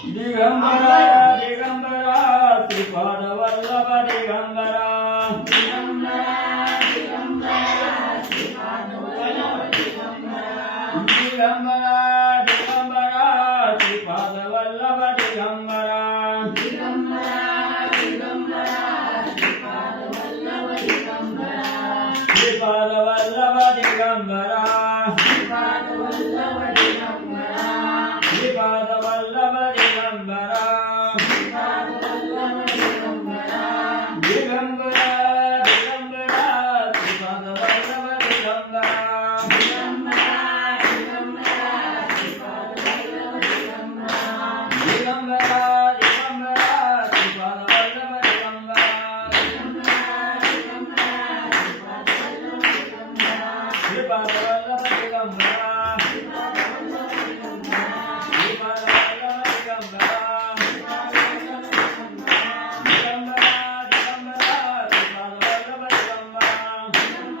दिगंबरा दिगंबरा श्रीपाद वल्लभ दिगंबरा दिगंबरा दिगंबरा श्रीपाद वल्लभ दिगंबरा दिगंबरा दिगंबरा श्रीपाद वल्लभ दिगंबरा दिगंबरा दिगंबरा श्रीपाद वल्लभ दिगंबरा श्रीपाद वल्लभ दिगंबरा श्रीपाद वल्लभ दिगंबरा श्रीपाद वल्लभ दिगंबरा श्रीपाद वल्लभ दिगंबरा दिगंबरा दिगंबरा श्रीपाद वल्लभ दिगंबरा दिगंबरा दिगंबरा श्रीपाद वल्लभ दिगंबरा दिगंबरा दिगंबरा श्रीपाद वल्लभ दिगंबरा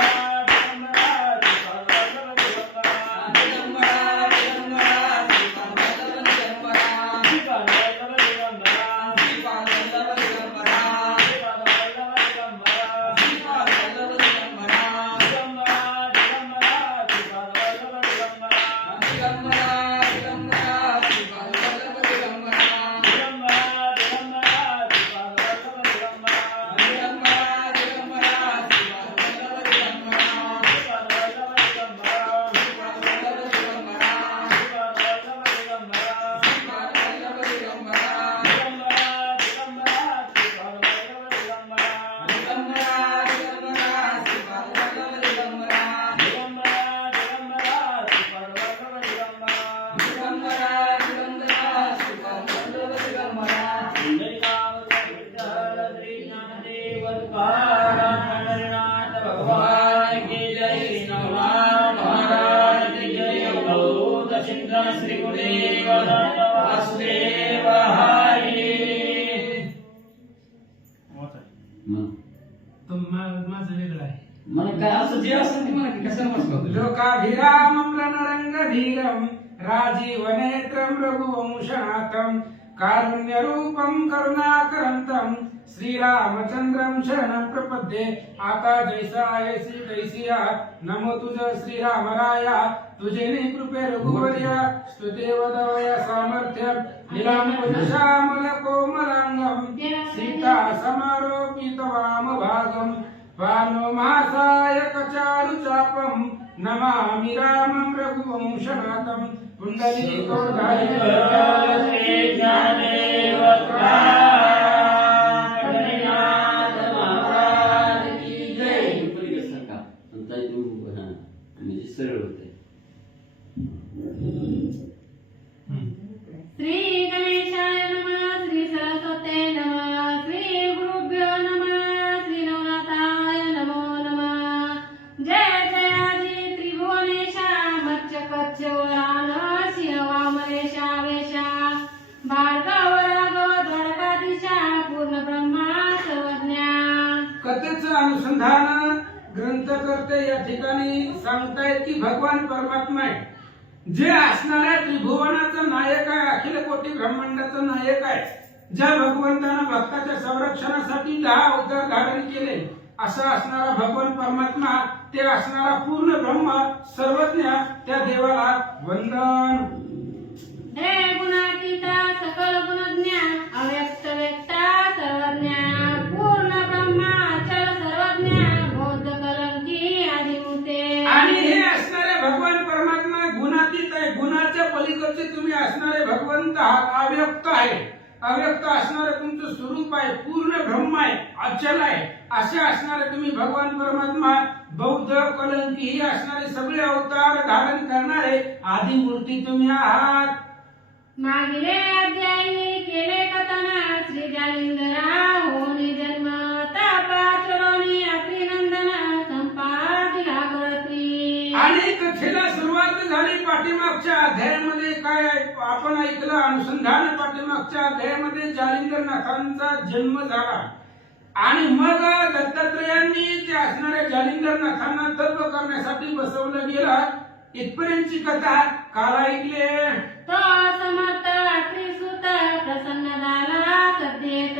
दिगंबरा दिगंबरा श्रीपाद वल्लभ दिगंबरा श्रीपाद वल्लभ दिगंबरा श्रीपाद वल्लभ दिगंबरा श्री गुरुदेव वासुदेव हरी माझं वेगळं आहे. मला काय असं जे असं ते मला कशाला बसलो लोकाभिरामं रणरंगधीरं राजीवनेत्रं रघुवंशनाथं कारुण्यरूपं करुणाकरन्तं श्रीरामचंद्रं शरणं प्रपद्ये. आता जैसा आहेसी तैसिया नमो तुझ श्रीरामराया. तुझे कृपे रघुवर्या स्तुते वदवया सामर्थ्य निलांबुज श्यामल कोमलांगं सीता समारोपित वामभागं वानो महासायक चारु चापं नमामि रामं रघुवंशनाथं. पुंडलीको श्री ज्ञानदेव सरळ होते. श्री गणेशाय नमः. श्री सरस्वते नमः. श्री गुरुभ्यो नमः. श्री नवनाथाय नमो नमः. जय जयाजी त्रिभुवनेशा मच्चकच्छ वरान सिंह वामनेशा वेशा भार्गव राघव द्वारकाधीशा पूर्ण ब्रह्मा सर्वज्ञा. कथेचं अनुसंधान ग्रंथकर्ते या ठिकाणी सांगतायत की भगवान परमात्मा आहे, जे असणाऱ्या त्रिभुवनाचा नायक आहे, अखिल कोटी ब्रह्मांडाचा नायक आहे. ज्या भगवंतानं भक्ताच्या संरक्षणासाठी 10 अवतार धारण केले, असा असणारा भगवान परमात्मा, ते असणारा पूर्ण ब्रह्म सर्वज्ञ, त्या देवाला वंदन. हे गुणातीता सकल गुणज्ञ अव्यक्त व्यक्ता सर्वज्ञ पूर्ण ब्रह्मा अचल सर्वज्ञ बौद्ध कलंकी आदिमूर्ते. आणि हे असणारे भगवान परमात्मा गुणातीत आहे, गुणाच्या पलीकडचे तुम्ही असणारे भगवंत आहात. अव्यक्त आहे, अव्यक्त असणारे तुमचं स्वरूप आहे, पूर्ण ब्रह्म आहे, अचल आहे. असे असणारे तुम्ही भगवान परमात्मा बौद्ध कलंकी ही असणारे सगळे अवतार धारण करणारे आदिमूर्ती तुम्ही आहात. मागिले अध्यायी केले कथन श्री जालिंदरा होनी जन्म तापाचरोनी अत्रिनंदन संपादिला गरत्री. आणि कथेला सुरुवात झाली पाठीमागच्या अध्यायामध्ये. काय आपण ऐकलं अनुसंधान, पाठीमागच्या अध्यायामध्ये जालिंदरनाथांचा जन्म झाला आणि मग दत्तात्रेयांनी ते असणाऱ्या जालिंदरनाथांना तप करण्यासाठी बसवलं गेलं. इथपर्यंतची कथा काल ऐकले. तो समर्थ त्रिसुत प्रसन्न झाला सद्येत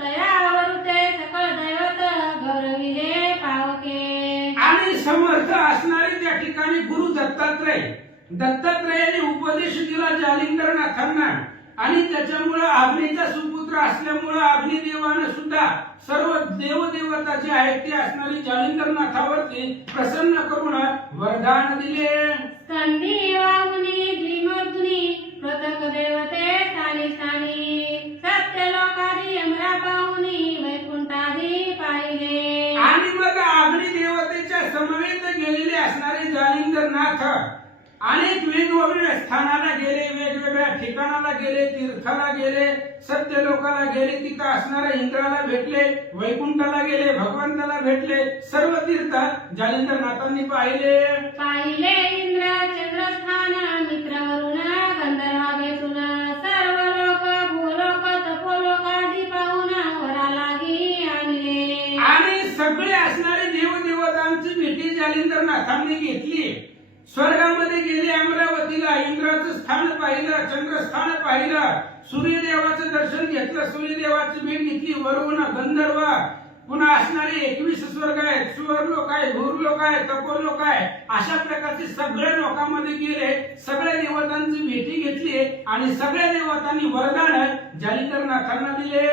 तयावर ते सकळ दैवत गौरविले पावके. आणि समर्थ असणारे त्या ठिकाणी गुरु दत्तात्रयाने उपदेश दिला जालिंदरनाथांना. आणि त्याच्यामुळे अग्नीचा सुपुत्र असल्यामुळे अग्निदेवाने सुद्धा सर्व देवदेवता जे आहेत ते असणारी जालिंदरनाथावरती प्रसन्न करून वरदान दिले. स्कंदी वाहुनी द्विमर्दुनी पृथक देवते स्थानी स्थानी सत्य लोकादी अमरा पाहुनी वैकुंठादी पाहिले. आणि मग अग्निदेवतेच्या समवेत गेलेले असणारे जालिंदरनाथ अनेक वेगवेगळ्या स्थानाला गेले, वेगवेगळ्या ठिकाणाला गेले, तीर्थाला गेले, सत्य लोकाला गेले, तिथं असणाऱ्या इंद्राला भेटले, वैकुंठाला गेले, भगवंताला भेटले. सर्व तीर्थ जालिंदरनाथांनी पाहिले. पाहिले इंद्र चंद्रस्थान मित्रवरुण गंधर्व बेसुन सर्व लोक भूलोक तपोलोकादी पाहून वरा लागी आणले. आणि सगळे असणारे देवदेवतांची भेटी जालिंदरनाथांनी घेतली. स्वर्गामध्ये गेले, अमरावतीला इंद्राचं स्थान पाहिलं, चंद्रस्थान पाहिलं, सूर्यदेवाचं दर्शन घेतलं, सूर्यदेवाची भेट घेतली. वरुण गंधर्व पुन्हा असणारे 21 स्वर्ग आहेत, सुवर्लोक आहे, भूर्लोक आहे, तपोलोक आहे. अशा प्रकारचे सगळ्या लोकांमध्ये गेले, सगळ्या देवतांची भेटी घेतली आणि सगळ्या देवतांनी वरदान जालिंदरनाथांना दिले.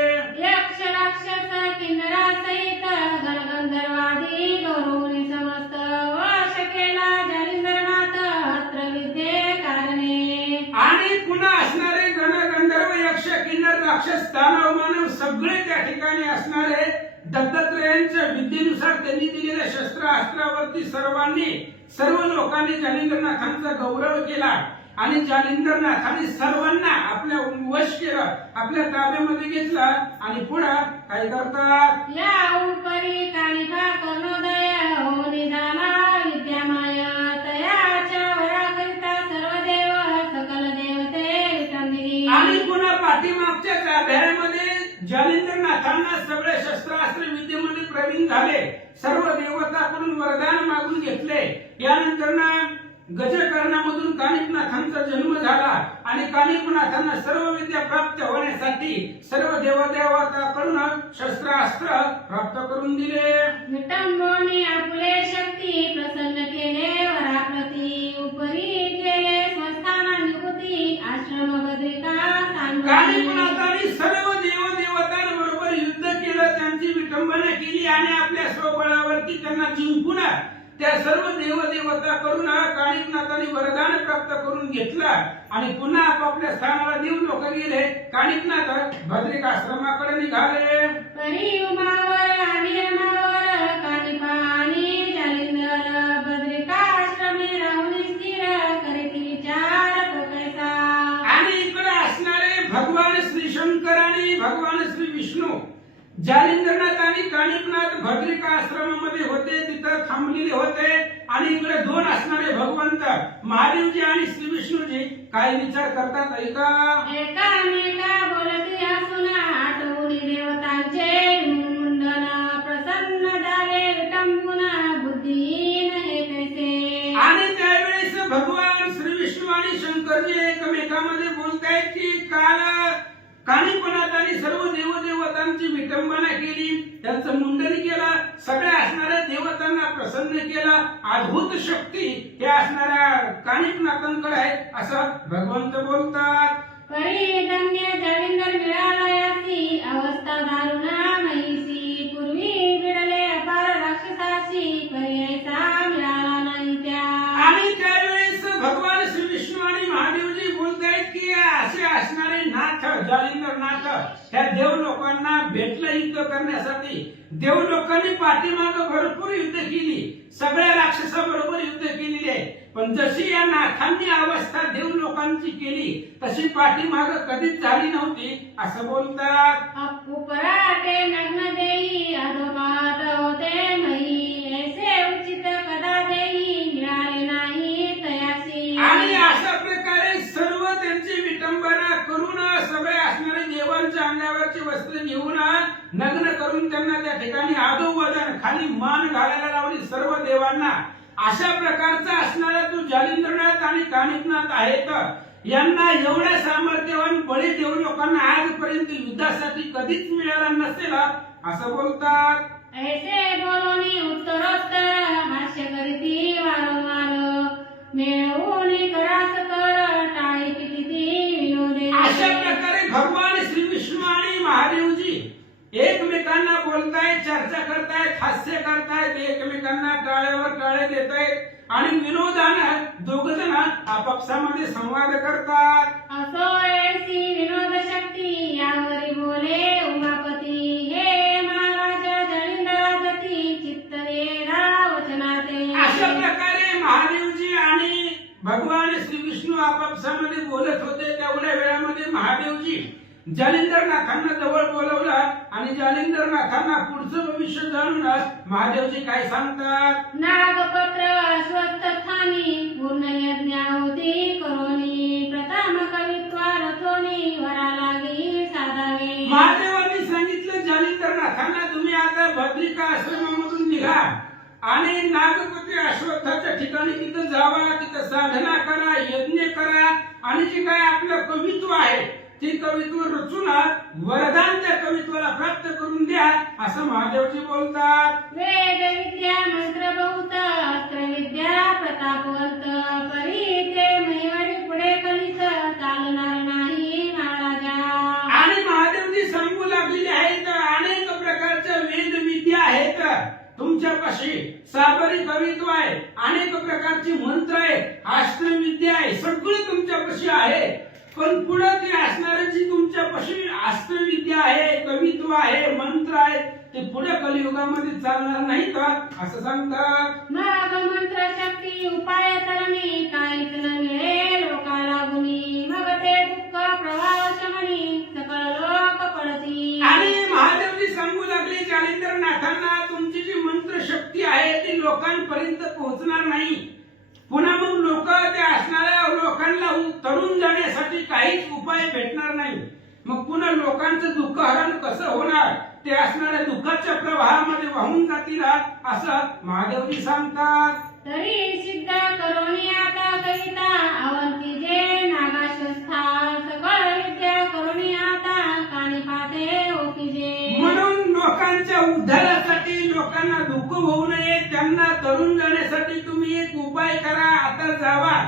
यक्ष राक्षस किन्नरा सहित गणगंधर्वादी गौरवनी समस्त वश केला जालिंदरनाथ अत्र विद्ये कारणे. आणि पुन्हा असणारे गण गंधर्व यक्ष किन्नर राक्षस दानव मानव सगळे त्या ठिकाणी असणारे दत्तात्रयांच्या विद्येनुसार त्यांनी दिलेल्या शस्त्र अस्त्रावरती सर्व लोकांनी जालिंदरनाथांचा गौरव केला. आणि जालिंदरनाथांनी सर्वांना आपल्या वश केलं, आपल्या ताब्यामध्ये घेतला. आणि पुढे काय करतात, या उपरी कानिका कर्णोदय होनी झाला विद्यामय तयाच्या वराकरिता सर्व देव सकल देवते विटंदिली. आणि पुन्हा पाठीमागच्या गाभ्यामध्ये जालिंदरनाथांना सगळे शस्त्रास्त्र विद्येमध्ये प्रवीण झाले. सर्व देवताकडून वरदान मागून घेतले. यानंतर गजकर्णामधून कानिपनाथांचा जन्म झाला. आणि कानिपनाथांना सर्व विद्या प्राप्त होण्यासाठी सर्व देवदेवताकडून शस्त्रास्त्र प्राप्त करून दिले. विटंबोनी आपुले शक्ती प्रसन्न केले वराप्रती उपरी केले स्वस्थाना निवृत्ती आश्रम बद्रिका कानिपनाथांनी सर्व देवदेवतांबरोबर युद्ध केलं, त्यांची विटंबना केली आणि आपल्या स्वबळावरती त्यांना जिंकून त्या सर्व देवदेवताकडून कानिपनाथांनी वरदान प्राप्त करून घेतलं. आणि पुन्हा आपापल्या स्थानाला देव लोक गेले. कानिपनाथ बद्रिकाश्रमाकडे निघाले. परी उमावर आणि यमावर कानिपानी जालिंदर बद्रिकाश्रमी राहुनी स्थिर करीत विचार तो कैसा. आणि इकडे असणारे भगवान श्री शंकर आणि भगवान श्री विष्णू जालिंदरनाथ आणि कानिपनाथ बद्रिका आश्रमामध्ये होते, तिथं थांबलेले होते. आणि इकडे दोन असणारे भगवंत महादेवजी आणि श्री विष्णूजी काय विचार करतात ऐका. एकामेका बोलती हसून आठवणी देवतांचे मुंडन प्रसन्न झाले विटंबून बुद्धीन हे कैसे. आणि त्यावेळेस भगवान श्री विष्णू आणि शंकरजी एकमेकांमध्ये बोलतायत की कानिपनाथांनी सर्व देवदेवतांची विटंबना केली, त्यांचं मुंडन केलं, सगळ्या असणाऱ्या देवतांना प्रसन्न केलं. अद्भुत शक्ती हे असणाऱ्या कानिपनाथांकडे आहे असं भगवंत बोलतात. परी धन्य जालिंदर मिळाला याची अवस्था दारुण महिसी पूर्वी बिडले अपार राक्षसाची पर्यायचा मिळाला नाही त्या. आणि त्यावेळेस भगवान श्री विष्णू आणि महादेवजी बोलतायत की असे असणारे नाथ जालिंदरनाथ त्या देव लोकांना भेटलं युद्ध करण्यासाठी. देव लोकांनी पाठीमाग भरपूर युद्ध केली, सगळ्या राक्षसाबरोबर युद्ध केलेली आहे. पण जशी या नाथांनी अवस्था देव लोकांची केली तशी पाठीमाग कधीच झाली नव्हती असं बोलतात. उपराटे नग्न देई अधोपात होते मही ऐसे उचित कदा देई मिळाले नाही तयासी. आणि अशा प्रकारे सर्व त्यांची विटंबना करून सगळे असणारे देवांच्या अंगावरची वस्त्र घेऊन नग्न करून त्यांना त्या ठिकाणी अधोवदन खाली मान घालायला लावली सर्व देवांना. अशा प्रकारचा असणारा तो जालिंद्रनाथ आणि कानिफनाथ आहेत. यांना एवढ्या सामर्थ्यवान बळी देऊ लोकांना आजपर्यंत युद्धासाठी कधीच मिळाला नसेल असं बोलतात. ऐसे बोलूनी उत्तरोत्तर भाष्य करीती वारंवार मिळवून करास कर टाळी किती विनोदे. अशा प्रकारे भगवान श्री विष्णू आणि महादेवजी एकमेकांना बोलतायत, चर्चा करतायत, हास्य करतायत, एकमेकांना टाळ्यावर टाळे देतायत आणि विनोदानं दोघ जण आपापसामध्ये संवाद करतात. असो ऐसी विनोद शक्ती यावरी बोले उमापती हे महाराज जालिंदराजती चित्त देरा वचनाते. अशा प्रकारे महादेवजी आणि भगवान श्री विष्णू आपापसामध्ये बोलत होते. तेवढ्या वेळामध्ये महादेवजी जालिंदरनाथांना जवळ बोलवलं आणि जालिंदरनाथांना पुढचं भविष्य जाणून महादेवजी काय सांगतात. नागपत्र स्वस्त स्थानी पूर्ण यज्ञाहुती करोनी प्रथम कवित्वा रचोनी वरा लागी साधावे. महादेवांनी सांगितलं जालिंदरनाथांना तुम्ही आता बद्रिका आश्रमामधून निघा आणि नागपती अश्वत्थाच्या ठिकाणी तिथं जावा, तिथं साधना करा, यज्ञ करा आणि जे काय आपलं कवित्व आहे ते कवित्व रचून वरदान त्या कवित्वाला प्राप्त करून द्या असं महादेवजी बोलतात. वेद विद्या मंत्र बहुत अस्त्र विद्या प्रतापवंत परी ते महिवारी पुढे कलित चालणार नाही महाराजा. आणि महादेवजी सांगू लागलेले आहेत अनेक प्रकारच्या वेद विद्या आहेत तुमच्यापाशी, साबरी कवित्व आहे, अनेक प्रकारची मंत्र आहे, अस्त्र विद्या आहे, सगळं तुमच्यापाशी आहे. पण पुढे ते असणारे जी तुमच्यापाशी अस्त्रविद्या आहे, कवित्व आहे, मंत्र आहे ते पुढे कलियुगामध्ये चालणार नाही का असं सांगतात. मग मंत्र शक्ती उपाय करणे काहीच न मिळे लोकाला गुणी मग ते दुःख प्रवाह शमनी सकळ लोक पडती. आणि महादेवजी सांगू लागले जालिंदरनाथांना तुमची जी मंत्र शक्ती आहे ती लोकांपर्यंत पोहोचणार नाही. पुन्हा मग लोक ते असणाऱ्या लोकांना तरुण जाण्यासाठी काहीच उपाय भेटणार नाही. मग पुन्हा लोकांचं दुःख हरण कसं होणार, ते असणाऱ्या दुःखाच्या प्रवाहामध्ये वाहून जातील असं महादेवजी सांगतात. तरी सिद्ध करोनी आता कविता अवंती जे नागाश्वस्था सकळ विद्या करोनी आता कानी पाते ओकीजे. म्हणून लोकांच्या उद्धारासाठी, लोकांना दुःख होऊ नये, त्यांना तरुण जाण्यासाठी तुम्ही एक उपाय करा. आता जावा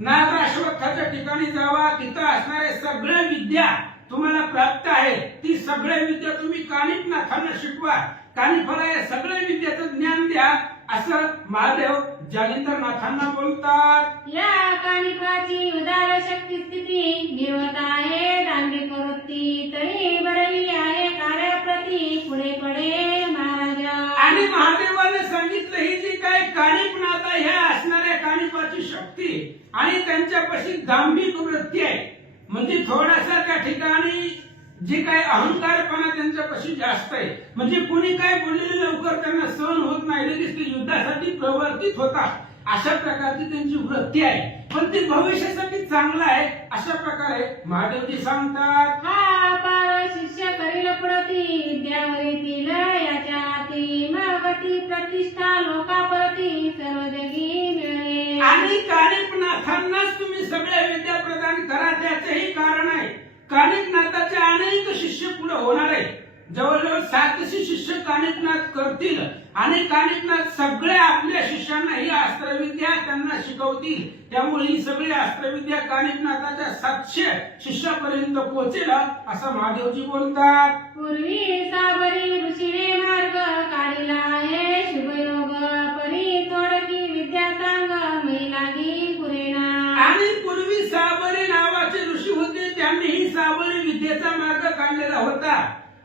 नागाश्वत्थाच्या ठिकाणी जावा, तिथं असणारे सगळे विद्या तुम्हाला प्राप्त आहे ती सगळे विद्या तुम्ही कानिफनाथांना शिकवा, कानिफाला या सगळ्या विद्याचं ज्ञान द्या असं महादेव जालिंदरनाथांना बोलतात. या कानिफाची उदार शक्ती स्थिती निर्वत आहे दांडी करोती तरी बरली आहे कार्याप्रती पुढे पडे महाराजा. आणि महादेवाने सांगितलं ही जी काय कानिफनाथ आहे ह्या असणाऱ्या कानिफाची शक्ती आणि त्यांच्यापाशी दांभिक वृत्ती आहे, म्हणजे थोडासा त्या ठिकाणी जे काय अहंकारपणा त्यांच्यापाशी जास्त आहे. म्हणजे कोणी काय बोललेलं लवकर त्यांना सहन होत नाही, लगेच ते युद्धासाठी प्रवर्तित होतात. अशा प्रकारची त्यांची वृत्ती आहे, पण ते भविष्यासाठी चांगलं आहे अशा प्रकारे महादेवजी सांगतात. हा पार शिष्य करील पुढती विद्यावरीतील याच्या हाती मग ती प्रतिष्ठा लोकापरती सर्व जगी मिळेल. आणि कानिफनाथांनाच तुम्ही सगळ्या विद्या प्रदान करा. त्याचंही कारण आहे कानिफनाथाचे अनेक शिष्य पुढे होणार आहे. जवळजवळ 700 शिष्य कानिफनाथ करतील आणि कानिफनाथ सगळ्या आपल्या शिष्यांना ही अस्त्रविद्या त्यांना शिकवतील. त्यामुळे ही सगळी अस्त्रविद्या कानिफनाथाच्या 700 शिष्यापर्यंत पोहोचेल असं महादेवजी बोलतात. पूर्वी साबरी ऋषीने मार्ग काढिला आहे शुभयोग परी तोडकी विद्या सांग महिलागी पुरेना. आणि पूर्वी साबरी नावाचे ऋषी होते, त्यांनीही साबरी विद्येचा मार्ग काढलेला होता.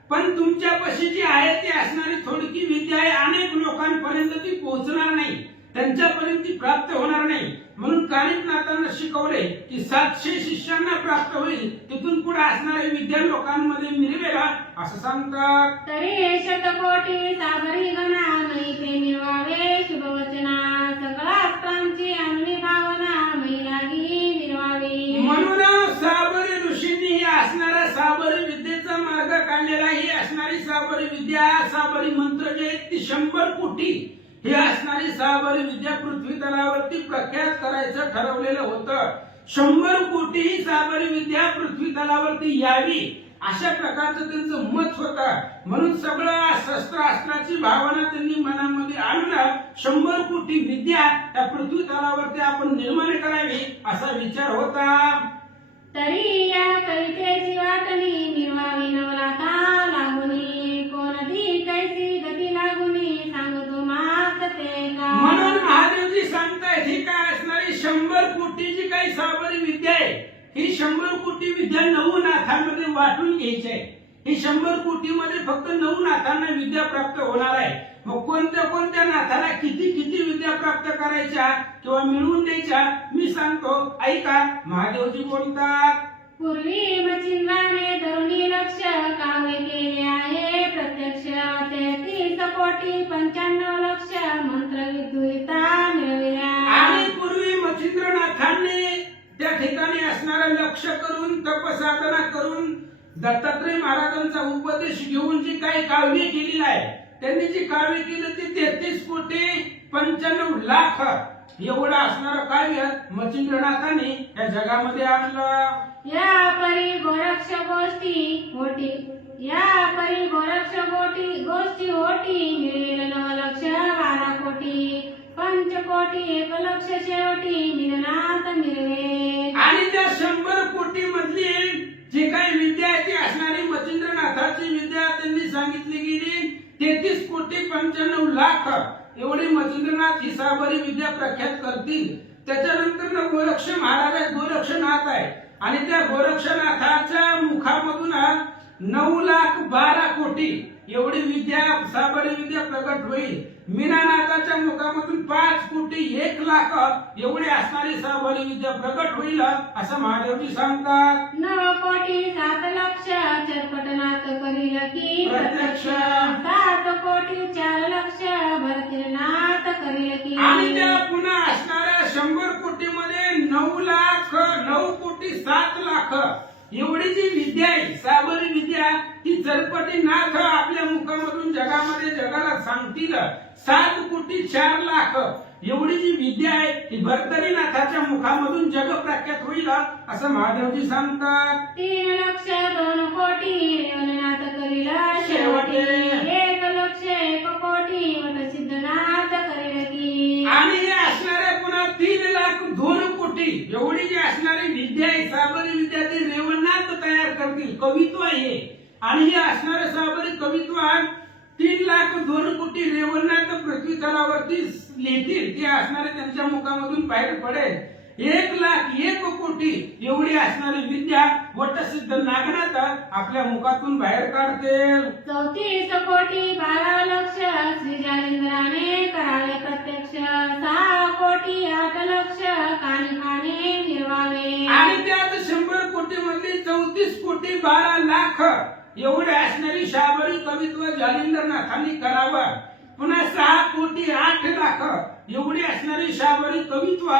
पण तुमच्यापाशी जी आहे ती असणारी थोडकी विद्या आहे, अनेक लोकांपर्यंत ती पोहोचणार नाही, त्यांच्यापर्यंत ती प्राप्त होणार नाही. म्हणून कानिफनाथांना शिकवले की 700 शिष्यांना प्राप्त होईल, तिथून पुढे असणारी विद्या लोकांमध्ये मिळवेल असं सांगतात. तरी शतकोटी साबरी गणा नाही ते मिळवावे शुभवचना सकळ अस्त्रांची आणली भावना महिलागी मिळवावी. म्हणून साबरी ऋषींनी असणारा साबरी विद्येचा मार्ग काढलेला ही असणारी साबरी विद्या, साबरी मंत्र जे आहेत ती 100 कोटी हे असणारी साबरी विद्या पृथ्वी तलावरती प्रख्यात करायचं ठरवलेलं होतं. 100 कोटी ही साबरी विद्या पृथ्वी तलावरती यावी अशा प्रकारचं त्यांचं मत होतं. म्हणून सगळं शस्त्रास्त्राची भावना त्यांनी मनामध्ये आणून 100 कोटी विद्या त्या पृथ्वी तलावरती आपण निर्माण करावी असा विचार होता. तरी या कवितेची वाटणी मिरवावी नवलाता लागुनी कोणती कैसी गती लागुनी सांगतो मात ते का. म्हणून महादेवजी सांगतायत ही काय असणारी 100 कोटीची काही साबरी विद्या आहे. ही 100 कोटी विद्या 9 नाथांमध्ये वाटून घ्यायची आहे. ही 100 कोटी मध्ये फक्त 9 नाथांना विद्या प्राप्त होणार आहे. मग कोणत्या कोणत्या नाथाला किती किती विद्या प्राप्त करायच्या किंवा मिळवून द्यायच्या मी सांगतो, ऐका. महादेवजी बोलतात, पूर्वी मचिंद्राने धरुणी लक्ष काव्य केले आहे प्रत्यक्ष 33 कोटी 95 लक्ष मंत्र विद्युता मिळविल्या. आणि पूर्वी मच्छिंद्रनाथांनी त्या ठिकाणी असणारं लक्ष करून तपसाधना करून दत्तात्रय महाराजांचा उपदेश घेऊन जी काही काव्य केलेली आहे त्यांनी जी काव्य केलं ती 33 कोटी 95 लाख एवढं असणारं काव्य मच्छिंद्रनाथांनी या जगामध्ये आणलं. या परी गोरक्ष गोष्टी होती मिळेल 9 लक्ष 12 कोटी 5 कोटी 1 लक्ष शेवटी मिलनात मिळवे. आणि त्या 100 कोटी मधली जी काही विद्या आहे ती असणारी मच्छिंद्रनाथाची विद्या त्यांनी सांगितली गेली 33 कोटी 95 लाख एवढी मच्छिंद्रनाथ ही साबरी विद्या प्रख्यात करतील. त्याच्यानंतर गोरक्ष महाराज आहेत, गोरक्षनाथ आहे आणि त्या गोरक्षनाथाच्या मुखामधून 9,12 कोटी एवढी विद्या साबरी विद्या प्रकट होईल. मीनानाथाच्या मुखामधून 5 कोटी 1 लाख एवढी असणारी साबरी विद्या प्रकट होईल असं महादेवजी सांगतात. 9 कोटी 7 लक्ष चरपटनाथ करील की प्रत्यक्ष 7 कोटी 4 लक्ष भरतीनाथ करील की. आणि त्या पुन्हा असणाऱ्या 100 कोटी मध्ये 9 लाख 9 कोटी 7 लाख एवढी जी विद्या आहे साबरी विद्या ती चरपटीनाथ आपल्या मुखामधून जगामध्ये जगाला सांगतील. 7 कोटी 4 लाख एवढी जी विद्या आहे ती भरतरीनाथाच्या मुखामधून जग प्रख्यात होईल असं महादेवजी सांगतात. 3 लक्ष 2 कोटी रेवणनाथ करील शेवटी 1 लक्ष 1 कोटी वटसिद्धनाथ करील की. आणि हे असणारे पुन्हा 3 लाख 2 कोटी एवढी जी असणारी विद्या आहे साबरी विद्या ती रेवणनाथ तयार करतील. कवित्व आहे आणि हे असणारे साबरी कवित्व 3 लाख 2 कोटी रेवणनाथ पृथ्वी तलावरती लिहितील. ते असणारे त्यांच्या मुखामधून बाहेर पडेल. 1 लाख 1 कोटी एवढी असणारी विद्या वटसिद्ध नागनाथ आपल्या मुखातून बाहेर काढतील. 34 कोटी 12 लक्ष श्री जालिंद्राने करावे प्रत्यक्ष 6 कोटी 8 लक्ष कानिकाने निर्वावे. आणि त्यात 100 कोटी मधली 34 कोटी 12 लाख एवढे असणारी साबरी कवित्व जालिंदरनाथांनी करावं. पुन्हा 6 कोटी 8 लाख एवढी असणारी साबरी कवित्व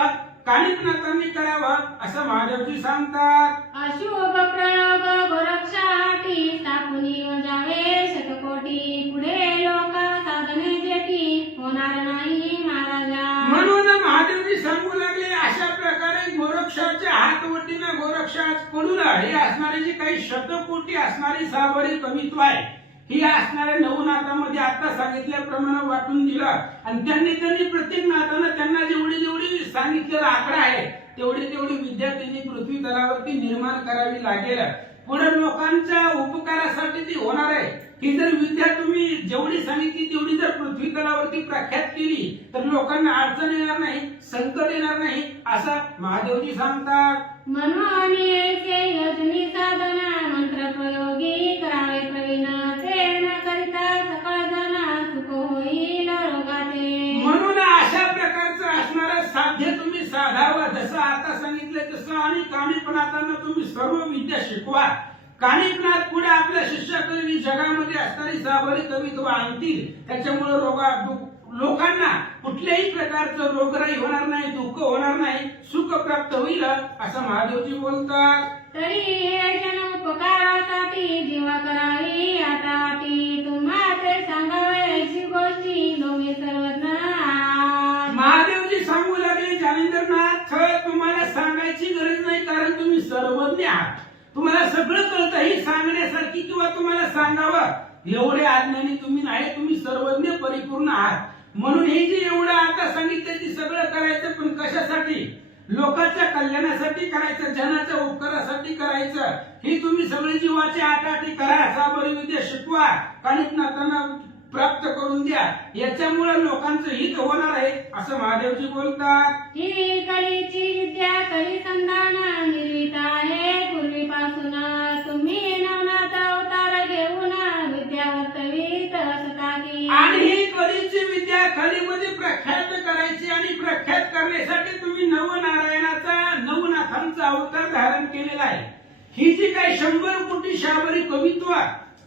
कानिकनाथांनी करावं असं महादेवजी सांगतात. अशुभ प्रयोग गोरक्षाटी स्थापुनी जावे 100 पुढे लोक साधने जेटी होणार नाही महाराजा. म्हणून महादेवजी सांगू लागले अशा प्रकारे गोरक्षाच्या हातवटीनं गोरक्षाकडून हे असणारी जी काही शतकोटी असणारी साबरी कवित्व आहे ही असणाऱ्या 9 नाथांमध्ये आता सांगितल्याप्रमाणे वाटून दिलं. आणि त्यांनी प्रत्येक नाथानं त्यांना जेवढी जेवढी सांगितलेला आकडा आहे तेवढी विद्या त्यांनी पृथ्वी तलावरती निर्माण करावी लागेल. पुढे लोकांच्या उपकारासाठी ती होणार आहे. ही जर विद्या तुम्ही जेवढी सांगितली तेवढी जर पृथ्वी तलावरती प्रख्यात केली तर लोकांना अडचण येणार नाही, संकट येणार नाही असं महादेवजी सांगतात. म्हणून ऐसे यजनी साधना मंत्र प्रयोगी करावे प्रवीण ते न करिता सकळ जन सुख होईल रोगाते. म्हणून अशा प्रकारचं असणारं साध्य तुम्ही साधावं जसं आता सांगितलं तसं. आणि कानिकनाथांना तुम्ही सर्व विद्या शिकवा. कानिकनाथ पुढे आपल्या शिष्याकडे जगामध्ये असणारी साबरी कवित्व आणतील. त्याच्यामुळे लोकांना कुठल्याही प्रकारचं रोगराई होणार नाही, दुःख होणार नाही, सुख प्राप्त होईल असं महादेवजी बोलतात. तरी हे जन उपकारासाठी जीवा करावी आटाटी तुम्हा ते सांगावे अशी गोष्टी लोके सर्वज्ञ जालिंदरनाथ तुम्हाला सांगायची गरज नाही, कारण तुम्ही सर्वज्ञ आहात, तुम्हाला सगळं कळतं. ही सांगण्यासारखी किंवा तुम्हाला सांगावं एवढे अज्ञानी तुम्ही नाही, तुम्ही सर्वज्ञ परिपूर्ण आहात. म्हणून हे जे एवढं आता सांगितलं ते सगळं करायचं, पण कशासाठी? लोकांच्या कल्याणासाठी करायचं, जनाच्या उपकारासाठी करायचं. ही तुम्ही सगळी जीवाची आटाआटी करा, साबरी विद्या शिकवा, कानिफनाथांना प्राप्त करून द्या, याच्यामुळे लोकांचं हित होणार आहे असं महादेवजी बोलतात. ही कलीची विद्या कली संधान निर्मित आहे पूर्वीपासून, तुम्ही नवनाथ अवतार घेऊन विद्या वर्तवीत असता की. आणि ही कलीची विद्या कलीमध्ये प्रख्यात करायची, आणि प्रख्यात करण्यासाठी तुम्ही नवनारायणाचा नवनाथांचा अवतार धारण केलेला आहे. ही जी काही 100 कोटी शाबरी कवित्व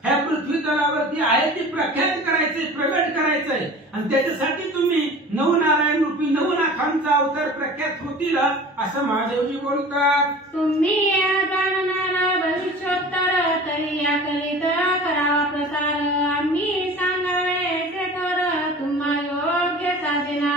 ह्या पृथ्वी तलावरती आहे ती प्रख्यात करायचंय, प्रगट करायचंय, आणि त्याच्यासाठी तुम्ही नवनारायण रूपी नवनाथांचा अवतार प्रख्यात होतील असं महादेवजी बोलतात. तुम्ही जाणणार भविष्योत्तर, तरी या कलीत करावा प्रसार, आम्ही सांगावे ते कर तुम्हा योग्य साजेना.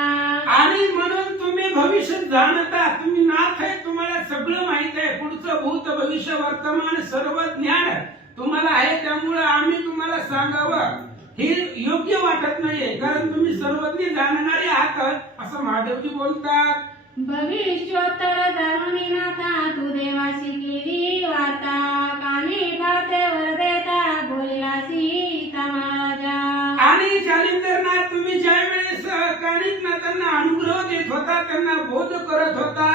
आणि म्हणून तुम्ही भविष्य जाणता, तुम्ही नाथ आहे, तुम्हाला सगळं माहित आहे, पुढचं भूत भविष्य वर्तमान सर्व ज्ञान तुम्हाला आहे, त्यामुळे आम्ही तुम्हाला सांगावं हे योग्य वाटत नाहीये, कारण तुम्ही सर्वज्ञ जाणणारे आहात असं महादेवजी बोलतात. भविष्योत्तर जाणून नाथा तू देवाशी केली वार्ता, कानी पाते वर देता बोलिलासी इता महाराजा. आणि जालिंदरनाथ तुम्ही ज्या वेळेस कानिफनाथांना अनुग्रह देत होता, त्यांना बोध करत होता,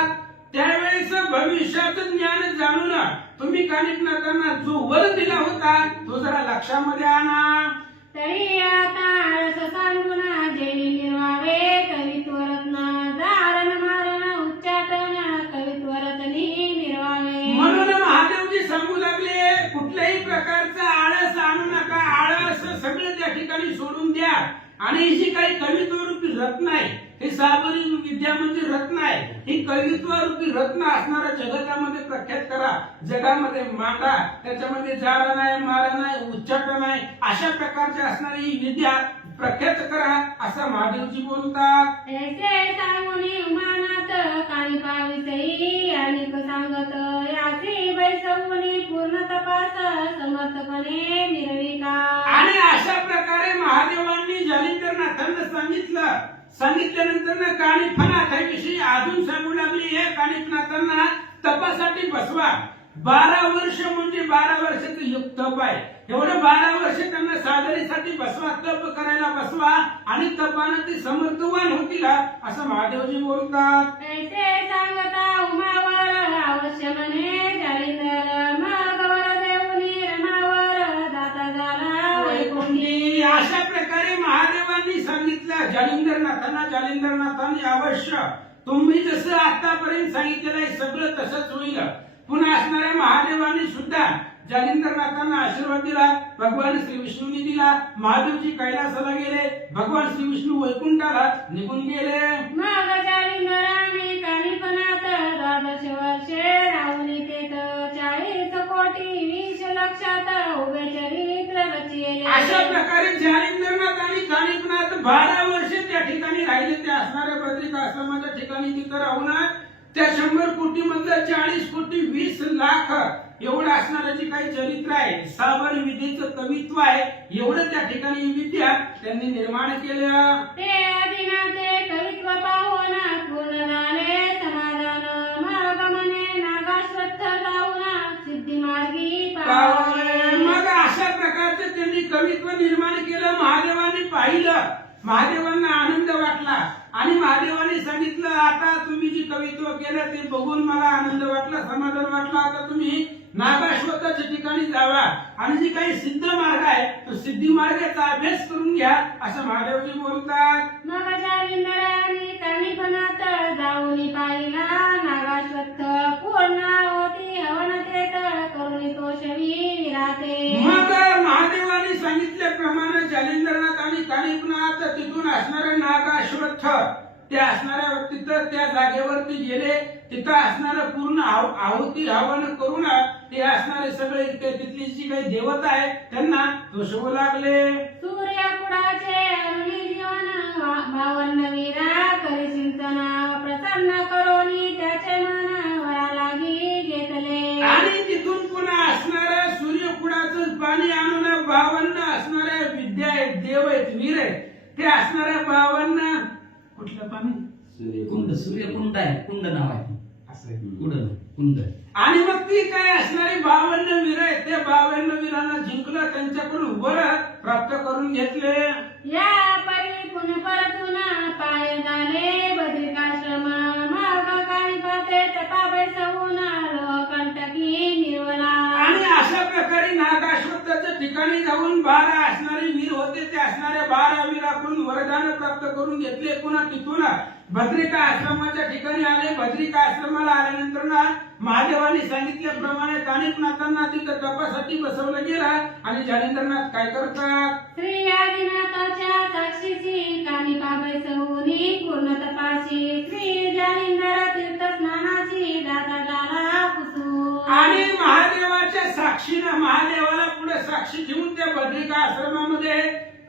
त्यावेळेस भविष्याचं ज्ञान जाणून तुम्ही कानिफनाथांना जो वर दिला होता तो जरा लक्षामध्ये आणा. तरी आता आळस सांगून जेणी निर्वावे कवित्व रत्न, दारण मारण उच्चाटन कवित्व रत्नी निर्वावे. म्हणून महादेवजी सांगू लागले कुठल्याही प्रकारचा आळस आणू नका, आळस सगळं त्या ठिकाणी सोडून द्या, आणि ही जी काही कवित्व रूपी रत्न आहे, हे साबरी विद्या म्हणजे रत्न आहे, ही कवित्व रूपी रत्न असणाऱ्या जगतामध्ये प्रख्यात करा, जगामध्ये मांडा, त्याच्यामध्ये जारा नाही, मारा नाही, उच्चाटन नाही, अशा प्रकारची असणारी ही विद्या प्रख्यात करा असं महादेवजी बोलतात. ऐसे सांगुनी उमानाथ कानिफाविषयी अनेक सांगत, याची बैसवुनी पूर्ण तपास समर्थपणे मिरविका. आणि अशा प्रकारे महादेवांनी जालिंदरनाथांना सांगितल्यानंतर कानिफनाथाविषयी अजून सांगू लागली, हे कानिफनाथांना तपासाठी बसवा. 12 वर्ष म्हणजे 12 वर्षाचं युग तप आहे, एवढं 12 वर्ष त्यांना साधनेसाठी बसवा, तप करायला बसवा, आणि तपानं ते समर्थवान होतील असं महादेवजी बोलतात. ऐसे सांगता उमावर अवश्य म्हणे जालिंदर, मग वर देऊनी रमावर दाता झाला वैकुंठी. अशा प्रकारे महादेवांनी सांगितलं जालिंदरनाथांनी अवश्य तुम्ही जसं आतापर्यंत सांगितलेलं आहे सगळं तसंच होईल. पुन्हा असणाऱ्या महादेवांनी सुद्धा जालिंदरनाथांना आशीर्वाद दिला, भगवान श्री विष्णूंनी दिला. महादेवजी कैलासाला गेले, भगवान श्री विष्णू वैकुंठाला निघून गेले. मग जालिंदराने कानिफनाथ 12 वर्षे राहुन तेथ 40 कोटी 20 लक्षात उभे चरित्र रचिले. अशा प्रकारे जालिंदरनाथ आणि कानिफनाथ 12 वर्ष त्या ठिकाणी राहिले, त्या असणाऱ्या बद्रिका आश्रमाच्या ठिकाणी तिथं राहून त्या 100 कोटी मधलं 40 कोटी 20 लाख एवढं असणारं जे काही चरित्र आहे, साबरी विद्येचं कवित्व आहे, एवढं त्या ठिकाणी विद्या त्यांनी निर्माण केलं. ते आदिनाथे कवित्व पाहून पूर्ण झाले समाधान, मग म्हणे नागाश्वत्थ जाऊन सिद्धी मार्गी पावले. मग अशा प्रकारचं त्यांनी कवित्व निर्माण केलं. महादेवांनी पाहिलं, महादेवांना आनंद वाटला, आणि महादेवांनी सांगितलं आता तुम्ही जी कवित्व केलं ते बघून मला आनंद वाटला, समाधान वाटलं, आता तुम्ही नागाश्वताच्या ठिकाणी जावा, आणि जी काही सिद्ध मार्ग आहे तो सिद्धी मार्गाचा अभ्यास करून घ्या असं महादेवजी बोलतात. मग जालिंदराने कानिफनाथ जाऊन पाहिला नागाश्वत्थ, पूर्ण होती हवनतेत करुणी तोषवी विराते. मग महादेवांनी सांगितल्याप्रमाणे जालिंदरनाथ आणि कानिफनाथ तिथून असणारे नागाश्वत्थ त्या असणाऱ्या तिथं त्या जागेवरती गेले, तिथं असणारं पूर्ण आहुती हवन करून ते असणारे सगळे तिथली जी काही देवता आहे त्यांना तोषवू लागले. सूर्यकुडाचे अरुणी जीवन 52 वीरा करी चिंतन, प्रसन्न ते असणाऱ्या 52 कुठलं पाणी सूर्यकुंड आहे, कुंड नाव आहे असं आहे. कुंड. आणि मग ती काय असणारी 52 वीर आहेत, ते 52 वीरांना जिंकलं, त्यांच्याकडून वर प्राप्त करून घेतले. या परी पुन परतून पाय झाले बद्रिकाश्रम मग काणिपाते तपा बैसवून लोकंटकी निर्वला. आणि अशा प्रकारे नागाश्वत्थाच्या ठिकाणी जाऊन 12 असणारे वीर होते, ते असणाऱ्या 12 वीराकडून वरदान प्राप्त करून घेतले. पुन्हा तिथून भद्रिका आश्रमाच्या ठिकाणी आले. भद्रिका आश्रमाला आल्यानंतर ना महादेवाने सांगितल्याप्रमाणे कानिपनाथांना तिथं तपासाठी बसवलं गेलं. आणि जालिंदरनाथ काय करतात, श्री आदिनाथाच्या साक्षीची कानिपा बैसवूनी पूर्ण तपाशी श्री जालिंदर तीर्थ स्नानाची दाता झाला पुसू. आणि महादेवाच्या साक्षीनं महादेवाला पुढे साक्षी ठेवून त्या भद्रिका आश्रमामध्ये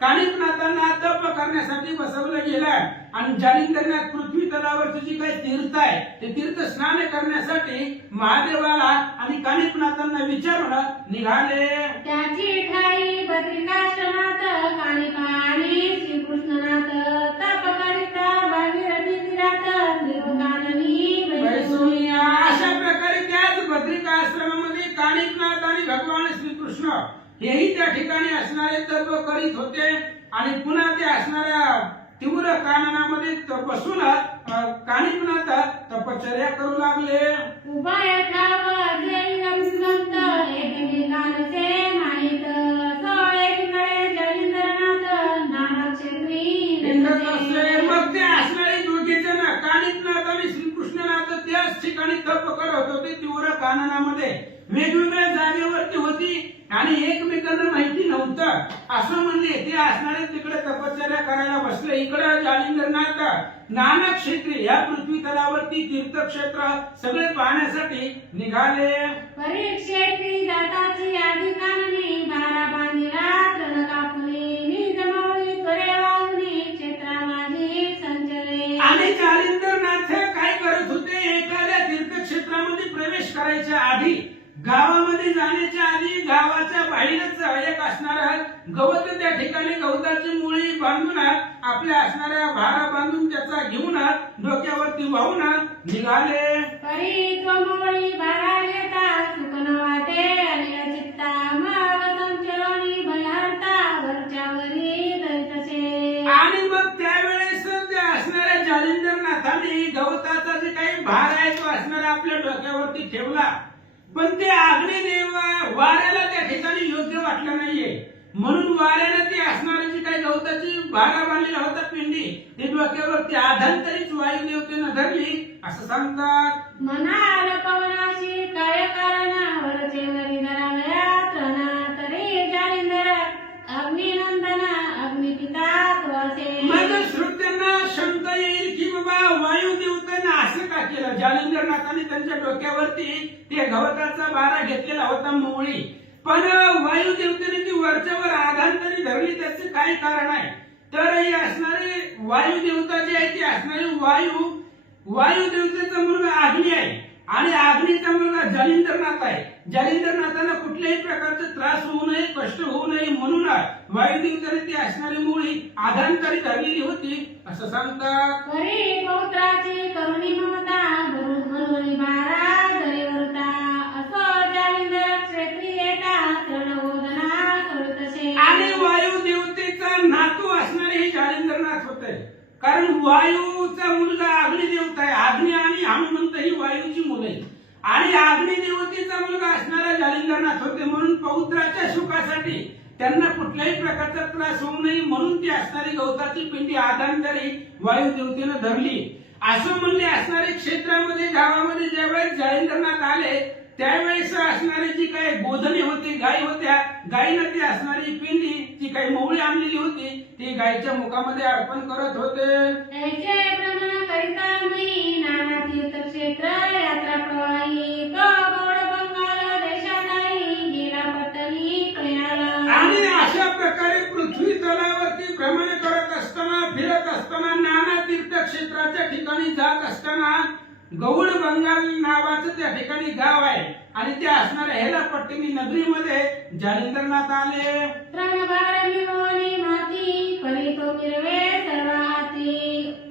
कानिपनाथांना तप करण्यासाठी बसवलं गेलं. आणि जालिंदरनाथ पृथ्वी तलावरचे जे काही तीर्थ आहे ते तीर्थ स्नान करण्यासाठी महादेवाला आणि कानिपनाथांना विचारून निघाले. त्याची ठाई बद्रिकाश्रमात कानिपा आणि श्रीकृष्णनाथ तप करिता भागीरथी तीरात त्रिलोकाननी बैसुनिया. अशा प्रकारे त्याच भद्रिका आश्रमामध्ये कानिपनाथ आणि भगवान श्रीकृष्ण हेही त्या ठिकाणी असणारे तप करीत होते. आणि पुन्हा ते असणाऱ्या तीव्र काननामध्ये बसून कानिपनाथ तपश्चर्या करू लागले. उभय ठाव जैन श्रीमंत एकमेकांचे माहित सोळे ठिकाणे जालिंदरनाथ नाना क्षेत्री हिंडत असे. मग ते असणारे दोघे जण कानिपनाथ आणि श्रीकृष्णनाथ त्याच ठिकाणी तप करत होते. तीव्र काननामध्ये वेगवेगळ्या जागेवरती होती आणि एकमेकांना माहिती नव्हतं. असं म्हणजे ते असणारे तिकडे तपश्चर्या करायला बसले. इकडे जालिंदरनाथ नाना क्षेत्रे या पृथ्वी तलावरती तीर्थक्षेत्र सगळे पाहण्यासाठी निघाले. परीक्षेत्री दाताची आधी काननी बारा बांधिला तृण कापुनी निजमवली करे वाहुनी क्षेत्रा माझी संचरे. आणि जालिंदरनाथ काय करत होते, एखाद्या तीर्थक्षेत्रामध्ये प्रवेश करायच्या आधी गावामध्ये जाण्याच्या आधी गावाच्या बाहेरच एक असणारा गवत त्या ठिकाणी गवताची मुळी बांधून आपल्या असणाऱ्या भारा बांधून त्याचा घेऊन डोक्यावरती वाहून निघाले. परी चोमोळी बारा घेता सुकन वाटे आलेला चित्ता मग संचरोनी भयार्ता वरच्या वरी दैतसे. आणि मग त्यावेळेस त्या असणाऱ्या जालिंदरनाथाने गवताचा जे काही भार आहे तो असणारा आपल्या डोक्यावरती ठेवला. पण ते अग्निदेव वाऱ्याला त्या ठिकाणी योग्य वाटलं नाहीये. म्हणून वाऱ्याने ते असणारी जी काही गवताची भारा बांधलेला होता पिंडी ते डोक्यावरती आधांतरीच वायुदेवतेनं धरली असं सांगतात. मनाल पवनाशी काय कारण वरचे वरी धरावया तृणा तरी जालिंदर अग्निनंदना अग्निपिता त्वसे. मग श्रोत्यांना शंका येईल की बाबा वायुदेवतेनं असं का केलं. जालिंदरनाथाने त्यांच्या डोक्यावरती ते गवताचा बारा घेतलेला होता मोळी, पण वायुदेवतेने ती वरच्यावर आधांतरी धरली. त्याचे काय कारण आहे तर ही असणारी वायुदेवता जी आहे ती असणारी वायुदेवतेचा मुलगा अग्नी आहे आणि अग्नीचा मुलगा जालिंदरनाथ आहे. जालिंदरनाथाला कुठल्याही प्रकारचा त्रास होऊ नये, कष्ट होऊ नये म्हणून वायुदेवतेने ती असणारी मुळी आधांतरी धरलेली होती असं सांगतात. परी पौत्राची करुणी ममता म्हणून बारा दरीवरता असो जालिंदर क्षेत्री येता तृणवोदना करुतसे. आणि वायुदेवतेचा नातू असणारे हे जालिंदरनाथ होते. कारण वायूचा मुलगा अग्निदेवता आहे. अग्नी आणि हनुमंत ही वायूची मुलं आहेत आणि अग्निदेवतेचा मुलगा असणारा जालिंदरनाथ होते. म्हणून पौत्राच्या सुखासाठी त्यांना कुठल्याही प्रकारचा त्रास होऊ नये म्हणून ती असणारी गवताची पिंडी आधांतरी वायुदेवतेनं धरली. असं म्हणले असणारे क्षेत्रामध्ये गावामध्ये ज्यावेळेस जालिंदरनाथ आले त्यावेळेस असणारी जी काही गोधने होती, गायी होत्या, गायीनं ती असणारी पिंडी जी काही मोवळी आणलेली होती ती गायीच्या मुखामध्ये अर्पण करत होते. ऐसे भ्रमण करिता मी नाना तीर्थक्षेत्र यात्रा प्रवाही तो गौड बंगाल देशाताई गेला पट्टणी कयाला. आणि अशा प्रकारे पृथ्वी तलावरती भ्रमण करत असताना, फिरत असताना, नाना तीर्थक्षेत्राच्या ठिकाणी जात असताना गौड बंगाल नावाचं त्या ठिकाणी गाव आहे आणि त्या असणाऱ्या हेलापट्टिनी नगरीमध्ये जालिंदरनाथ आले. रणभार मिळवणी माती परी तो मिरवे सर्व हाती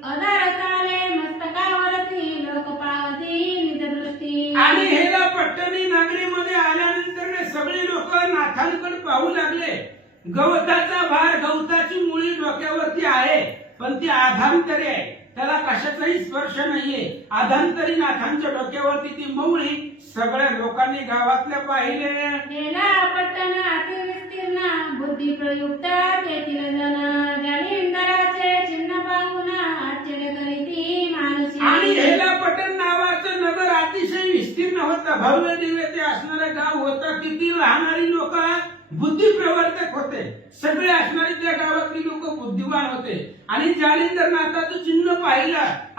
अधार चाले मस्तकावरती लोक पाहती निज दृष्टी. आणि हेलापट्टिनी नगरीमध्ये आल्यानंतर सगळे लोक नाथांकडे पाहू लागले. गवताचा भार गवताची मुळी डोक्यावरती आहे पण ती आधांतरी आहे, त्याला कशाचाही स्पर्श नाहीये. आधांतरी नाथांच्या डोक्यावरती ती मौळी सगळ्या लोकांनी गावातल्या पाहिले. हेलापट्टण अति विस्तीर्ण बुद्धी प्रयुक्त तेथील जन जालिंदराचे चिन्ह पाहून आश्चर्य करीती माणूस. आणि हेलापट्टण नावाचं नगर अतिशय विस्तीर्ण होतं, भव्य दिव्य ते असणारं गाव होतं. किती राहणारी लोक बुद्धी प्रवर्तक होते, सगळे असणारे त्या गावातली लोक बुद्धिवान होते. आणि जालिंदरनाथाचं चिन्ह पाहिलं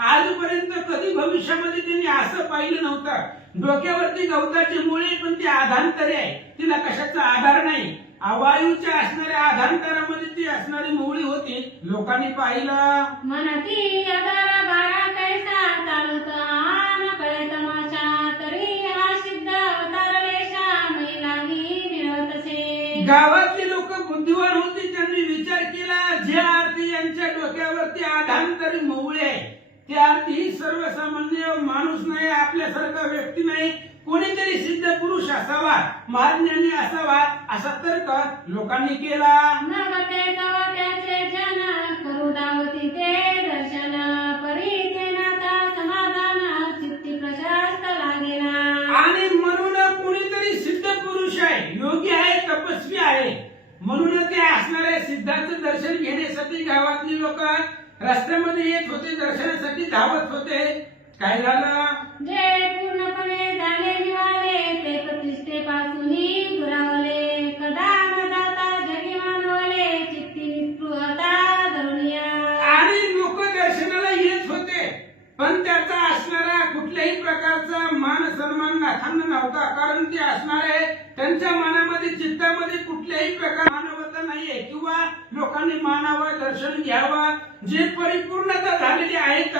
आजपर्यंत कधी भविष्यामध्ये त्यांनी असं पाहिलं नव्हतं. डोक्यावरती गवताची मुळी पण ती आधांतरी आहे, तिला कशाचा आधार नाही. वायूच्या असणाऱ्या आधांतरामध्ये ती असणारी मुळी होती. लोकांनी पाहिलं मनती आधार बारा कैसा चालत आन कळे तमाशा तरी हा सिद्ध अवतार लेशा महिलाही मिळवतसे. गावातली लोक बुद्धिवान होती, त्यांनी विचार केला ज्या अर्थी यांच्या डोक्यावरती आधांतरी मुळी आहे त्या अर्थी ही सर्वसामान्य माणूस नाही, आपल्यासारखा व्यक्ती नाही, कोणीतरी सिद्ध पुरुष असावा, महाज्ञानी असावा असा तर्क लोकांनी केला. नगते गवत्याचे जन करू दावती ते दर्शन परी ते नाथा समाधान चित्ती प्रशस्त लागेला. आणि म्हणून कोणीतरी सिद्ध पुरुष आहे, योगी आहे, तपस्वी आहे, म्हणून ते असणाऱ्या सिद्धाचं दर्शन घेण्यासाठी गावातली लोक रस्त्यामध्ये येत होते, दर्शनासाठी धावत होते. काय झालं? जे पूर्णपणे झाले निवाले ते प्रतिष्ठेपासून दुरावले कदा न जाता जगी मानवले चित्ती निस्पृहता धरुनिया. आणि लोक दर्शनाला येत होते पण त्याचा असणारा कुठल्याही प्रकारचा मान सन्मान नाथांना नव्हता, कारण ते असणारे त्यांच्या मनामध्ये चित्तामध्ये कुठल्याही प्रकार मानवता नाहीये किंवा लोकांनी मानावं, दर्शन घ्यावं. जे परिपूर्णता झालेली आहेत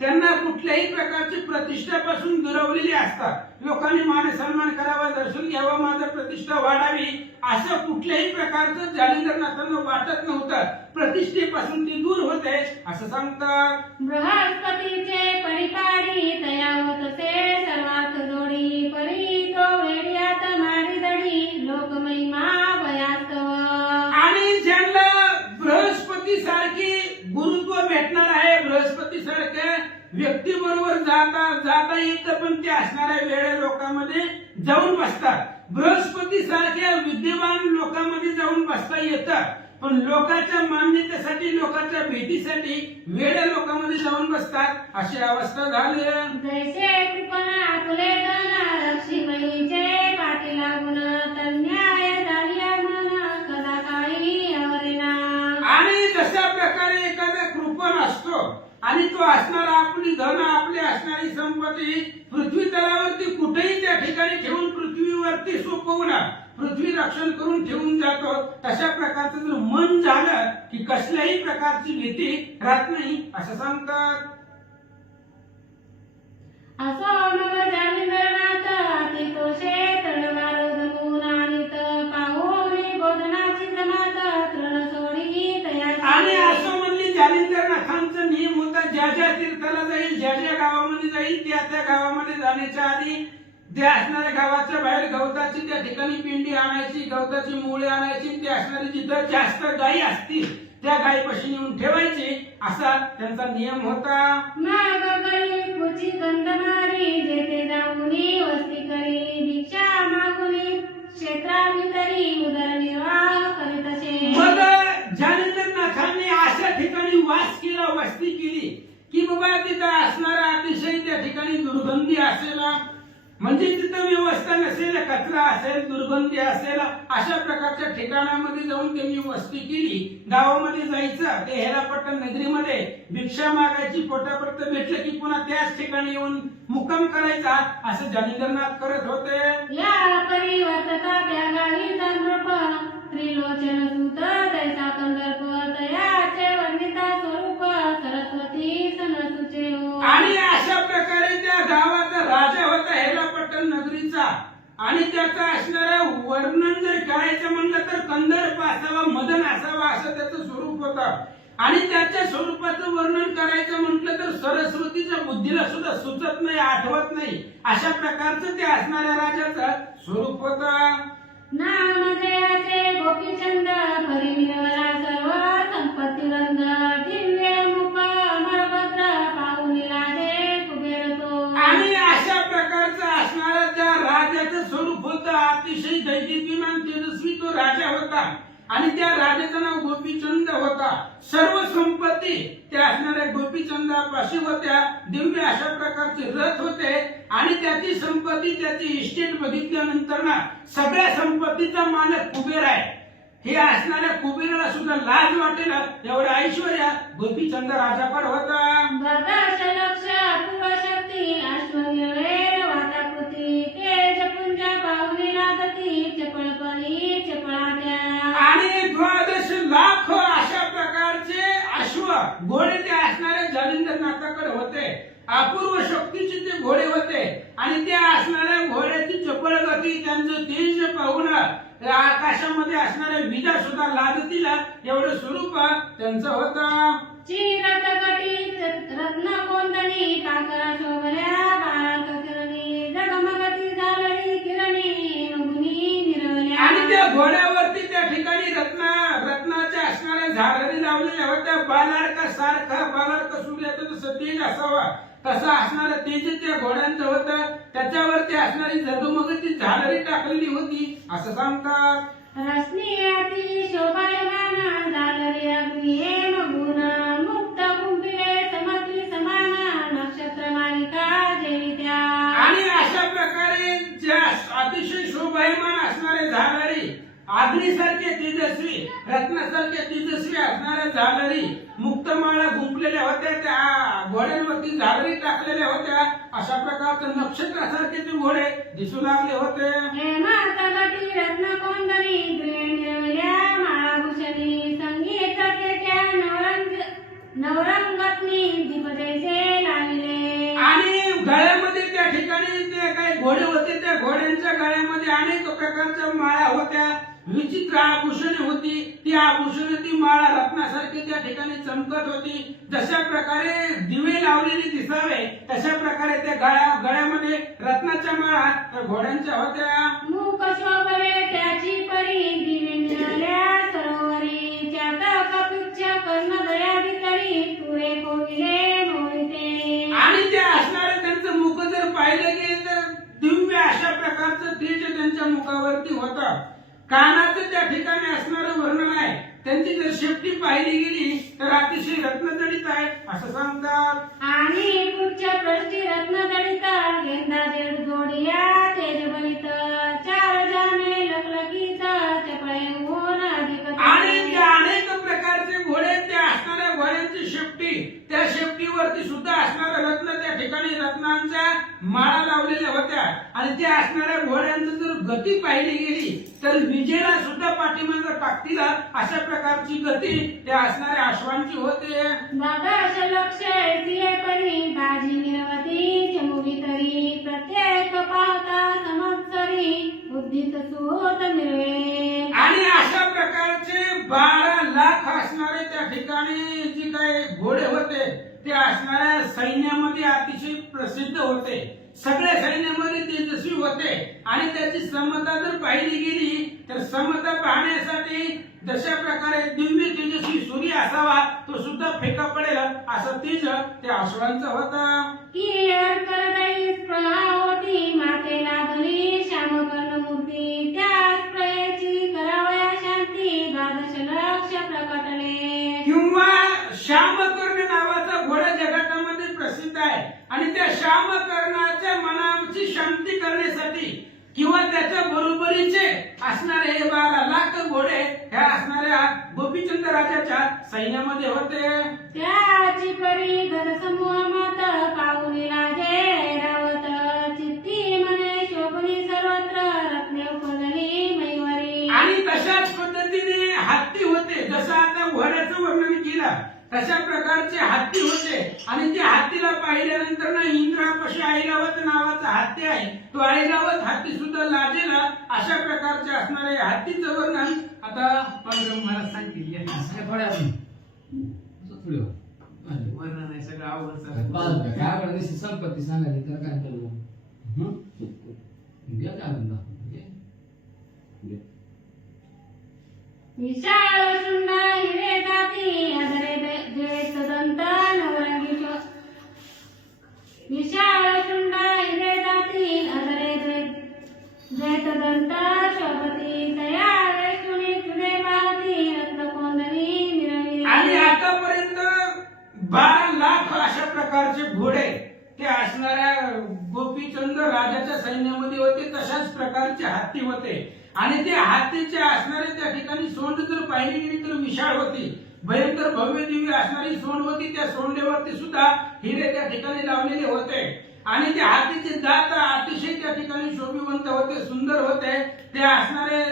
त्यांना कुठल्याही प्रकारची प्रतिष्ठापासून दुरावलेली असतात. लोकांनी मान सन्मान करावा, दर्शन घ्यावं, माझं प्रतिष्ठा वाढावी असं कुठल्याही प्रकारचं जालिंदरनाथांना वाटत नव्हतं. प्रतिष्ठेपासून ते दूर होते असं सांगतात. बृहस्पतीचे परिपाडी तयावत ते सर्वात जोडी परी तो वेड्यात मारी दडी लोक महिमा भयास्तव. आणि ज्यांना बृहस्पती सारखी गुरुत्व भेटणार आहे, बृहस्पती सारख्या व्यक्ती बरोबर जाता येतं पण ते असणाऱ्या वेळे लोकांमध्ये जाऊन बसतात. बृहस्पती सारख्या विद्यमान लोकांमध्ये जाऊन बसता येतं पण लोकांच्या मान्यतेसाठी, लोकांच्या भेटीसाठी वेड्या लोकांमध्ये जाऊन बसतात. अशी अवस्था झाली. जैसे कृपण आकुले गण लक्ष्मीचे पाठी लागून तन्याय झाली मन कदा काही अवरेना. आणि जशा प्रकारे एखादा कृपण असतो आणि तो असणारा आपली धन, आपली असणारी संपत्ती पृथ्वी तलावरती कुठेही त्या ठिकाणी ठेवून पृथ्वीवरती सोपवून पृथ्वी रक्षण करून ठेवून जातो, तशा प्रकारचं जर मन झालं की कसल्याही प्रकारची भीती राहत नाही असं सांगतात. असो मग जालिंदरनाथ अतितोषे तळवार जमून आणीत पाहुनी बोधनाची जमात तृण सोडी तयार. आणि असं म्हणली जालिंदरनाथांचा नियम होता, ज्या ज्या तीर्थाला जाईल, ज्या ज्या गावामध्ये जाईल त्या त्या गावामध्ये जाण्याच्या आधी त्या असणाऱ्या गावाच्या बाहेर गवताची त्या ठिकाणी पिंडी आणायची, गवताची मुळे आणायची, ते असणारी जिथं जास्त गायी असतील त्या गायीपाशी नेऊन ठेवायची असा त्यांचा नियम होता. माग गळी कुची गंध मारी जेथे जाऊनी वस्ती करी भिक्षा मागुनी क्षेत्राभितरी उदरनिर्वाह करीत असे. मग जालिंदरनाथांनी अशा ठिकाणी वास केला, वस्ती केली की बाबा तिथं असणारा अतिशय त्या ठिकाणी दुर्गंधी असेल, म्हणजे तिथं व्यवस्था नसेल, कचरा असेल, दुर्गंधी असेल, अशा प्रकारच्या ठिकाणामध्ये जाऊन त्यांनी वस्ती केली. गावामध्ये जायचं, ते हेलापट्टण नगरीमध्ये भिक्षा मागायची, पोटापर्यंत भेटलं की पुन्हा त्याच ठिकाणी येऊन मुक्काम करायचा असं जालिंदरनाथ करत होते. या परिवर्तता त्या गावी तंद्रप त्रिलोचन सूत तैसा कंदर्प तयाचे वर्णिता स्वरूप सरस्वती सनसुचे. आणि अशा प्रकारे त्या राजा होता हेलापट्टण नगरीचा आणि त्याचा असणारा वर्णन जर करायचं म्हणलं तर कंदर्प असावा, मदन असावा असं त्याचं स्वरूप होतं. आणि त्याच्या स्वरूपाचं वर्णन करायचं म्हटलं तर सरस्वतीच्या बुद्धीला सुद्धा सुचत नाही, आठवत नाही अशा प्रकारचं ते असणाऱ्या राजाचं स्वरूप होतं. नामजयाचे गोपीचंद परी मिळवला सर्व संपत्ती रंग दिव्य मुख अमरभद्र पाहून लाजे कुबेर तो. आणि अशा प्रकारचं असणारा त्या राजाचं स्वरूप होतं. अतिशय दैदिप्यमान तेजस्वी तो राजा होता आणि त्या राजाचं नाव गोपीचंद होता. सर्व संपत्ती त्या असणाऱ्या गोपीचंदापाशी होत्या. दिव्य अशा प्रकारचे रथ होते आणि त्याची संपत्ती, त्याची इस्टेट बघितल्यानंतर ना सगळ्या संपत्तीचा मालक कुबेर आहे. हे असणाऱ्या कुबेराला सुद्धा लाज वाटेल एवढा ऐश्वर्या गोपीचंद राजाकडे होता. द्वादश लक्ष अपूर्व शक्ती अश्वनिर्वेर वाताकृती तेजपुंज पाहुनी लाजती चपळपणी चपळात्या. आणि 12 लाख अशा प्रकारचे अश्व घोडे ते असणारे जालिंदरनाथाकडे होते. अपूर्व शक्तीचे ते घोडे होते आणि त्या असणाऱ्या घोड्याची चपळ गती, त्यांचं तेज पाहून आकाशामध्ये असणाऱ्या विजा सुद्धा लाजतील एवढं स्वरूप त्यांचं होतं. चिरत गटी रत्न कोंदणी काकरा शोभल्या बाळक किरणी जगमगती झालडी किरणी मुनी निरवल्या. आणि त्या घोड्यावरती त्या ठिकाणी रत्नाच्या असणाऱ्या झालरी लावलेल्या होत्या. बालार्का सारखा, बालार्क सूर्याचं जसं तेज असावा तसं असणारं तेज त्या घोड्यांचं होतं. त्याच्यावरती असणारी जगमगती झालरी टाकलेली होती असं सांगतात. रश्मीयाती शोभायमान झालरी अग्नी हेम गुण मुक्त कुंभिले समत्री समान नक्षत्र मालिका जेवित्या. आणि अशा प्रकारे ज्या अतिशय शोभायमान असणारे झालरी, अग्नीसारखे तेजस्वी, रत्नासारखे तेजस्वी असणाऱ्या झालरी मुक्तमाळा गुंफलेल्या होत्या. त्या घोड्यांवरती झालरी टाकलेल्या होत्या. अशा प्रकारचे नक्षत्रासारखे ते घोडे दिसू लागले होते. हेमार्थ गटी रत्न कोंदणी निरवल्या माळाभूषणी संगीत त्या नवरंगत्नी दीपदेशे लाविले. आणि गळ्यामध्ये त्या ठिकाणी ते काही घोडे होते. त्या घोड्यांच्या गळ्यामध्ये अनेक प्रकारच्या माळा होत्या. विचित्र आभूषणे होती. ती आभूषणे, ती माळा रत्नासारखी त्या ठिकाणी चमकत होती. जशा प्रकारे दिवे लावलेली दिसावे तशा प्रकारे त्या गळ्यामध्ये रत्नाच्या माळा त्या घोड्यांच्या होत्या. मूक शोभले त्याची परी दिवे निळाल्या सरोवरी चातक पिच्छ कर्ण दयादी तरी तुरे कोविले मोहिते. आणि ते असणारे त्यांचं मुख जर पाहिलं गेलं तर दिव्य अशा प्रकारचं तेज त्यांच्या मुखावरती होतं. कानाचं त्या ठिकाणी असणारं वर्णन आहे. त्यांची जर शेपटी पाहिली गेली तर अतिशय रत्नजडित आहे असं सांगतात. आणि पुढच्या पृष्ठी रत्नजडित गेंदा जेड जोडिया तेजबलित चार जाने लखलखीत चपळे ऊन अधिक. आणि त्या अनेक प्रकारचे घोडे, त्या असणाऱ्या घोड्यांची शेपटी, त्या शेपटीवरती सुद्धा असणारं रत्न, त्या ठिकाणी रत्नांच्या माळा लावलेल्या होत्या. आणि त्या असणाऱ्या घोड्यांची जर गती पाहिली गेली तर विजेला सुद्धा पाठीमागं टाकतील अशा प्रकारची गती त्या असणाऱ्या अश्वांची होते. द्वादश लक्ष ऐसिये परी बाजी मिरवती चमुगी तरी प्रत्येक पाहता संवत्सरी बुद्धीत सुहोत मिरवे. आणि अशा प्रकारचे 12 लाख असणारे त्या ठिकाणी जी काही घोडे होते ते असणाऱ्या सैन्यामध्ये अतिशय प्रसिद्ध होते. सगळ्या सैन्यामध्ये तेजस्वी होते. आणि त्याची समता जर पाहिली गेली तर समता पाहण्यासाठी जशा प्रकारे दिव्य तेजस्वी सूर्य असावा तो सुद्धा फेका पडेल असं तेज त्या अश्वांचं होतं. की अडकरदायी स्पृहा होती मातेला धनी श्यामकर्ण मूर्ती त्या स्पृहेची करावया शांती द्वादश लक्ष प्रकटले. किंवा श्यामकर्ण नावाचा घोडा जगामध्ये प्रसिद्ध आहे. आणि त्या श्यामकर्णाच्या मनाची शांती करण्यासाठी किंवा त्याच्या बरोबरीचे असणारे हे 12 लाख घोडे ह्या असणाऱ्या गोपीचंद राजाच्या सैन्यामध्ये होते. त्याची परी गज समूह मत पाहून लाजे रावत चित्ती मने शोभनी सर्वत्र रत्ने उपजली मैवरी. आणि तशाच पद्धतीने हत्ती होते. जसं आता घोड्याचं वर्णन केलं तशा प्रकारचे हत्ती होते. आणि त्या हत्तीला हत्तीला पाहिल्यानंतर ना इंद्रापाशी ऐरावत नावाचा हत्ती आहे, तो ऐरावत हत्ती सुद्धा लाजेला अशा प्रकारचे असणारे हत्तीचं वर्णन आता पांडुरंग महाराज सांगतील. थोड्या थोडी वर्णन आहे सगळं अवघड काय आपण संपत्ती सांगायची तर काय करू घ्या काय म्हणता विशाळ शुंड हिरे जाती आदरे द्वैत दंत नवरंगी विशाळ शुंड हिरे जाती आदरे द्वैत दंत शोभती तया वैष्णवी तुझे पाहती रत्नकोंदणी मिरवी. आणि आतापर्यंत 12 लाख अशा प्रकारचे घोडे ते असणाऱ्या गोपीचंद राजाच्या सैन्यामध्ये होते, तशाच प्रकारचे हत्ती होते. आणि ते हत्तीचे असणारे त्या ठिकाणी सोंड जर पाहिली गेली तर विशाळ होती, भयंकर भव्य दिव्य असणारी सोंड होती. त्या सोंडेवरती सुद्धा हिरे त्या ठिकाणी लावलेले होते. आणि त्या हत्तीचे दात अतिशय त्या ठिकाणी शोभिवंत होते, सुंदर होते. ते असणारे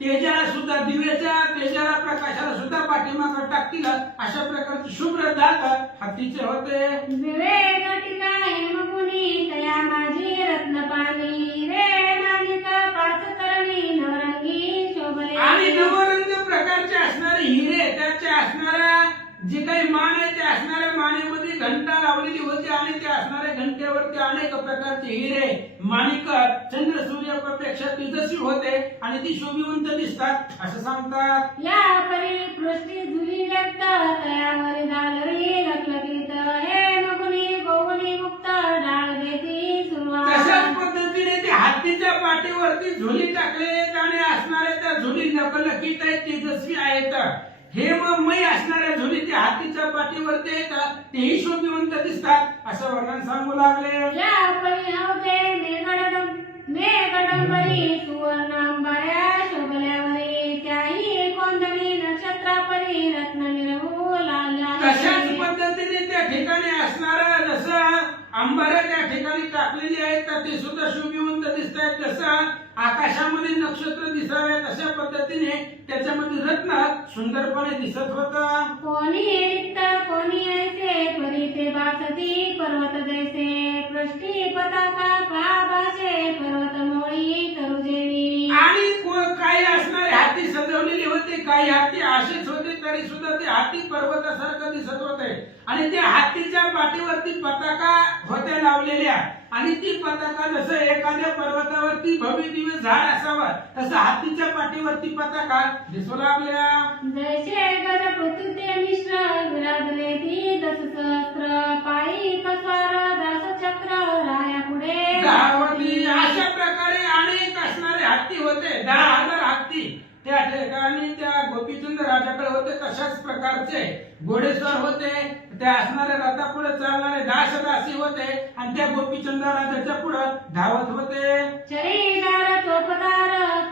तेजाला सुद्धा, दिव्याच्या तेजाला, प्रकाशाला सुद्धा पाठीमागे टाकतील अशा प्रकारचे शुभ्र दात हत्तीचे होते. विवेक टीका हेमकुनी तया माझी रत्नपाणी रे मानिक पाच करणी नवरंगी शोभले. आणि नवरंग प्रकारचे असणारे हिरे, त्याचे असणाऱ्या जे काही मान आहे ते असणाऱ्या मानेमध्ये घंटा लावलेली होती. आणि त्या असणाऱ्या घंटेवरती अनेक प्रकारचे हिरे, माणिक चंद्र सूर्यापेक्षा तेजस्वी होते आणि ती शोभिवंत दिसतात असं सांगतात. या परी पृष्ठी धुली व्यक्त तयावरी झालरी लखलखीत हे मगुनी गोगुनी मुक्त डाळ देती सुरुवात. तशाच पद्धतीने ते हत्तीच्या पाठीवरती झुली टाकले आणि असणाऱ्या त्या झुली लखलखीत आहेत, तेजस्वी आहेत. हेममय असणाऱ्या झुली त्या हत्तीच्या पाठीवरती आहेत, तेही शोभिवंत दिसतात असं वर्णन सांगू लागले. या परी हवते मेघडंबरी सुवर्णांबऱ्या शोभल्यावरी त्याही कोंदणी नक्षत्रापरी रत्न मिरवू लागल्या. तशाच पद्धतीने त्या ठिकाणी असणारा जसं अंबाऱ्या त्या ठिकाणी टाकलेली आहेत तर ते सुद्धा शोभिवंत दिसत आहेत. जसं आकाशामध्ये नक्षत्र दिसावे तशा पद्धतीने त्याच्यामध्ये रत्न सुंदरपणे दिसत होता. कोणी रिक्त कोणी ऐसे परी ते बासती पर्वत जैसे पृष्ठी पताका पाभासे पर्वत मोळी करू जेवी. आणि काही असणारे हाती सजवलेले होते, काही हाती असेच होते, तरी सुद्धा ते हाती पर्वतासारखं दिसत होते. आणि त्या हातीच्या पाठीवरती पताका होत्या लावलेल्या. आणि ती पताका जसं एखाद्या पर्वतावरती भव्य दिव्य झाड असावं तसं हातीच्या पाठीवरती पताका दिसू लागल्या. जैसे गज पृथ्वी मिश्र विराजले ती दस सहस्त्र पायी कसवार दास चक्र राया पुढे धावती. अशा प्रकारे अनेक असणारे हत्ती होते, 10,000 हत्ती त्या ठिकाणी त्या गोपीचंद राजाकडे होते. तशाच प्रकारचे घोडेस्वार होते, त्या असणाऱ्या रथापुढे चालणारे दासदासी होते आणि त्या गोपीचंद राजाच्या पुढे धावत होते. शरीरार चोपदार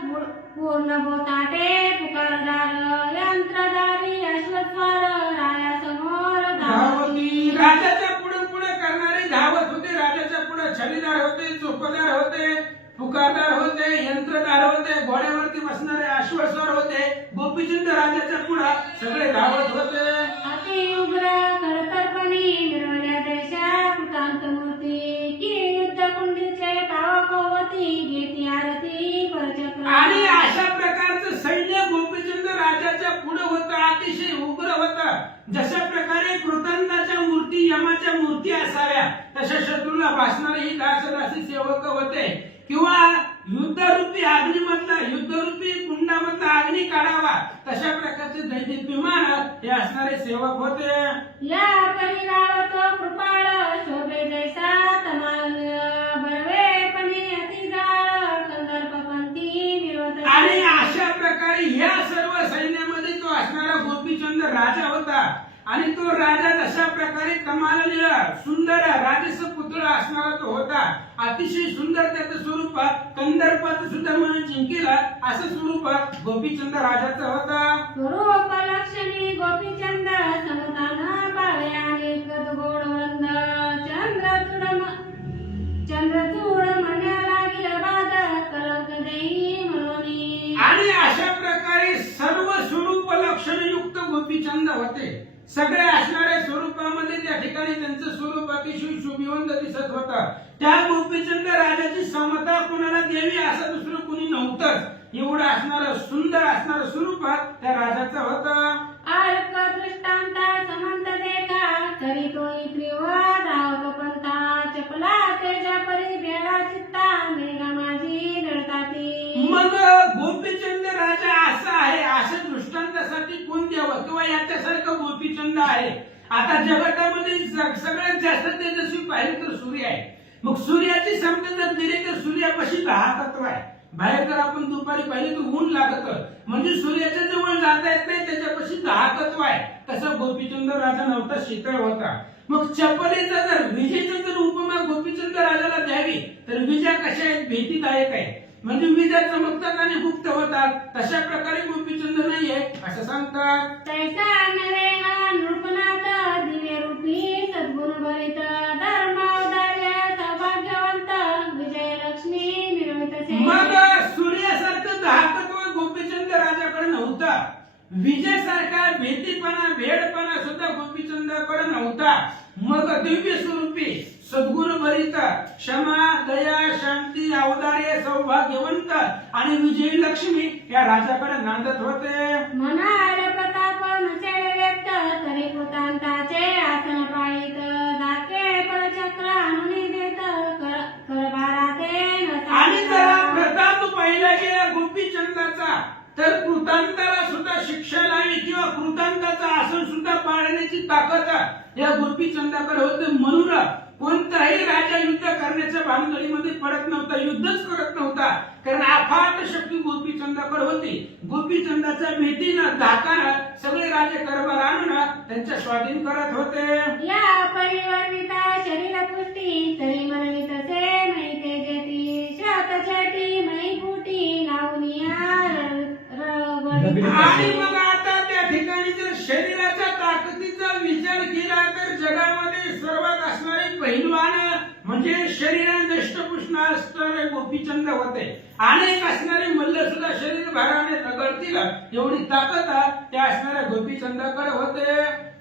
पूर्ण बोताटे पुकारदार यंत्रधारी अश्वस्वार राया समोर धावती. राजाच्या पुढे पुढे करणारे धावत होते. राजाच्या पुढे छडीदार होते, चोपदार होते, पुकारदार होते, यंत्रधार होते, घोड्यावरती बसणारे अश्वस्वार होते. गोपीचंद राजाच्या पुढे सगळे धावत होते. अति उग्र खरतरपणी मिरवल्या देशा कृतांत मूर्ती की युद्ध कुंडीचे पावकवती घेती आरती परचक्र. आणि अशा प्रकारचं सैन्य गोपीचंद राजाच्या पुढे होतं, अतिशय उग्र होतं. जशा प्रकारे कृतांताच्या मूर्ती यमाच्या मूर्ती असाव्या तशा शत्रूला भासणारे ही दासदासी सेवक होते. किंवा युद्धरूपी अग्निमधला, युद्धरूपी कुंडामधला अग्नी काढावा तशा प्रकारचे दैदिप्यमान हे असणारे सेवक होते. या परिरावतो कृपाळ शोभे जैसा तमाल बरवेपणी अति जाळ कंदर्पपंथी विरोध. आणि अशा प्रकारे ह्या सर्व सैन्यामध्ये तो असणारा गोपीचंद राजा होता. आणि तो राजा जशा प्रकारे कमाल सुंदर राजस पुतळा असणारा तो होता. अतिशय सुंदर त्याचं स्वरूप, कंदर्पात सुद्धा म्हणून जिंकेला असं स्वरूप गोपीचंद राजाचं होता. स्वरूप लक्ष्मी गोपीचंद समताना पावे आहे गोड वृंद चंद्रचूड म्हणा लागी अबाध कलंक देई म्हणून. आणि अशा प्रकारे सर्व स्वरूप लक्षणयुक्त गोपीचंद गोपीचंद होते. सगळे असणाऱ्या स्वरूपामध्ये त्या ठिकाणी त्यांचं स्वरूप अतिशय शोभिवंत दिसत होतं. त्या गोपीचंद राजाची समता कोणाला द्यावी असं दुसरं कोणी नव्हतंच. एवढं असणारं सुंदर असणारं स्वरूपात त्या राजाचं होतं. अर्क दृष्टांता समंत देखा तरी तोही त्रिवळ धावतो पंथा चपला तेजा परी भेळा चित्ता मेघा माझी दळताती. मग गोपीचंद राजा असा आहे असं दृष्टांतासाठी कोण द्यावं किंवा याच्यासारखं गोपीचंद आहे. आता जगामध्ये सगळ्यात जास्त तेजस्वी पाहिलं तर सूर्य आहे. मग सूर्याची समजा जर दिली तर सूर्यापाशी 10 तत्व आहे. बाहेर जर आपण दुपारी पाहिले तर ऊन लागत म्हणजे सूर्याच्या जवळ जाता येत नाही, त्याच्यापाशी 10 तत्व आहे. तसं गोपीचंद राजा नव्हता, शीतळ होता. मग चपलेचा जर विजेचा जर उपमा गोपीचंद राजाला द्यावी तर विजा कशा आहेत, भीतीदायक आहे. म्हणजे विजा चमकतात आणि गुप्त होतात. तशा प्रकारे गोपीचंद नाहीये असं सांगतात. तैसा नवे हा नृपनाथ दिव्य रूपी सद्गुण भरित धर्म औदार्य सौभाग्यवंत विजयलक्ष्मी मिळवितसे. मग सूर्यासारखं 10 तत्व गोपीचंद राजाकडे नव्हता. विजयासारखा भीतीपणा भेडपणा सुद्धा गोपीचंदाकडे नव्हता. मग दिव्य स्वरूपी सद्गुण भरित क्षमा दया शांती औदार्य सौभाग्यवंत आणि विजयी लक्ष्मी या राजाकडे नांदत होते. मनार प्रताप नसेल व्यक्त तरी कृतांताचे आसन पाळीत दाके परचक्र आणून देत करभाराते आणि जरा प्रताप पाहिला गेला गोपीचंदाचा तर कृतांताला सुद्धा शिक्षा लावी किंवा कृतांताचा आसन सुद्धा पाळण्याची ताकद या गोपीचंदाकडे होते. म्हणून कोणताही राजा युद्ध करण्याच्या भानगडीमध्ये पडत नव्हता, युद्धच करत नव्हता. कारण अफाट शक्ती गोपीचंदाकडे होती. गोपीचंदाच्या भीतीनं धाकानं सगळे राजे कारभार आणून त्यांच्या स्वाधीन करत होते. या परिवर्तिता शरीर पुष्टी तरी मनवितसे नाही तेजती शात छटी मै फुटी लावनिया आणि मग आता त्या ठिकाणी जर शरीराच्या ताकदीचा विचार केला तर जगामध्ये सर्वात असणारे पहिलवान म्हणजे शरीराने दष्टपुष्ण असणारे गोपीचंद होते. अनेक असणारे मल्ल सुद्धा शरीर भाराने रगडतील एवढी ताकद त्या असणाऱ्या गोपीचंदाकडे होते.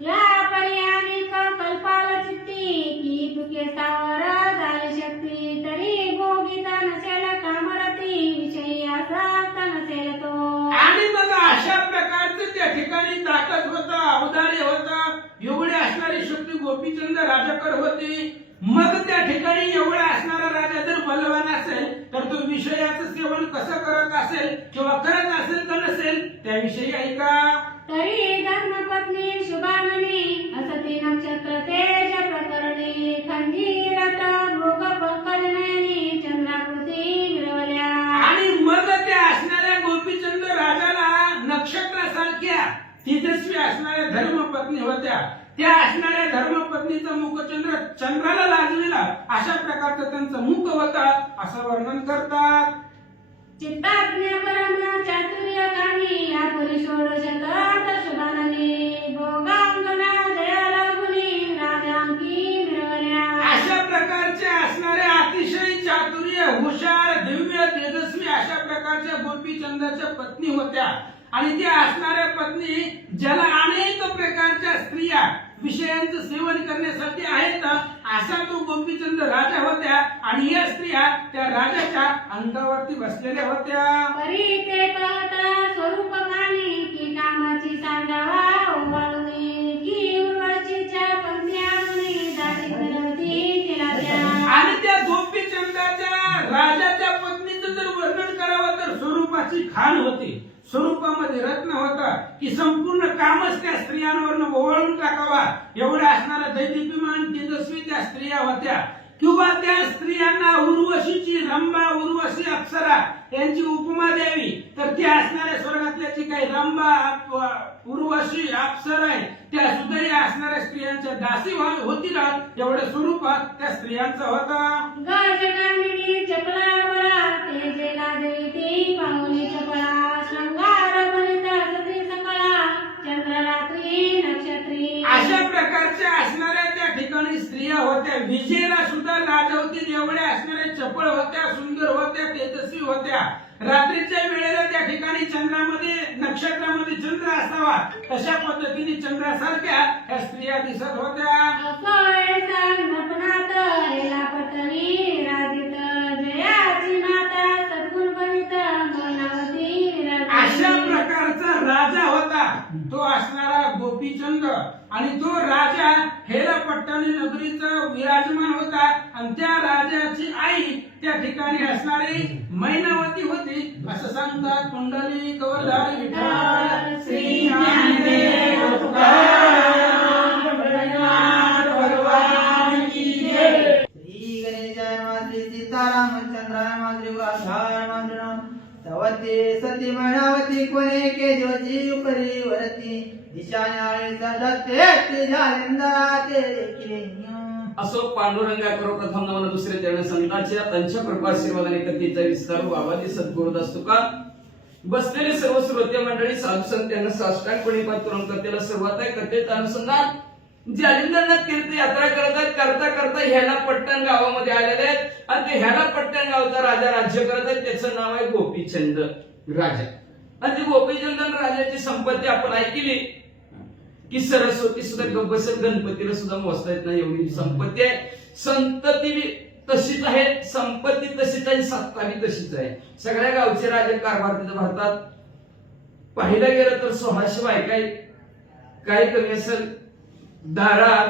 या पर्यानी कल्पाल चित्ती की तुके सावर झाली शक्ती तरी भोगिता नसेल कामरती विषयी आसक्त नसेल तो. आणि मग अशा प्रकारचे त्या ठिकाणी ताकद होता, औदार्य होता, एवढी असणारी शक्ती गोपीचंद राजाकडे होती. मग त्या ठिकाणी एवढा असणारा राजा जर बलवान असेल तर तो विषयाचं सेवन कसं करत असेल किंवा करत असेल का नसेल त्याविषयी ऐका. तरी धर्मपत्नी शुभामणी असते नक्षत्र तेज प्रकरणी खंडीरत भोग पंकजनयनी चंद्राकृती मिळवल्या. आणि मग त्या असणाऱ्या गोपीचंद राजाला नक्षत्रासारख्या तेजस्वी असणाऱ्या धर्मपत्नी होत्या. त्या असणाऱ्या धर्मपत्नीचा मुखचंद्र चंद्राला लागलेला अशा प्रकारचं त्यांचं मुख होतं असं वर्णन करतात. चित्ताज्ञ परम चातुर्य कामी या परिषोडशतात शुभाननी भोगांगना जयाला गुणी राजांकी मिळवल्या. अशा प्रकारचे असणारे अतिशय चातुर्य हुशार दिव्य तेजस्वी अशा प्रकारच्या गोपीचंदाच्या पत्नी होत्या. आणि त्या असणाऱ्या पत्नी ज्याला अनेक प्रकारच्या स्त्रिया विषयांचं सेवन करण्यासाठी आहेत असा तो गोपीचंद राजा होत्या. आणि या स्त्रिया त्या राजाच्या अंगावरती बसलेल्या होत्या. परी ते पाहता स्वरूप कानी की कामाची सांगावा ओवाळूनी की उर्वशीच्या पंथ्यामुनी दाटी करवती तिला द्या. आणि त्या गोपीचंदाच्या राजाच्या पत्नीचं जर वर्णन करावं तर स्वरूपाची खान होती, स्वरूपामध्ये रत्न होता की संपूर्ण कामच त्या स्त्रियांवर ओवाळून टाकावा एवढ्या असणाऱ्या दैदिप्यमान तेजस्वी त्या स्त्रिया होत्या. किंवा त्या स्त्रियांना उर्वशीची रंभा उर्वशी अप्सरा यांची उपमा द्यावी तर त्या असणाऱ्या स्वर्गातल्या जी काही रंभा उर्वशी अप्सरा आहे त्या सुद्धा या असणाऱ्या स्त्रियांच्या दासी होतील एवढं स्वरूप त्या स्त्रियांचं होतं. गजगामिनी चपला बळा तेजेला देती पाहुणी चपळा शृंगार बनिता सती सकळा चंद्ररात्री नक्षत्री. अशा प्रकारच्या असणाऱ्या त्या ठिकाणी स्त्रिया होत्या. विजेला सुद्धा लाजवतील एवढ्या असणाऱ्या चपळ होत्या, सुंदर होत्या, तेजस्वी होत्या. रात्रीच्या वेळेला त्या ठिकाणी ठिकाणी चंद्रामध्ये नक्षत्रामध्ये चंद्र असावा तशा पद्धतीने चंद्रासारख्या ह्या स्त्रिया दिसत होत्या. सोय संगपनात रेला पटणी विराजित जयाची माता सद्गुण बनित मैनावती विराजित. अशा प्रकारचा राजा होता तो असणारा गोपीचंद आणि तो राजा हेरापट्टणी नगरीचा विराजमान होता आणि त्या राजाची आई त्या ठिकाणी असणारी मैनावती होती असं सांगतात. कुंडली कवरधारी विठ्ठल श्री ज्ञानदेव तुकाराम पंढरीनाथ भगवान की जय. श्री गणेशाय माद्री सीताराम चंद्राय माद्री वाधार माद्रम सवती सती मैनावती कोणे के दिवची उपरी वरती ईशान्य आळीचा दत्ते ते जालिंदरा ते देखिले असो पांडुरंगा करो प्रथम नवन दुसरे चरण संतांच्या त्यांच्या कृपाशीर्वादाने कथेचा विस्तार बाबाजी सद्गुरुदास तुका बसलेले सर्व श्रोते मंडळी साधू संत यांना साष्टांगपणे पातुरम कथेला सुरुवात आहे. कथेचं अनुसंधान जालिंदरनाथ तीर्थ यात्रा करतात. करता करता ह्याला पट्टण गावामध्ये आलेले आहेत आणि ते ह्याला पट्टण गावचा राजा राज्य करत आहेत. त्याचं नाव आहे गोपीचंद राजा. आणि ते गोपीचंद राजाची संपत्ती आपण ऐकली की सरस्वती सुद्धा बसत गणपतीला सुद्धा मोजता येत नाही एवढी संपत्ती आहे. संतती तशीच आहे, संपत्ती तशीच आहे, सत्ता बी तशीच आहे. सगळ्या गावचे राजे कारभार तिथं भरतात. पाहिलं गेलं तर 1600 बायका आहेत. काही कमी असेल दारात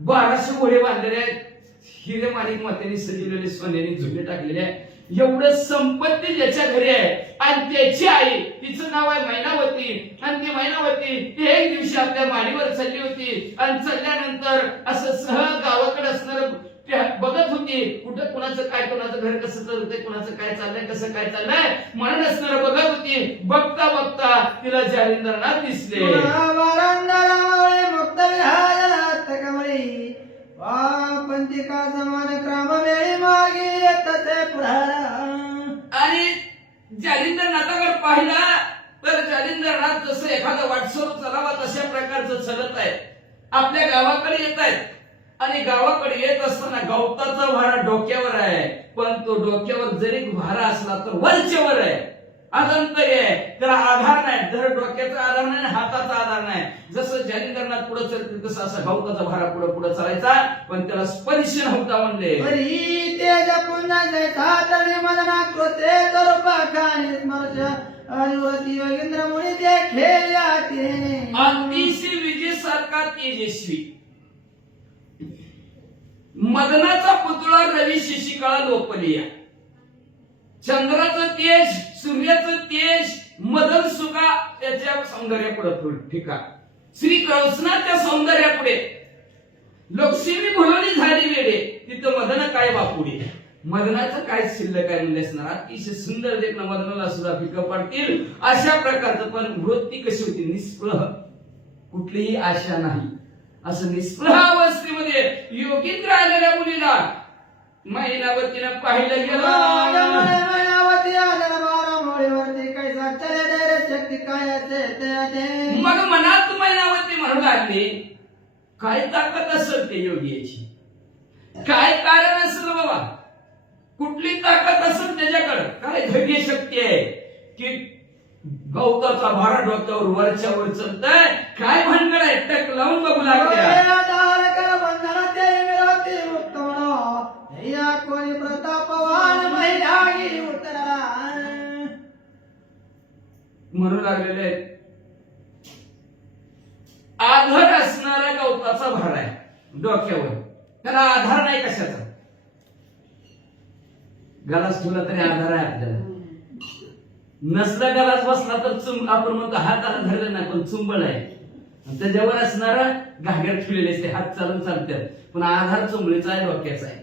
1200 घोडे बांधलेले आहेत. हिरे माणिक मातेने सजवलेले सोन्याने झुले टाकलेले आहे. एवढं संपत्ती ज्याच्या घरी आहे आणि त्याची आई तिचं नाव आहे मैनावती आणि ती मैनावती ती एक दिवशी आपल्या माडीवर चालली होती आणि चालल्यानंतर असं सहज गावाकडे असणार बघत होती. कुठं कुणाचं काय, कुणाचं घर कसं चालतंय, कुणाचं काय चाललंय, कसं काय चाललंय म्हणून असणार बघत होती. बघता बघता तिला जालिंदरनाथ दिसले. मुक्त विहायात कमळी पंथिका समान क्रम वेळी मागे तसे पुढारा. आणि जालिंदरनाथाकडे पाहिला तर जालिंदरनाथ जसं एखादा वाटसर चलावा तशा प्रकारचं चलत आहे. आपल्या गावाकडे येत आहेत आणि गावाकडे येत असताना गवताचा भारा डोक्यावर आहे, पण तो डोक्यावर जरी भारा असला तर वरच्यावर आहे, अदंत आहे, त्याला आधार नाही. जर डोक्याचा आधार नाही, हाताचा आधार नाही. जसं जालिंदरनाथ पुढे चलते तसं असा गवताचा भारा पुढे पुढे चालायचा, पण त्याला स्पर्श नव्हता म्हणले. परी तेज पुण्याचे सातने मदना कृते तरुपाखाने स्मर्श अनुवती योगेंद्र मुनी ते खेळल्या तिने. अतिशय विजयसारखा तेजस्वी मदनाचा पुतळा रवी शिशिकाळा लोपलिया. चंद्राचं तेज, सूर्याचं तेज, मदन सुका त्याच्या सौंदर्यापुढे ठिका. श्री कृष्णाच्या सौंदर्यापुढे लक्ष्मी भुलवली झाली वेडे, तिथं मदन काय बापुडे. मदनाचं काय शिल्लक काय म्हणजे असणार. अतिशय सुंदर देखणं मदनाला सुद्धा फिकं पडतील अशा प्रकारचं. पण वृत्ती कशी होती, निष्प्रह, कुठलीही आशा नाही. असं निष्प्रह अवस्थेमध्ये योगींद्र आलेल्या मुलीला मैनावतीनं पाहिलं गेलं. मग मनात मैनावती म्हणू लागली, काय ताकद असेल ते योगीची, काय कारण असेल बाबा, कुठली ताकद असेल त्याच्याकडे, काय धैर्य शक्ती आहे की गवताचा भारा डोक्यावर वरच्यावर चलताय, काय भानगड आहे. टक लावून बघू लागल्या. कोणी प्रतापवान महिलागी उतरला म्हणू लागलेले आधार असणारा गवताचा भार आहे डोक्यावर, त्याला आधार नाही कशाचा. गलास ठेवला तरी आधार आहे आपल्याला, नसला गलास बसला तर आपण म्हणतो हाताला धरलं नाही पण चुंबळ आहे. त्याच्यावर असणारा घागर ठेवलेले असते, हात चालून चालतात, पण आधार चुंबळीचा आहे, डोक्याचा आहे.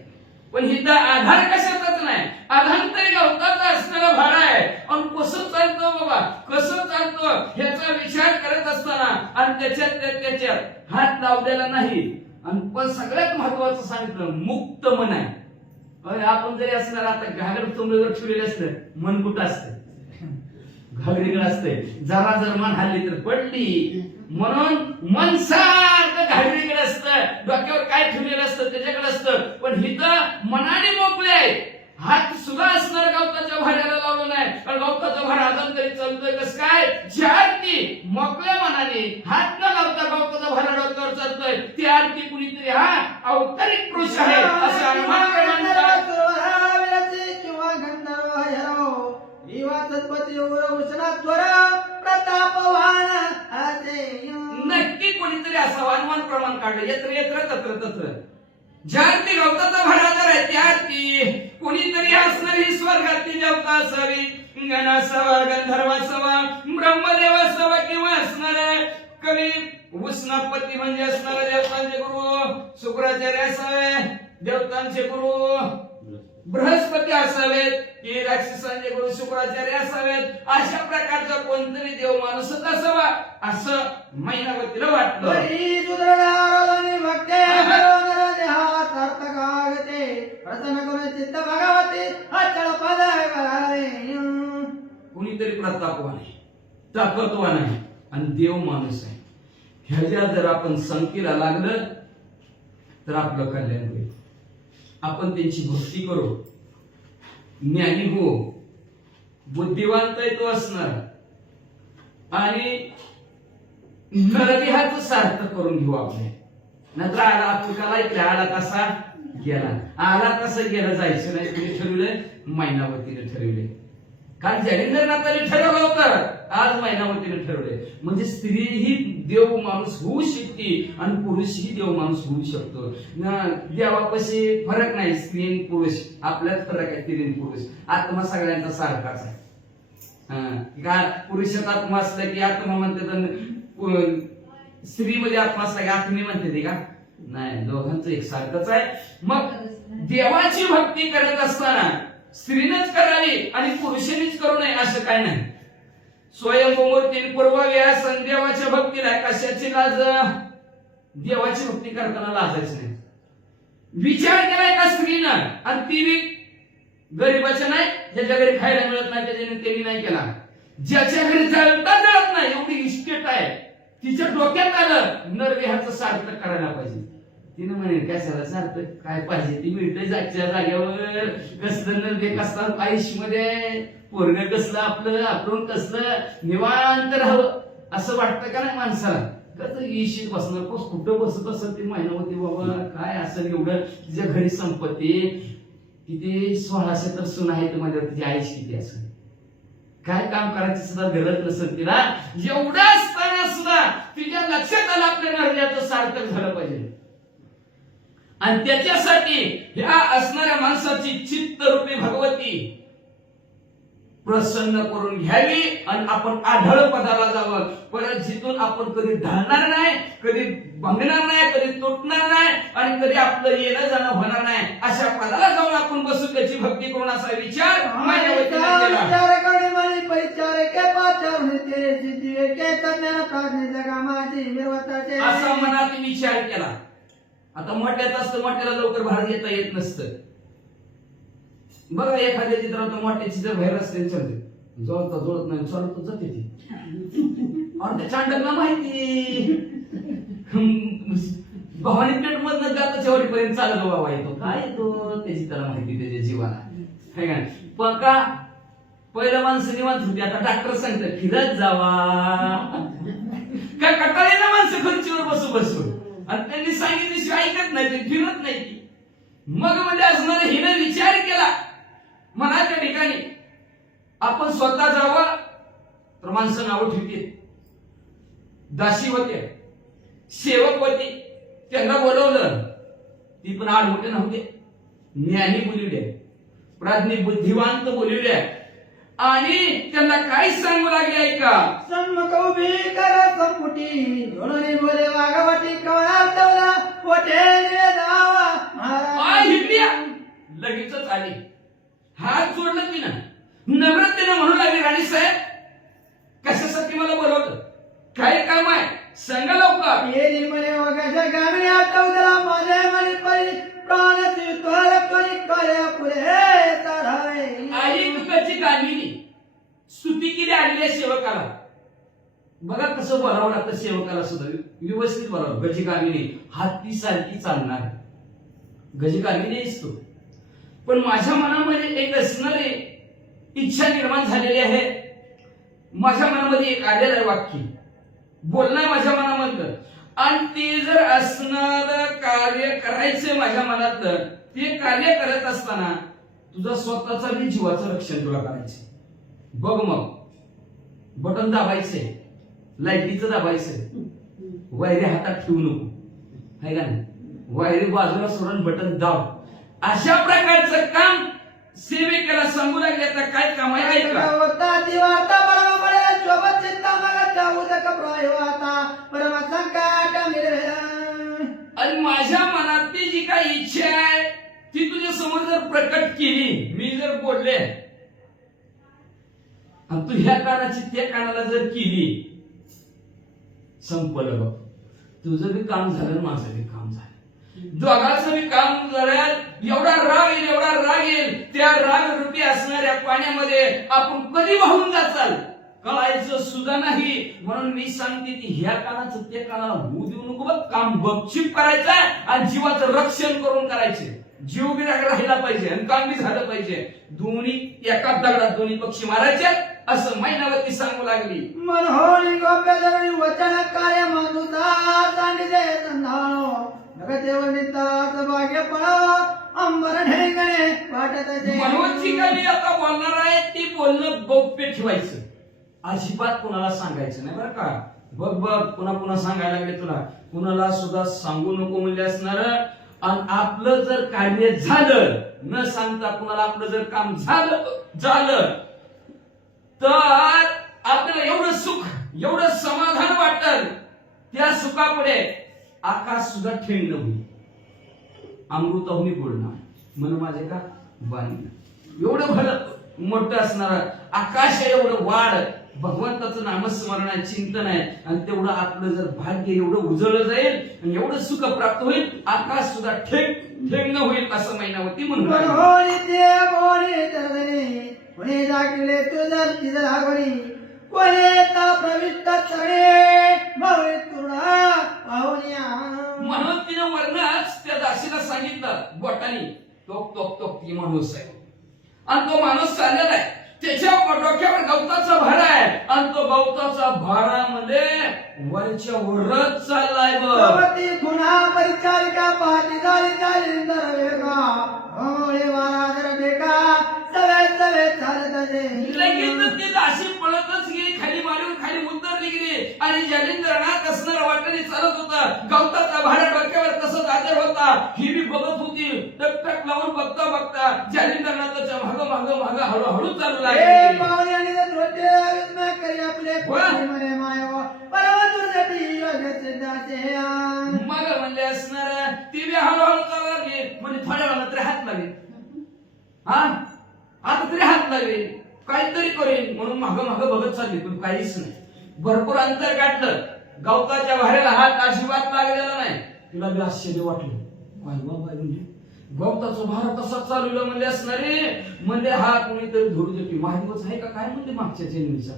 पण हिथं आधार कशाचाच नाही, आधार तरी गवताचा असणारा भार आहे. आणि कसं चालतो बाबा, कसं चालतो ह्याचा विचार करत असताना आणि त्याच्यात हात लावलेला नाही. आणि पण सगळ्यात महत्वाचं सांगितलं, मुक्त मन आहे. आपण जरी असणार आता घागर चुंबळीवर ठेवलेले असलं, मन कुठं असतं, घागरीकडे असते. जरा जर मन हल्ली तर पडली, म्हणून मन सारखं घागरीकडे असतं, डोक्यावर काय ठेवलेलं असतं त्याच्याकडे असतं. पण हिथं मनाने मोकळे आहे, हात सुद्धा असणार गवताच्या भाऱ्याला लावलं नाही, कारण गवताचा भार आदम तरी चालतो. आणि हात न लावता गवताचा भरा डोक्यावर चालतोय ती आरती कुणीतरी हा अवतरिक पुरुष आहे असं अनुमान करण्यात किंवा गंधर्व हरो विवाचपती उष्णात्वर प्रतापवान असे नक्की कोणीतरी असावं अनुमान प्रमाण काढलं यत्र यत्र तत्र तत्र ज्या आरती गवताचा भरादार आहे त्या आरती कोणीतरी असणारी स्वर्गातली देवता असावी गण असावा गंधर्व असावा ब्रह्मदेव असावा किंवा असणार कवी उष्णपती म्हणजे असणारे देवतांचे गुरु शुक्राचार्य असावे देवतांचे गुरु बृहस्पती असावेत की राक्षसांचे गुरु शुक्राचार्य असावेत अशा प्रकारचा कोणतरी देव माणूसच असावा असं मैनावतीला वाटलं कुणीतरी प्रतापवान आहे ताकदवान आहे आणि देव माणूस आहे ह्याच्या जर आपण संख्येला लागलं तर आपलं कल्याण होईल आपण त्यांची भक्ती करू ज्ञानी हो बुद्धिवंत तो असणार आणि नरदेहाचं सार्थक करून घेऊ आपले नंतर आला आपल्याला ऐकलं आला कसा गेला आला कसं गेला जायचं नाही तुम्ही ठरवलंय मैनावतीने ठरवले कारण जालिंदरनाथाने ठरवलं होतं आज मैनावतीने ठरवले म्हणजे स्त्री ही देव माणूस होऊ शकते आणि पुरुषही देव माणूस होऊ शकतो देवापाशी फरक नाही स्त्री आणि पुरुष आपल्यात फरक आहे स्त्री आणि पुरुष आत्मा सगळ्यांचा सारखाच आहे का पुरुषात आत्मा असला की आत्मा म्हणते स्त्रीमध्ये आत्मा असला की आत्मी म्हणते ते का नाही दोघांचं एक सारखंच आहे मग देवाची भक्ती करत असताना स्त्रीनच करावी आणि पुरुषानेच करू नये असं काय नाही स्वयंमूर्ती पूर्वव्या संदेवाच्या भक्तीला कशाची लाज देवाची भक्ती करताना लाजायची नाही विचार केलाय का स्त्रीनं आणि ती गरीबाच्या नाही ज्याच्या घरी खायला मिळत नाही त्याच्याने त्यांनी नाही केला ज्याच्या घरी जळता जळत नाही एवढी इस्टेट आहे तिच्या डोक्यात आलं नरदेहाचं सार्थक करायला पाहिजे तिने म्हणे कशाला सार्थक काय पाहिजे ती मिळते जागच्या जागेवर कसलं नरदेह कसलं आयुष्यमध्ये पोरग कसलं आपलं आपण कसलं निवांत राहावं असं वाटतं का नाही माणसाला कसं इशित बसणार कुठं बसत असत ती मैनावती बाबा काय असं एवढं तिच्या घरी संपत्ती किती 1600 तर सून आहेत माझ्या तिची आयुष्य किती असं काय काम करायची सुद्धा गरज नसेल तिला एवढं असताना सुद्धा तिच्या लक्षात आलं आपल्या नरदेहाचं सार्थक झालं पाहिजे आणि त्याच्यासाठी ह्या असणाऱ्या माणसाची चित्त रूपी भगवती प्रसन्न करून घ्यावी आणि आपण आढळ पदाला जावं परत जिथून आपण कधी ढळणार नाही कधी भंगणार नाही कधी तुटणार नाही आणि कधी आपलं येणं जाणं होणार नाही अशा पदाला जाऊन आपण बसू त्याची भक्ती करून असा विचार असा मनात विचार केला आता मोठ्यात असतं मोठ्याला लवकर बाहेर येता येत नसतं बघा एखाद्या चित्रात मोठ्याची जर बाहेर असते चालते जोडत नाही चालत जाते ती और त्या चांडकला माहिती भवानी पेठ मधनं जात शेवटीपर्यंत चालत बाबा येतो काय येतो त्याची त्याला माहिती त्याच्या जीवाला है का पण का पहिलं माणसं निवांत होती आता डॉक्टर सांगतात फिरत जावा काय कटाळे ना माणसं खुर्चीवर बसू बसू आणि त्यांनी सांगितल्याशिवाय ऐकत नाही ते फिरत नाही मग म्हणजे असणारे हिने विचार केला मनाच्या ठिकाणी आपण स्वतः जावं तर माणसं नावं ठेवतील दासी होते सेवक होते त्यांना बोलवलं ती पण आडमुठे नव्हते ज्ञानी बोलवले प्राज्ञी बुद्धिवांत बोलवले आणि त्यांना काय सांगू लागले ऐका सम्मुख उभी कर संपुटी दोन्ही बोले वाघवाटी कवळावला पोटे जावा लगेचच आली हात जोडला तिनं नम्रतेनं म्हणू लागली राणी साहेब कशासाठी मला बोलवलं काय काम आहे सांगा लवकर येरी मने वगाच्या गामने आठवला माझ्या मने परी प्राणाची तोर करी करे पुढे चढावे आई तुकाची गाणिली स्तुती केली आलेल्या सेवकाला बघा कसं बोलावं लागतं सेवकाला सुद्धा व्यवस्थित बोलावं गजगामिनी हाती सारखी चालणार गजगामिनी असतो पण माझ्या मनामध्ये एक असणारी इच्छा निर्माण झालेली आहे माझ्या मनामध्ये एक आलेलं आहे वाक्य बोलणं माझ्या मनामधलं, आणि ते जर असणारं कार्य करायचं माझ्या मनातलं, ते कार्य करत असताना तुझा स्वतःचा बी जीवाचं रक्षण तुला करायचं. बघ मग बटन दाबायचंय, लाईटीचं दाबायचंय, वायरी हातात ठेवू नको, है का नाही? वायरी बाजूला सोडून बटन दाब. अशा प्रकारचं काम सेविकेला सांगू लागले तर काय काम आहे ऐका. होता दिवाता परमबळे शोभत चित्ता मगाच्या उदक प्रवाहता परम संकट निर्भय. आणि माझ्या मनातली जी काही इच्छा आहे ती तुझ्या समोर जर प्रकट केली, मी जर बोलले आणि तू ह्या कानाची त्या कानाला जर केली, संपलं बघ. तुझं बी काम झालं, माझं बी काम झालं, दोघांचं बी काम झालं. एवढा राग येईल, एवढा राग येईल, त्या राग रूपी असणाऱ्या पाण्यामध्ये आपण कधी वाहून जाचाल कळायचं सुद्धा नाही. म्हणून मी सांगते की ह्या कानाचं त्या कानाला होऊ देऊ नको बघ. काम गपचिप करायचं आणि जीवाचं रक्षण करून करायचे. जीव बी राहिला पाहिजे आणि काम बी झालं पाहिजे. दोन्ही एका दगडात दोन्ही पक्षी मारायचे असं मैनावती सांगू लागली. मन होळी गोप्य जगणी वचन कार्य मानुता सांगितले संधानो नगदेव निताच भाग्य पळा अंबर ढेंगणे वाटत जे. मनोजची गाणी आता बोलणार आहे, ती बोलणं गौप्य ठेवायचं, अजिबात कुणाला सांगायचं नाही बरं का. बघ बघ पुन्हा पुन्हा सांगायला लागले तुला, कुणाला सुद्धा सांगू नको म्हणजे असणार. आणि आपलं जर कार्य झालं न सांगता, कुणाला आपलं जर काम झालं तर आपल्याला एवढं सुख, एवढं समाधान वाटतं, त्या सुखापुढे आकाश सुद्धा ठेंगणं होईल. अमृताहुनी बोलणार मन माझे का बाणी एवढं भलं मोठं असणार आकाश एवढं वाढ, भगवंताचं नामस्मरण आहे, चिंतन आहे, आणि तेवढं आपलं जर भाग्य एवढं उजळलं जाईल आणि एवढं सुख प्राप्त होईल, आकाश सुद्धा ठेंगणं होईल असं मैनावती मन म्हणून. होळी ते बोली तरदने कोणी दाखले तुझर तिजर आगोणी कोणी ता प्रविष्ट चढे भवे तुरा पाहुण्या. म्हणून तिने वरनच त्या दासीला सांगितलं बोटानी, टोक टोक टोक ती माणूस आहे आणि तो माणूस चाललेला आहे, त्याच्या डोक्यावर गवताचा भारा आहे आणि तो गवताचा भारामध्ये वरच्या वरच चाललाय बघ. भगवती खुणा परिचारिका पाठी झाली झाली दर वेगा होळे वारा दर बेका सवे सवे चालत जे. लगेच ती दासी पळतच गेली, खाली मारून खाली उतरली गेली आणि जालिंदरनाथ असणारा वाटेने चालत होता. गवताचा भारा डोक्यावर तसंच आदर होता. ही बी बघत होती, टक टक लावून बघता बघता जालिंदरनाथाच्या माग माग माग हळूहळू चालू हे लागली. पाहुण्याने दृष्टी विस्मय करी आपले कोणी मने मायो परमदुर्गती योग सिद्धाचे. मग म्हणले असणार ती बी हळूहळू चालू लागली. म्हणजे थोड्या वेळाला तरी हात लागेल, हा आता तरी हात लागेल, काहीतरी करेल म्हणून माग माग बघत चालली, पण काहीच नाही. भरपूर अंतर गाठलं, गवताच्या भाऱ्याला हात अजिबात लागलेला नाही. तिला बी आश्चर्य वाटलं, काय बाबा म्हणजे गवताचा भारा तसा चालवला म्हणजे असणारे. म्हणजे हा कोणीतरी धुरू देतो, महादेवच आहे का काय म्हणजे मागच्या जन्मीचा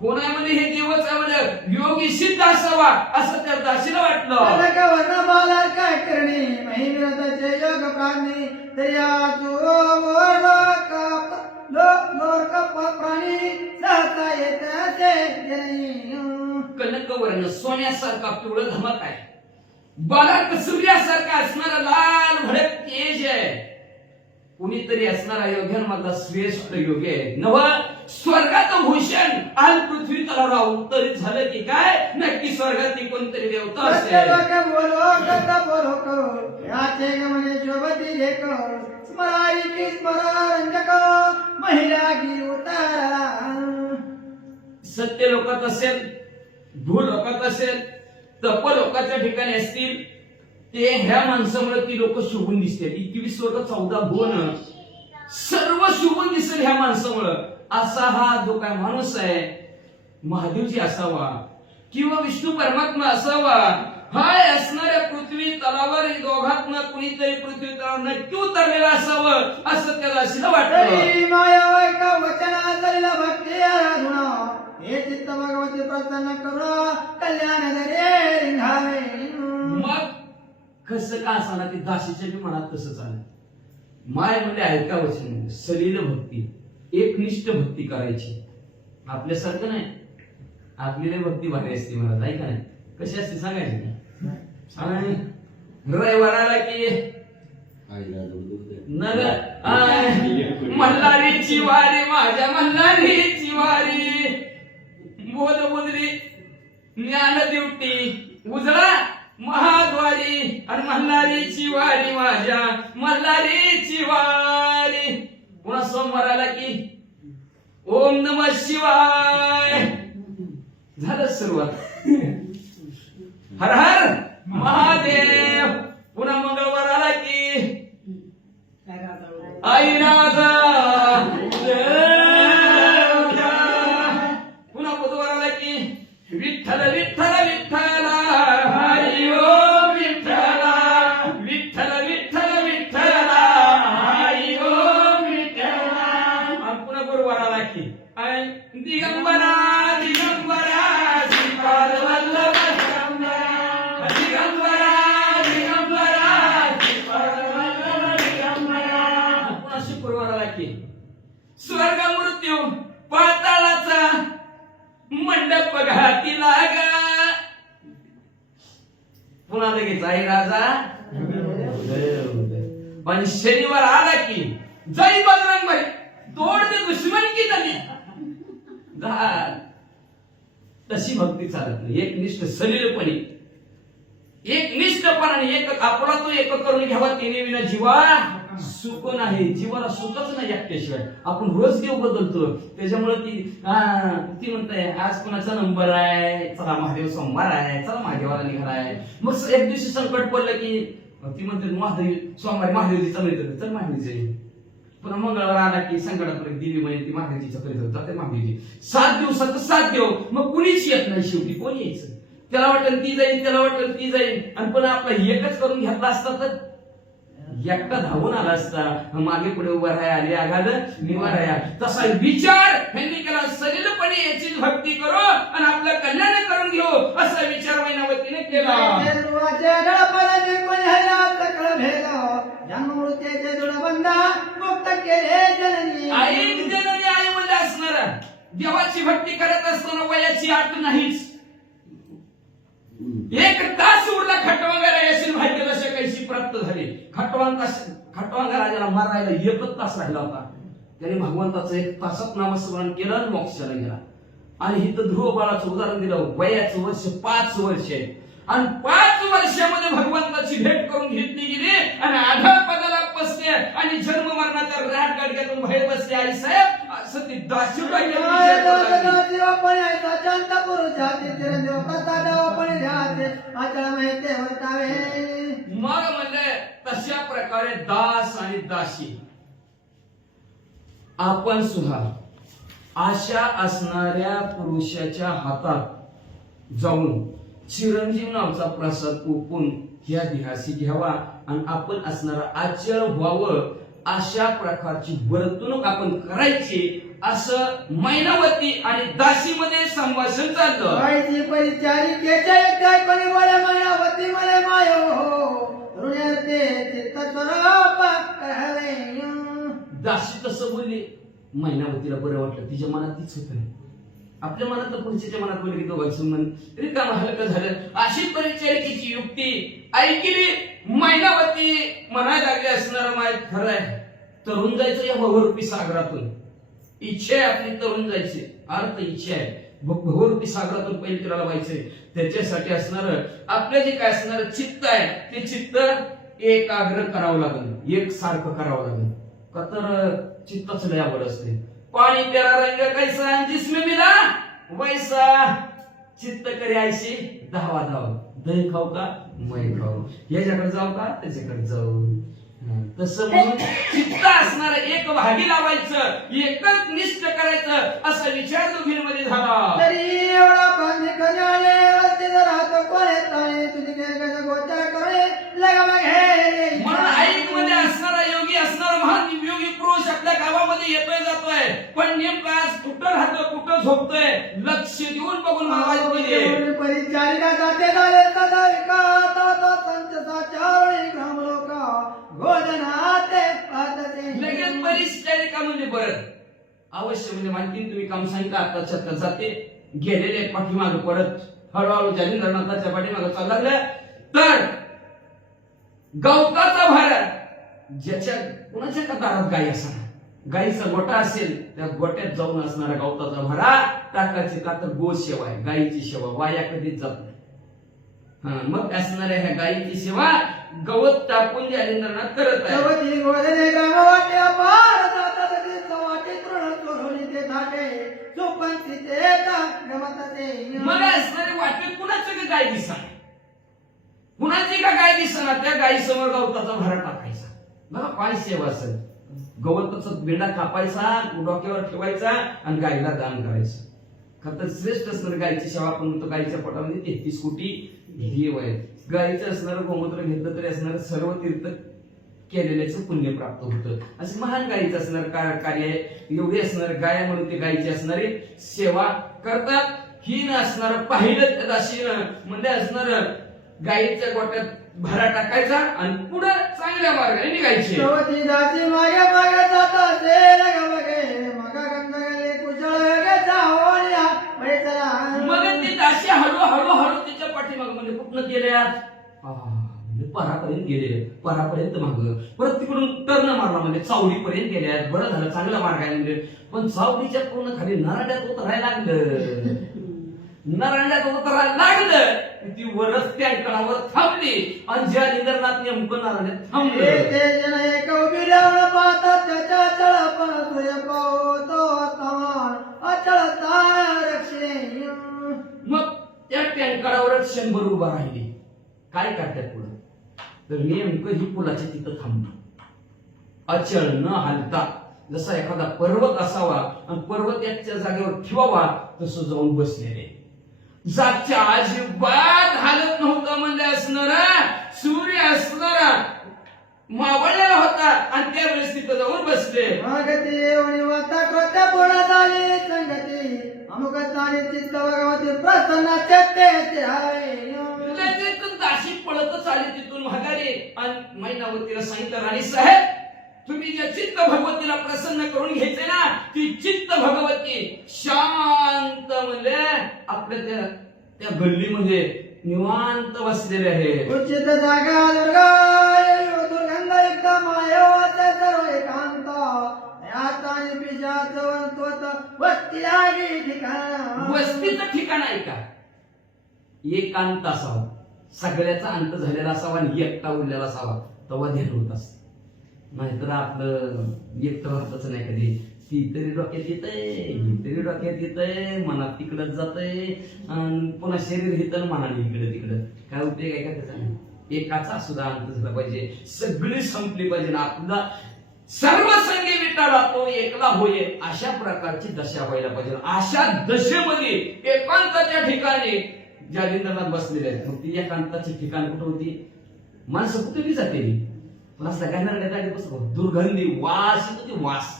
कोण आहे म्हणजे हे देवच आहे म्हणजे योगी सिद्ध असावा असं त्या दासीला वाटलं. वर्ण बाला काय करणे महिन्याचे योग प्राणी दर्याचो लोक प्राणी सहता येते. कनकवर्ण सोन्यासारखा पिवळं धमक आहे, बालक सूर्यासारखा असणारा लाल भडक तेज आहे. कुणीतरी असणारा योग्यांमधला श्रेष्ठ योगी आहे नव. स्वर्गात भूषण आणि पृथ्वी तलावर अवतरित झालं की काय, नक्की स्वर्गातली कोणतरी देवता असेल. बोलो कथा बोलो करो याचे गमने शोभती लेख स्मराई की स्मरंजक महिला की उतारा. सत्य लोकात असेल, भू लोकात असेल, तप लोकांच्या ठिकाणी असतील, ते ह्या माणसामुळे ती लोक शोभून दिसते. 21 वर्ग 14 भुवन सर्व शोभून दिसेल ह्या माणसामुळे. असा हा जो काय माणूस आहे महादेवजी असावा किंवा विष्णू परमात्मा असावा. हाय असणाऱ्या पृथ्वी तलावर दोघातनं कुणीतरी पृथ्वी तलावर नक्की उतरलेला असावं असं त्याला अशी वाटतं. माया का वचना झालेला भक्ती आराधना हे चित्त भगवती प्रसन्न करो कल्याण दरे रिंगावे. मग कसं का असाना ती दासीच्या बी मनात तसंच आलं. माय म्हणजे ऐका वचन, सलील भक्ती, एकनिष्ठ भक्ती करायची. आपल्यासारखं नाही, आपली लय भक्ती भारी असते महाराज, ऐका ना कशी असते सांगायची का? आणि रविवार आला की मल्हारीची वारी, माझ्या मल्हारीची वारी, बोध बुजली ज्ञान दिवटी उजळा महाद्वारी, आणि मल्हारीची वारी, माझ्या मल्हारीची वारी. पुन्हा सोमवार आला की ओम नमः शिवाय, झालं सुरुवात. हर हर महादेव. पुन्हा मंगळवार आला की आई राजा. पुन्हा बुधवार आला की विठ्ठल विठ्ठल विठ्ठल, हरी ओम विठ्ठला, विठ्ठल विठ्ठल विठ्ठला, हरी ओम विठ्ठला. आणि पुन्हा गुरुवार आला की दिगंबरा दिगंबरा श्रीपाद वल्लभ दिगंबरा, दिगंबरा दिगंबरा श्रीपाद वल्लभ दिगंबरा. पुन्हा शुक्रवार आला की स्वर्ग मृत्यू पाताळाचा मंडप घाती लागा. पुन्हा लगेच आई राजा. पण शनिवार आला की जय बजरंगबली, तोड दे दुश्मन की तली. तशी भक्ती चालत नाही. एकनिष्ठ सलीलपणे, एकनिष्ठपणाने एक आपला तो एक करून घ्यावा. तिने विना जीवा सुख नाही, जीवाला सुखच नाही एकट्याशिवाय. आपण रोज देव बदलतो, त्याच्यामुळे ती म्हणताय आज कोणाचा नंबर आहे, चला महादेव सोमवार आहे, चला महादेवाला निघालाय. मग एक दिवशी संकट पडलं की ती म्हणते महादेव सोमवारी महादेवजीचा मिळतं, चल महादेवजी. पुन्हा मंगळवार आला की संकटात देवी म्हणे ती महादेवजीचा करीत जाते महादेवजी. 7 दिवसात 7 देव, मग कुणीच येत नाही. शेवटी कोण यायचं? त्याला वाटेल ती जाईल, त्याला वाटेल ती जाईल, आणि पुन्हा आपला एकच करून घेतला असता तर एकटा धावून आला असता. मागे पुढे उभा राहा, आली आघाद निवार आहे. तसा विचार त्यांनी केला. सलीलपणे याचीच भक्ती करू आणि आपलं कल्याण करून घेऊ, असा विचार मैनावतीने केला. आई जननी आई मध्ये असणारा देवाची भक्ती करत असताना वयाची अट नाहीच. 1 तास उरला खटवांगा राजाशी भाग्य दशा कैशी प्राप्त झाली. खटवांगा राजाला मारायला 1 तास राहिला होता. त्याने भगवंताचं 1 तासात नामस्मरण केलं आणि मोक्षाला गेला. आणि इथं ध्रुव बाळाचं उदाहरण दिलं. वयाचं वर्ष 5 वर्ष आहे, आणि 5 वर्षामध्ये भगवंताची भेट करून घेतली गेली, आणि आधार पदाला बसते आणि जन्म मरणाच्या राट गाडग्यातून बाहेर बसते. आई साहेब असं ती दाशी मग म्हणजे तशा प्रकारे दास आणि दासी आपण सुद्धा अशा असणाऱ्या पुरुषाच्या हातात जाऊन चिरंजीव नावचा प्रसाद ओपून ह्या देहासी घ्यावा, आणि आपण असणारा आचरण व्हावं. अशा प्रकारची वर्तणूक आपण करायची, असं मैनावती आणि दासीमध्ये संभाषण चाललं. दासी तसं बोलली, मैनावतीला बरं वाटलं. तिच्या मनात तीच होत नाही. आपल्या मनात तर पुढच्या मनात बोलली की दोघांचं मन रिकाम हलकं झालं. अशी परिचारिकेची युक्ती ऐकली. मैनावती म्हणायला लागली असणार माहित खरं आहे, तरुण जायचं या भवरूपी सागरातून. इच्छा आहे आपली तरुण जायची, अर्थ इच्छा आहे. भवरूपी सागरातून पहिले तिला व्हायचंय. त्याच्यासाठी असणार आपलं जे काय असणार चित्त आहे, ते चित्त एकाग्र करावं लागेल, एक सारखं करावं लागेल. का तर चित्तच लय आवड असते. पाणी प्यारा रंग कैसा जिसमें मिला वैसा, चित्त करे ऐशी धावा धाव. दही खाऊ का मै खाऊ, याच्याकडे जाऊ का त्याच्याकडे जाऊ. तसं म्हणून चित्त असणार एक भागी लावायचं, एकच निष्ठ करायचं, असं विचार दोघींमध्ये झाला. तरी एवढा पाणी कन्याळे राहतो कोणे ताणे तुझी काय गोचा करे लगा घे. म्हणून ऐक मध्ये असणारा योगी, असणारा महान योगी पुरुष आपल्या गावामध्ये येतोय जातोय, पण नेमका आज कुठं राहतो कुठं झोपतोय लक्ष देऊन बघून मागायचे. परिचारिका जाते झाले सदा विकाता तो पंचसाचावळी ग्राम लोका गोदनाते पादते. लगेच परिचारिका म्हणजे बरं अवश्य म्हणजे मानकीन तुम्ही काम सांगितलं आताच्या जाते गेलेले पाठीमाग परत हळूहळू जालिंदरनाथाच्या पाठीमाग चालू लागले, तर गवताचा भारा ज्याच्या कुणाच्या का दारात गाई असणार, गाईचा गोटा असेल त्या गोट्यात जाऊन असणारा गवताचा भारा टाकायची, का तर गो सेवा आहे, गाईची सेवा वाया कधीच जात नाही. मग असणाऱ्या ह्या गाईची सेवा गवत टाकून जालिंदरनाथ करत आहे. सवती गोधने ग्रामवाटे अपार जातात ते सवाटे तृण चोरवली ते धाटे चोपंची ते गमतते. मला असणारे वाटेत कुणाचं गाय दिसणार, कुणाची का गाय दिसणार, त्या गाई समोर गवताचा भारा टाकायचा. बघा काय सेवा असेल, गवताचा बेंडा कापायचा, डोक्यावर ठेवायचा आणि गायला दान करायचं. का तर श्रेष्ठ असणार गायची सेवा. आपण म्हणतो गायच्या पोटामध्ये 33 कोटी देव आहेत. गायीचं असणारं गोमूत्र घेतलं तरी असणारं सर्व तीर्थ केलेल्याचं पुण्य प्राप्त होतं. असे महान गायीचं असणार कार्य आहे. एवढी असणार गाय म्हणून ते गायीची असणारी सेवा करतात. ही न असणार पाहिलं त्या दाशीनं म्हणजे असणार गायीच्या गोट्यात भारा टाकायचा आणि पुढे चांगल्या मार्गाने निघायचे. सवती दासी मागे मागे जातात ते लगा बगे मगा गंधगले कुशळ गे जावल्या बरे चला. मग ती दाशी हळू तिच्या पाठीमाग म्हणजे कुठनं गेल्या, परापर्यंत गेले, परापर्यंत माग परत तिकडून टर्न मारला म्हणजे चावडीपर्यंत गेल्या. बरं झालं, चांगला मार्ग आहे म्हणजे. पण चावडीच्या पूर्ण खाली नराड्यात उतरायला लागलं, नराड्यात उतरायला लागलं ती वरच त्या कळावर थांबली आणि जालिंदरनाथ नेमकं नराड्यात थांबलं. ते जन एक उभी लावून पाहतात त्याच्या चळपण सूर्य पावतो तमान अचळ तारक्षे. मग त्या टँकरावरच 100 उभा राहिली. काय करतात पुढे, तर नेमकं ही पुलाच्या तिथं थांबतो, अचळ न हालता. जसा एखादा पर्वत असावा आणि पर्वत याच्या जागेवर ठेवावा तसं जाऊन बसलेले. जागच्या अजिबात हालत नव्हता म्हणजे असणारा सूर्य असणारा मावळलेला होता आणि त्यावेळेस तिथं जाऊन बसले. मागती आणि वाता कृत्य पूर्ण झाली संगती अमुक ताने चित्त भगवती प्रसन्नाचे ते आहे. तिथून दाशी पळतच आली तिथून माघारी आणि मैनावतीला सांगितलं, राणी साहेब तुम्ही ज्या चित्त भगवतीला प्रसन्न करून घ्यायचे ना, ती चित्त भगवती शांत म्हणजे आपल्या त्या गल्लीमध्ये निवांत बसलेले आहे. उचित जागा दुर्गा दुर्गंध एकदम मायवते सर्व एकांत आता आणि पिशाचं तोत वस्ती आगी ठिकाण. वस्तीचं ठिकाण आहे का, एकांत असावा, सगळ्याचा अंत झालेला असावा आणि एकटा उरलेला असावा, तेव्हा ध्यान होत असत. नाहीतर आपलं एकटं राहतच नाही कधी. ती तरी डोक्यात येतंय, ही तरी डोक्यात येतंय, मनात तिकडच जातंय आणि पुन्हा शरीर घेतं मनाने इकडे तिकडं. काय उपयोग आहे का त्याचा? एकाचा सुद्धा अंत झाला पाहिजे, सगळी संपली पाहिजे, आपला सर्व संगी विटाला तो एकला होय, अशा प्रकारची दशा व्हायला पाहिजे. अशा दशेमध्ये एकांताच्या ठिकाणी जालिंदरनाथ बसलेले आहेत. मग ती एकांताची ठिकाण कुठं होती? माणसं कुठे बी जाते, पण असं काय नाही बस दुर्गंधी वास येत होती, वास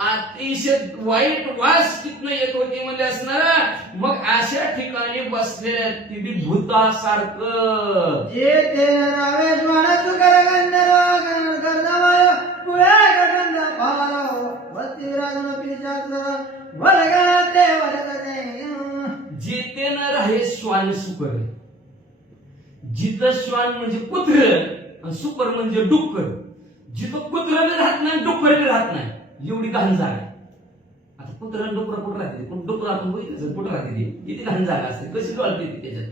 अतिशय वाईट वास तिथनं येत होती म्हणजे असणार. मग अशा ठिकाणी बसलेल्या ती बी भूतासारखं जे ते रावेश वाणा तुकार गंधर्व गंधर्वय पुळे गंध पारो वस्ती राजन पिशाचं वरगते वरगते. जितेनं हे श्वान सुकर, जिथं श्वान म्हणजे कुत्र आणि सुकर म्हणजे डुक्कर. जिथं कुत्र बी राहत नाही डुक्कर बी राहत नाही, एवढी घाण जागा आहे. आता कुत्र आणि डुक्कर कुठं राहते, पण डुक्कर आपण बघितलं कुठं राहते, ती किती घाण जागा असते, कशी डोळते ती त्याच्यात.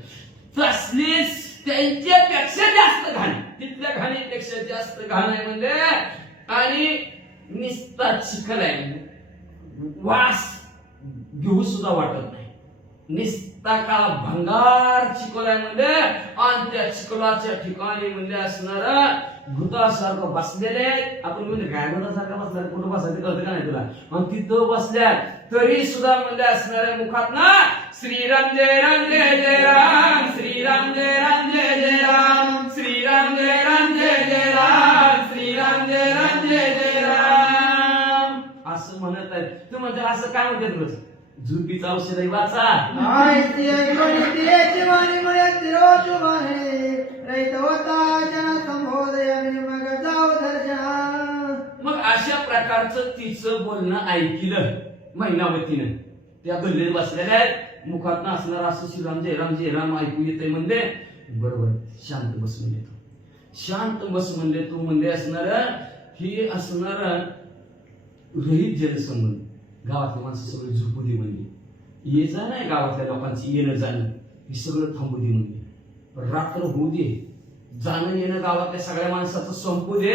तसली त्यांच्यापेक्षा जास्त घाण, तिथल्या घाणीपेक्षा जास्त घाण आहे म्हणजे. आणि निस्ता चिखल आहे, वास घेऊ सुद्धा वाटत नाही. निस्ता काळा भंगार चिखल आहे म्हणजे. आणि त्या चिखलाच्या ठिकाणी म्हणजे असणारा भूतासारखं बसलेले आहेत. आपण म्हणजे काय भूतासारखं बसणार, कुठं बसायचं कळतं का नाही तुला? मग तिथं बसल्या तरी सुद्धा म्हणजे असणाऱ्या मुखात ना श्रीराम जय राम जय जय राम, श्रीराम जय राम जय जय राम, श्रीराम जय राम जय जय राम, श्रीराम जय राम जय जय राम असं म्हणत आहेत. तू म्हणजे असं काय म्हणते रोज झुपीचं औषध आहे वाचा. आयती गणिती जीवानी मळे तिरोचु बाहे रैतवता जन संबोधय मग जाऊ दर्शन. मग अशा प्रकारचं तिचं बोलणं ऐकलं मैनावतीनं. त्या गल्लीत बसलेल्या आहेत, मुखात असणार असं श्रीराम जय राम ऐकू येते म्हणले. बरोबर, शांत बस म्हणले तू, शांत बस म्हणले तू. म्हणले असणार ही असणार रहित जनसंबंध, गावातली माणसं सगळं झोपू दे म्हणले. ये जा नाही गावातल्या लोकांचं येणं जाणं हे सगळं थांबू दे म्हणले. रात्र होऊ दे, जाणं येणं गावातल्या सगळ्या माणसाचं संपू दे,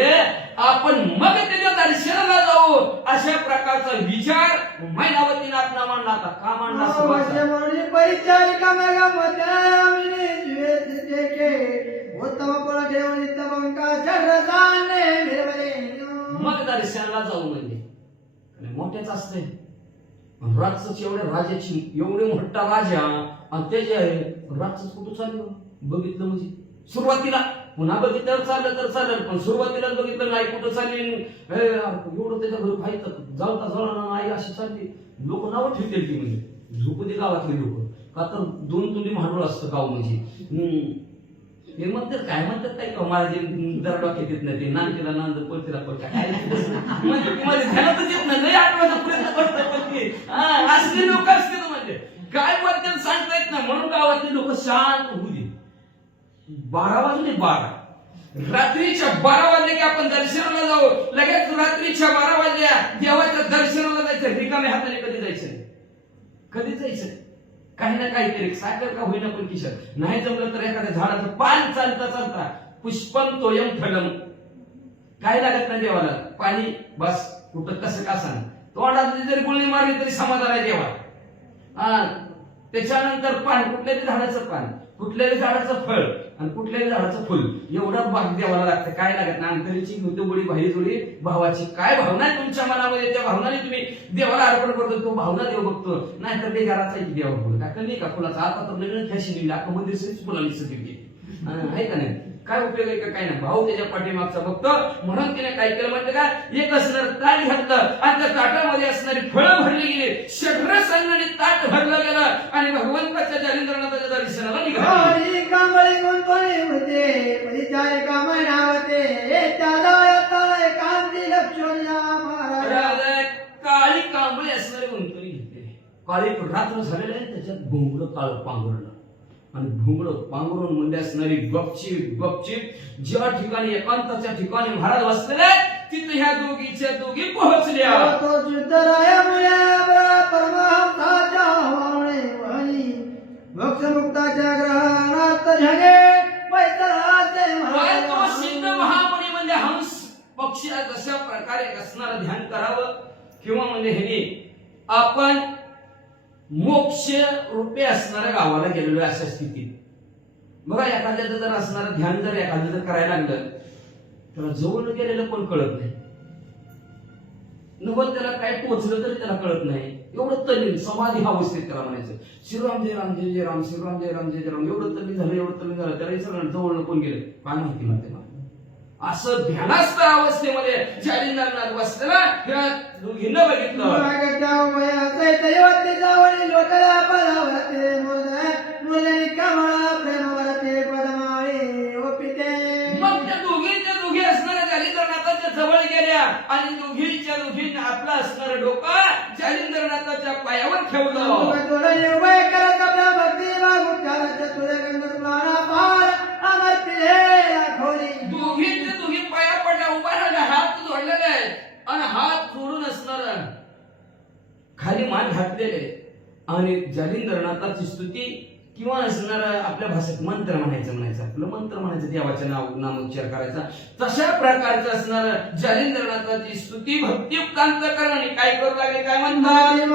आपण मग त्याच्या दर्शनाला जाऊ. अशा प्रकारचा विचार मैनावतीने आपला मांडला. आता का मांडला असं वाचा. परिचारिका मगामध्ये उत्तम कुळ ठेवून तमंकाच्या रसाने मिळवले. मग दर्शनाला जाऊ म्हणजे आणि मोठ्याच असते. रातच एवढ्या राजाची एवढे मोठा राजा आणि त्याचे रातच कुठं चाललं बघितलं म्हणजे सुरुवातीला, पुन्हा बघितलं तर चालेल पण सुरुवातीलाच बघितलं नाही कुठं चालली. एवढं त्याच्या घरी पाहिजे जाऊता जळणार नाही अशी चालली. लोक नावं ठेवतील ती म्हणजे झोपू दे गावातले लोक. का तर 2 तुंडी भांडवल असतं गाव म्हणजे. हे म्हणतात काय म्हणतात काय मला जे दरडोक्यात येत नाही ते नांदीला नांद पळतीला पळता काय म्हणजे माझ्या ध्यानातच येत नाही. आठवायचा प्रयत्न करतात पण ते असले लोक असतील म्हणजे काय बोलतात सांगता येत नाही. म्हणून गावातले लोक शांत होऊ दे. 12 वाजले 12 रात्रीच्या 12 वाजले की आपण दर्शनाला जाऊ. लगेच रात्रीच्या 12 वाजल्या देवाच्या दर्शनाला जायचं. रिकाम्या हाताने कधी जायचं, कधी जायचं. काही ना काहीतरी साखर का होईना पण किशोर नाही जमलं तर एखाद्या झाडाचं पान चालता चालता पुष्पम तोयम फलम, काय लागत नाही देवाला, पाणी बस. कुठं कसं का सांग, तोंडातली जरी गुळणी मारली तरी समाधान आहे देवा. त्याच्यानंतर पान, कुठल्याही झाडाचं पान, कुठल्याही झाडाचं फळ आणि कुठल्याही झाडाचं फुल, एवढं भाग देवाला लागतं. काय लागत नाही. अंतरीची गोडी बाहेर जोडी भावाची काय भावना आहे तुमच्या मनामध्ये, त्या भावनाने तुम्ही देवाला अर्पण करतो. तो भावना देव बघतो. नाहीतर ते घराचा की देवा फुल काय कळली का फुलाचा. आता तर नवीन फॅशन येईल, अख्खं मंदिर सगळीच फुलांनी सजवली आहे का नाही. काय उपयोग आहे का काय नाही. भाऊ त्याच्या पाठीमागचा बघतो. म्हणून तिने काय केलं माहिती का, एक असणार ताट घातलं आणि त्या ताटामध्ये असणारी फळं भरली गेली. षड्रस अन्नाने ताट भरलं गेलं आणि भगवंताच्या जालिंद्रनाथाच्या दर्शनाला निघाले. कांबळी गुंतवणी होते परिचारिका म्हणावते त्याला कांती लक्ष्मणया महाराज. काळी कांबळी असणारी गुंतवणी घेतली. काळी रात्र झालेलं आहे, त्याच्यात भोंगळ काळ पांघरलं आणि भोंगळ पांघरून मध्ये असणारी गपचीप ज्या ठिकाणी एकांताच्या ठिकाणी महाराज बसलेले तिथे ह्या दोघी पोहोचल्या. तो जुद्धराया मुळ्या परमहंसाच्या हवाने वाणी भक्तमुक्ताच्या ग्रहणात झगे पैतराचे महाराज. तो सिद्ध महामुनी म्हणजे हंस पक्षी कशा प्रकारे असणार ध्यान करावं किंवा म्हणजे ह्याने आपण मोक्ष रूपे असणाऱ्या गावाला गेलेलो अशा स्थितीत. बघा एखाद्याचं जर असणारं ध्यान जर एखादं जर करायला लागलं त्याला जवळ गेलेलं पण कळत नाही. नवल त्याला काय पोहोचलं तरी त्याला कळत नाही. एवढं तल्लीन समाधी अवस्थेत त्याला म्हणायचं श्रीराम जय राम जय जय राम श्रीराम जय राम जय जय राम. एवढं तल्लीन झालं त्याला सगळं जवळ कोण गेलं काय माहिती म्हणते मला. असं ध्यानस्थ अवस्थेमध्ये जालिंदरनाथ बसलेला ह्या दोघींना बघितलं. मग त्या दोघी असणाऱ्या जालिंदरनाथाच्या जवळ गेल्या आणि दोघींनी आपलं असणारं डोकं जालिंदरनाथाच्या पायावर ठेवलं. दोघी पाया पडल्या, उभा राहिला, हात जोडलेले आहेत आणि हात जोडून असणार खाली मान घातलेले आणि जालिंदरनाथाची स्तुती किंवा असणार आपल्या भाषेत मंत्र म्हणायचं आपलं मंत्र म्हणायचं, देवाच्या नामोच्चार करायचा. तशा प्रकारचं असणार जालिंदरनाथाची स्तुती भक्तियुक्त अंतःकरणाने काय करू लागले, काय म्हणतात.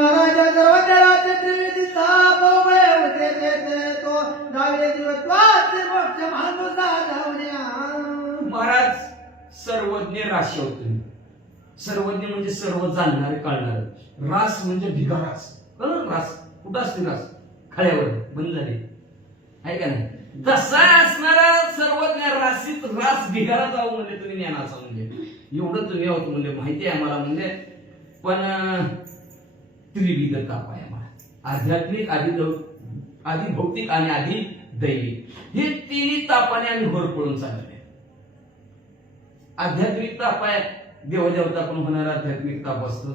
महाराज सर्वज्ञ राशी होते. सर्वज्ञ म्हणजे सर्व जाणणारे कळणारे. रास म्हणजे भिगारास. रास कुठं असते रास, खळ्यावर बंद झाले आहे का नाही. तसा असणारा सर्वज्ञ राशीत रास भिगारा जाऊ म्हणजे तुम्ही ज्ञानाचा म्हणजे एवढं तुम्ही आहोत म्हणजे माहिती आहे मला म्हणजे. पण त्रिविध ताप आहे मला. आध्यात्मिक, आधी भौतिक आणि आधी दैविक हे तिन्ही तापाने आम्ही भर पडून चालले. आध्यात्मिक ताप आहे, देवदेवता पण होणारा आध्यात्मिक ताप असतो.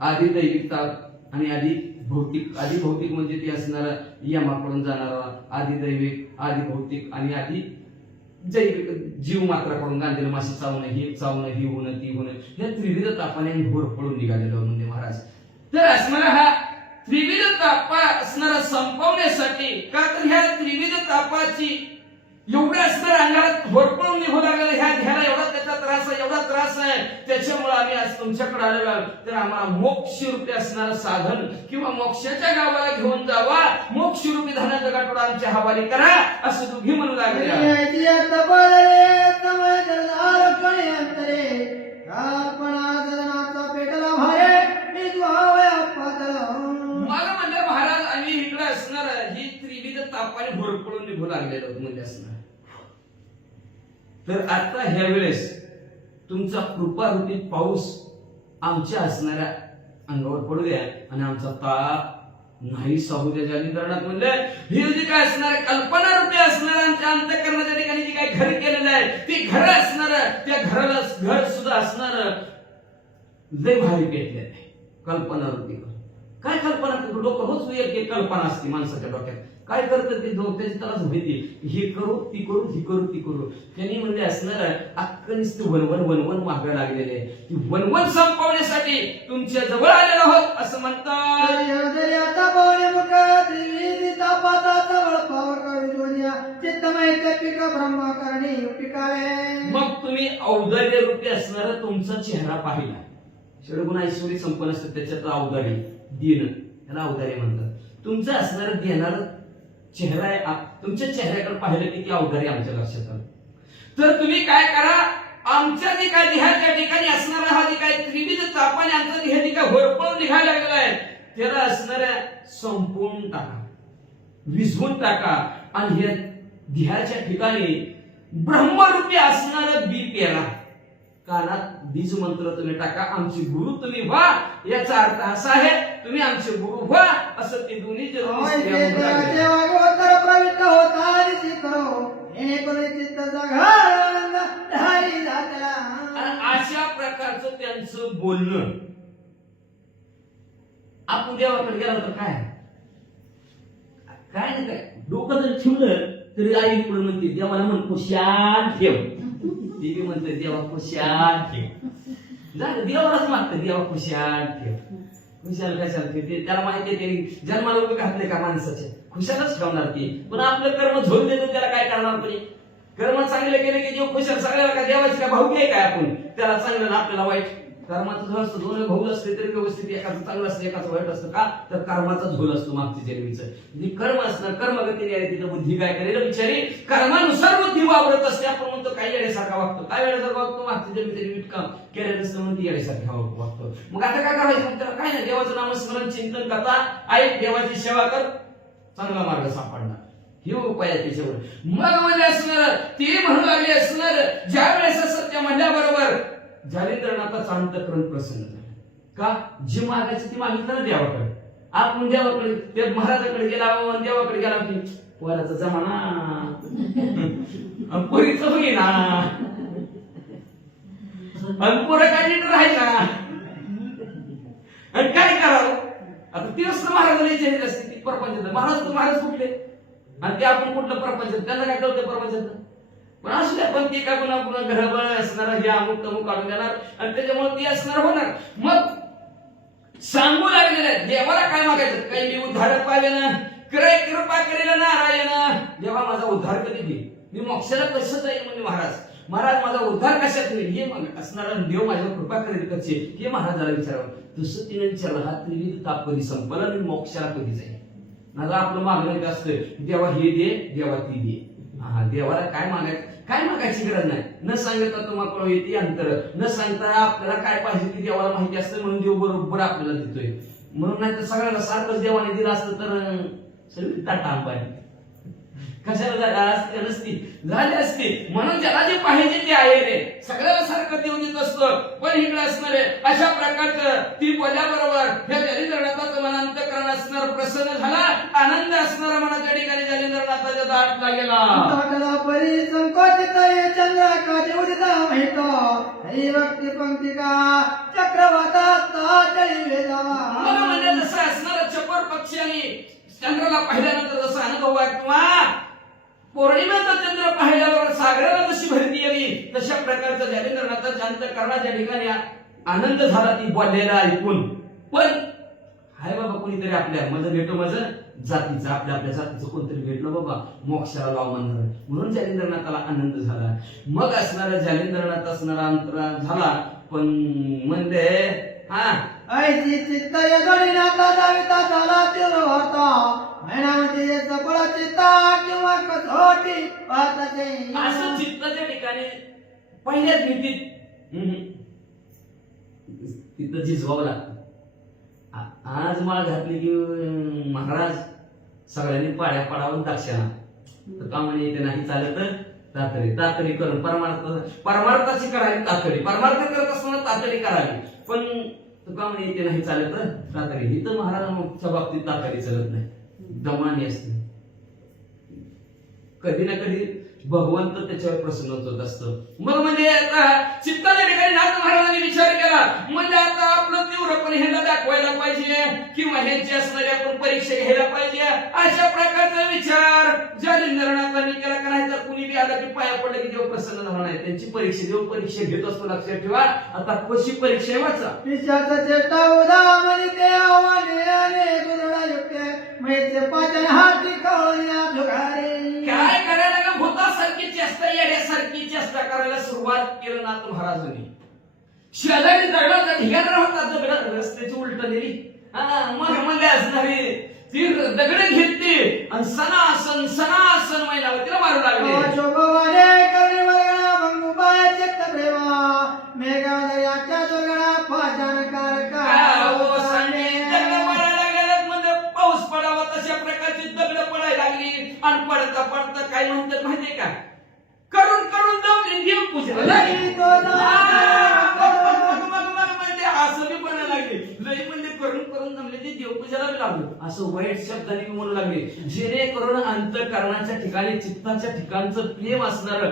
आधी दैविक ताप आणि आधी भौतिक म्हणजे ते असणारा यमाकडून जाणारा आधी दैविक, आधी भौतिक आणि आधी जैविक जीव मात्राकडून गांधीला मासे चावणं, हे चावणं, ही होणं, ती होणं, या त्रिविध तापाने आम्ही भोर पडून निघालेलो म्हणजे महाराज. तर असणारा हा त्रिविध तापा असणारा संपवण्यासाठी, का तर ह्या त्रिविध तापाची एवढं असणार अंगाला भोरपळून निघू लागलेलं, ह्या घ्यायला एवढा त्याचा त्रास आहे, एवढा त्रास आहे, त्याच्यामुळे आम्ही आज तुमच्याकडे आलेलो आहोत. तर आम्हाला मोक्ष रूपी असणारं साधन किंवा मोक्षाच्या गावाला घेऊन जावा, मोक्ष रूपी धनाचा गाठोडा आमच्या हवाली करा, असं दोघी म्हणू लागले. मला म्हणजे महाराज आम्ही इकडे असणार ही त्रिविध तापाने भोरपळून निघू लागलेलो म्हणजे असणार. तर आता ह्या वेळेस तुमचा कृपारूपी पाऊस आमच्या असणाऱ्या अंगावर पडू द्या आणि आमचा ताप नाही साहू द्या. जालिंदरनाथ म्हणले ही जी काय असणार कल्पना रूपी असणार आमच्या अंतःकरणाच्या ठिकाणी जी काय घर केलेलं आहे ती घर असणार, त्या घराला घर सुद्धा असणार लय भारी पेटले आहे कल्पना रूपी. काय कल्पना डोकं रोज एक कल्पना असते माणसाच्या डोक्यात, काय करतं ते त्याची त्याला झोपेते, हे करू ती करू, ही करू ती करू. त्यांनी म्हणजे असणार अक्क नुसतं वनवन मागं लागलेले, ती वनवन संपवण्यासाठी तुमच्या जवळ आलेलो आहोत असं म्हणतात. मग तुम्ही औदार्य रूपी असणार तुमचा चेहरा पाहिला, षडगुण ऐश्वर्य संपन्न असतं त्याच्यात औदार्य दिन, त्याला औदार्य म्हणतात. तुमचं असणार देणार चेहरा आहे, तुमच्या चेहऱ्याकडे पाहिलं की ती औदार्य आमच्या लक्षात आलं. तर तुम्ही काय करा, आमच्या जे काय देहाच्या ठिकाणी असणारा हा जे काय त्रिविध तापाने आमचा देह जे काय होरपळून निघायला लागलेला आहे त्याला असणाऱ्या संपवून टाका, विझवून टाका आणि हे देहाच्या ठिकाणी ब्रह्मरूपी असणारं बी पेरा, कानात बीज मंत्र तुम्ही टाका, आमचे गुरु तुम्ही व्हा. याचा अर्थ असा आहे तुम्ही आमचे गुरु व्हा, असं ते दोन्ही अशा प्रकारचं त्यांचं बोलणं. आपण देवाकडे गेला तर काय काय नाही, काय डोकं जर ठेवलं तरी आई पुढे म्हणते देवाला म्हण कुशाल ठेव, देवी म्हणते देवा कुशाल ठेव, देवालाच मागतं देवा कुशाल ठेव. खुशाल कशाला ठेवते, त्याला माहिती आहे जन्माला उभे घातले का माणसाचे खुशालच ठेवणार ती. पण आपलं कर्म झोल देतो त्याला काय करणार, पण कर्म चांगले केले की देव खुशाल. सगळ्याला काय देवाची काय भाऊ आहे काय आपण, त्याला चांगलं ना आपल्याला वाईट. कर्माचा झोल असतो, दोन भाऊ असते तरी व्यवस्थित, एकाचं चांगलं असतं एकाचं वाईट असतं. का तर कर्माचा झोल असतो मागच्या जन्मीचं. जी कर्म असणार कर्मगतीने आहे तिथं बुद्धी काय करेल बिचारी कर्मानुसार बुद्धी वावरत असते. आपण म्हणतो काही येण्यासारखा वागतो, काय वेळेसारखा वागतो, मागच्या जन्मी तरी नीट काम केलं नसतं म्हणून ती येण्यासारखा वागतो. मग आता काय करायचं, मग त्याला काय नाही, देवाचं नामस्मरण चिंतन करता, ऐक देवाची सेवा कर, चांगला मार्ग सापडणार. हे उपाय आहे त्याच्यावर. मग म्हणजे असणार ते म्हणू लागले असणार ज्या वेळेस सत्य म्हणल्याबरोबर जालिंदरनाथाचं अंतःकरण प्रसन्न झालं. का जी मागायची ती मागितलं ना देवाकडे. आपण देवाकडे ते महाराजाकडे गेला, देवाकडे गेला की पोराचा जमाना पोरीचं होईना आणि पोरं काय नीट राहायला आणि काय करावं. आता तीच महाराजाला विचारली असते ती प्रपंच महाराज कुठले आणि ते आपण कुठलं प्रपंच, त्यांना काय कळतं प्रपंचात. पण असू द्या, पण ते काय पुन्हा घरबळ असणार हे अमुक तमुक काढून देणार आणि त्याच्यामुळे ती असणार होणार. मग सांगू लागलेलं देवाला काय मागायचं, काही मी उद्धार पाहिजे ना, क्रय कृपा करेल नारायण. देवा माझा उद्धार कधी होईल, मी मोक्षाला कसं जाईल म्हणजे महाराज माझा उद्धार कशात होईल हे मग असणारा देव माझ्यावर कृपा करेल कसे हे महाराजाला विचारावं. तसं तिने विचारलं हा त्रिविध ताप कधी संपला आणि मोक्षाला कधी जाईल. माझं आपलं मागणं असतं देवा हे दे, देवा ती दे. हा देवाला काय मागायचं, काय मागायची गरज नाही. न सांगता तुम्हाला येते अंतर, न सांगता आपल्याला काय पाहिजे ती देवाला माहिती असतं म्हणून देव बरोबर आपल्याला देतोय. म्हणून नाही तर सगळ्याला सारखंच देवाने दिलं असतं तर सगळी टाटा अंबानी कशाला नसती झाली असती. म्हणून ज्याला जे पाहिजे ते आहे रे, सगळ्याला सारखं देऊ देत असतो. पण इकडे असणार अशा प्रकारचं ती बोलल्याबरोबर ह्या जालिंदरनाथाचं मन अंतःकरण असणार प्रसन्न झाला, आनंद असणारा मनाच्या ठिकाणी जालिंदरनाथाच्या दाट लागेला. परी संकोचित चंद्रा काजे उदिता माहित हरिभक्ती पंक्तिका चक्रवातात तळी वेदावा. मला म्हणजे जसं असणारा चकोर पक्षी आणि चंद्राला पाहिल्यानंतर जसा अनुभव आहे किंवा पौर्णिमेचा चंद्र पाहिल्यावर सागराला जशी भरती आली तशा प्रकारचा जालिंद्रनाथाच्या अंतःकरणाच्या ठिकाणी आनंद झाला ती बोललेला ऐकून. पण हाय बाबा कोणीतरी आपल्या माझं भेटो माझं जातीचं आपल्या आपल्या जातीचं कोणतरी भेटलं बाबा मोक्षाला लाव म्हणणार म्हणून जालिंद्रनाथाला आनंद झाला. मग असणारा जालिंद्रनाथ असणारा अंतरा झाला. पण म्हणते हा ऐची चित्त यदोडी नाता दाविता झाला तीव्र होता. महिन्यामध्ये चपळ चित्ता किंवा कसोटी पाहताचे. असं चित्ताच्या ठिकाणी पहिल्याच भीतीत तिथं झिजवावं लागतं. आज माळ घातली की महाराज सगळ्यांनी पाड्या पडावून दाक्षाला तर का म्हणे येते नाही चालत तातडी तातडी करून परमार्थाची करावी तातडी परमार्थ करत असताना तातडी करावी. पण तुका म्हणे येते नाही चालत तातडी ही तर महाराजांच्या बाबतीत तातडी चालत नाही दमानी असते. कधी ना कधी भगवंत त्याच्यावर प्रसन्न होत असतं. मग म्हणजे आता चित्ताच्या ठिकाणी नाथ महाराजांनी विचार केला म्हणजे आता आपलं तीव्रपणे ह्याला दाखवायला पाहिजे किंवा ह्यांची असणारी आपण परीक्षा घ्यायला पाहिजे. अशा प्रकारचा विचार जालिंद्रनाथांनी केला का नाही तर कुणी बी आला की पाया पडलं की देव प्रसन्न झाला नाही. त्यांची परीक्षा देव परीक्षा घेत असतो लक्षात ठेवा. आता कशी परीक्षा आहे वाचा. विषाचा चेष्टा उदा म्हणजे ते आव्हाने आले गुरुडा युक्ते मैत्रे पाचन हाती कळल्या जुगारी. काय करायला का भूतासारखी चेष्टा येण्यासारखी चेष्टा करायला सुरुवात केलं नाथ महाराजांनी. शेजारी दगडाचा ढिगारा होता दगड रस्त्याची उलटलेली मग मध्ये असणारी ती दगड घेतली आणि सनासन सनासन मैनावतीला मारू लागले. शोभवाने कवरी वगळा भंगुबाय चित्त प्रेमा मेघादयाच्या जोगळा पाचन कारका. पाऊस पडावा तशा प्रकारची दगड पडायला लागली आणि पडता पडता काय म्हणतात माहितीये का करून करून जाऊन देव पूजला म्हणजे असं बी बनायला लागले लई म्हणजे करून करून जमले ते देवपूजाला लागलो असं वाईट शब्दाने म्हणू लागले. जेणेकरून अंतःकरणाच्या ठिकाणी चित्ताच्या ठिकाणचं प्रेम असणार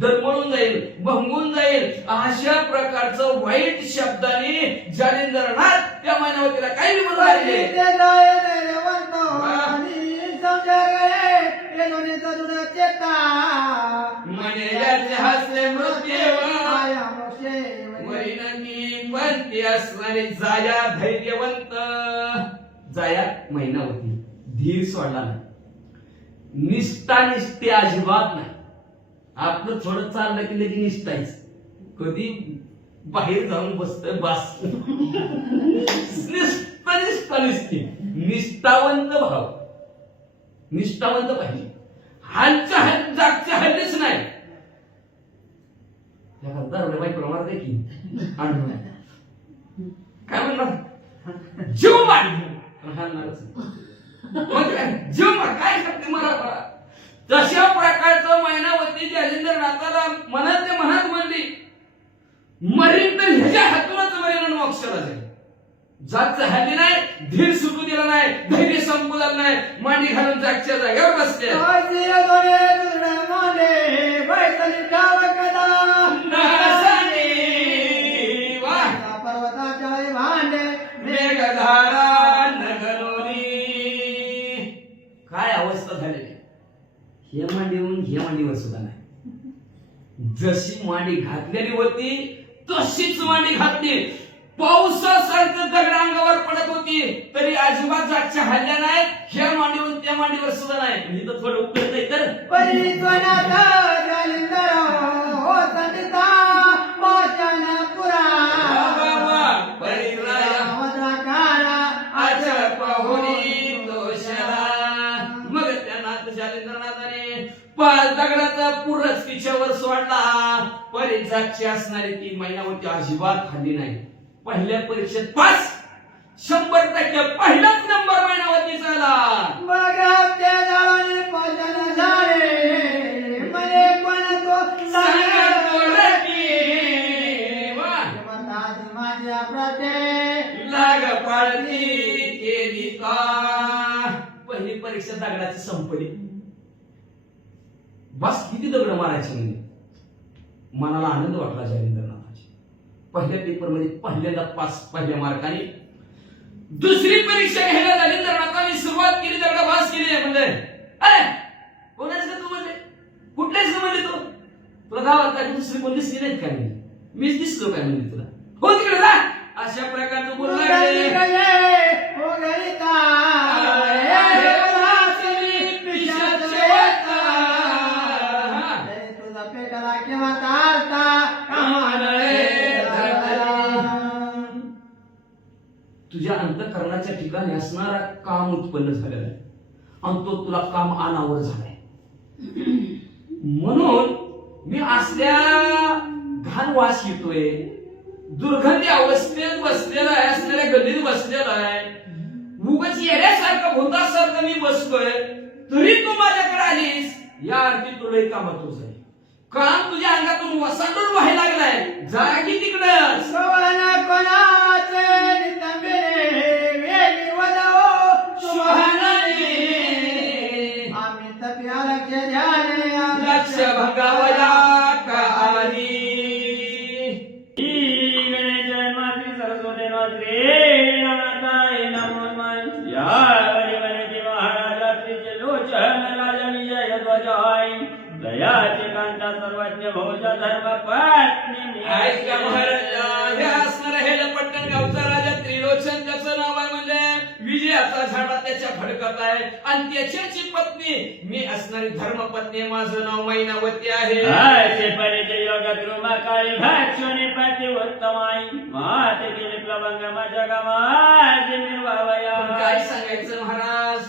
दरमळून जाईल भंगून जाईल अशा प्रकारचं वाईट शब्दाने जालिंद्रनाथ त्या मानवतीला काही म्हणू लागले. असणारे जाया धैर्यवंत जाया महिनावती धीर सोडला नाही. निष्ठा निष्ठे अजिबात नाही. आपलं थोडं चाललं की लगी निष्ठायच कधी बाहेर जाऊन बसत बस निष्ठा निष्ठा निष्ठी निष्ठावंत भाव निष्ठावंत पाहिजे. हालच्या हाल जागच्या हल्लीच नाही. बायकोला मारते की काय म्हणणार जीव मार हालणारच जीव मार काय करते मला तशा प्रकारचं महिनावती जालिंद्रनाथाला मनात ते मनात म्हणली मरीन तर ह्याच्या हातूनच मरीन मोक्षाला जाईल. जागचं हल्ली नाही धीर सुटू दिला नाही धैर्य संपू झालं नाही मांडी घालून जागच्या जागेवर बसते. काय अवस्था झालेली हे मांडीहून हे मांडीवर सुद्धा नाही. जशी मांडी घातलेली होती तशीच मांडी घातली. पावसासारखं दगड अंगावर पडत होती तरी अजिबात जागच्या हल्ल्या नाही. ह्या मांडीवरून त्या मांडीवर सुद्धा नाही. इथं थोडं उपयोग नाही तर मग त्यांना जालिंद्रनाथाने पाच दगडाचा पुरच तिच्यावर सोडला. परीक्षाची असणारी ती महिनावरती अजिबात खाल्ली नाही. पहिल्या परीक्षेत पास 100% पहिलाच नंबर महिनावरती झाला. पहिली परीक्षा दगडाची संपली. बस किती दगड मारायची म्हणजे मनाला आनंद वाटला जालिंद्रनाथाची. पहिल्या पेपर मध्ये पहिल्यांदा पास पहिल्या मार्काने. दुसरी परीक्षा घ्यायला झाली तर आता मी सुरुवात केली तर पास केली म्हणले. अरे कोणाच का तू म्हणले, कुठल्याच का म्हणले तू, तुला गावात काय दुसरी कोण दिसली नाहीत काय म्हणले, मीच दिसलो काय म्हणले तुला, हो तिकडे जा, अशा प्रकारचं बोलू लागले. तुझ्या अंतःकरणाच्या ठिकाणी असणारा काम उत्पन्न झालेला आहे आणि तो तुला काम अनावर झालाय. म्हणून मी असल्या घाण वास येतोय, दुर्गंधी अवस्थेत बसलेला आहे, असलेल्या गल्लीत बसलेला आहे, उगाच येण्यासारखं भूतासारखं मी बसतोय, तरी तू माझ्याकडे आलीस, या अर्थी तुला कामातूच आहे. काम तुझ्या अंगातून वसांडून व्हायला लागलाय, जा की तिकडं. लक्ष भंगावया का आली. दयाचे कांता सर्वज्ञ भोजा धर्म पत्नी ऐका महाराजा, हे असणारा हे पट्टण गावचा राजा त्रिलोचन त्याचं नाव आहे, म्हणजे विजयाचा झाडा त्याच्या फडकत आहे, आणि त्याच्याची पत्नी मी असणारी धर्मपत्नी, माझं नाव मैनावती आहे. योग द्रुमा काळी भाक्षणी पती उत्तमाई माते गेले प्लवंग माझ्या गावात निर्वावया. काय सांगायचं महाराज,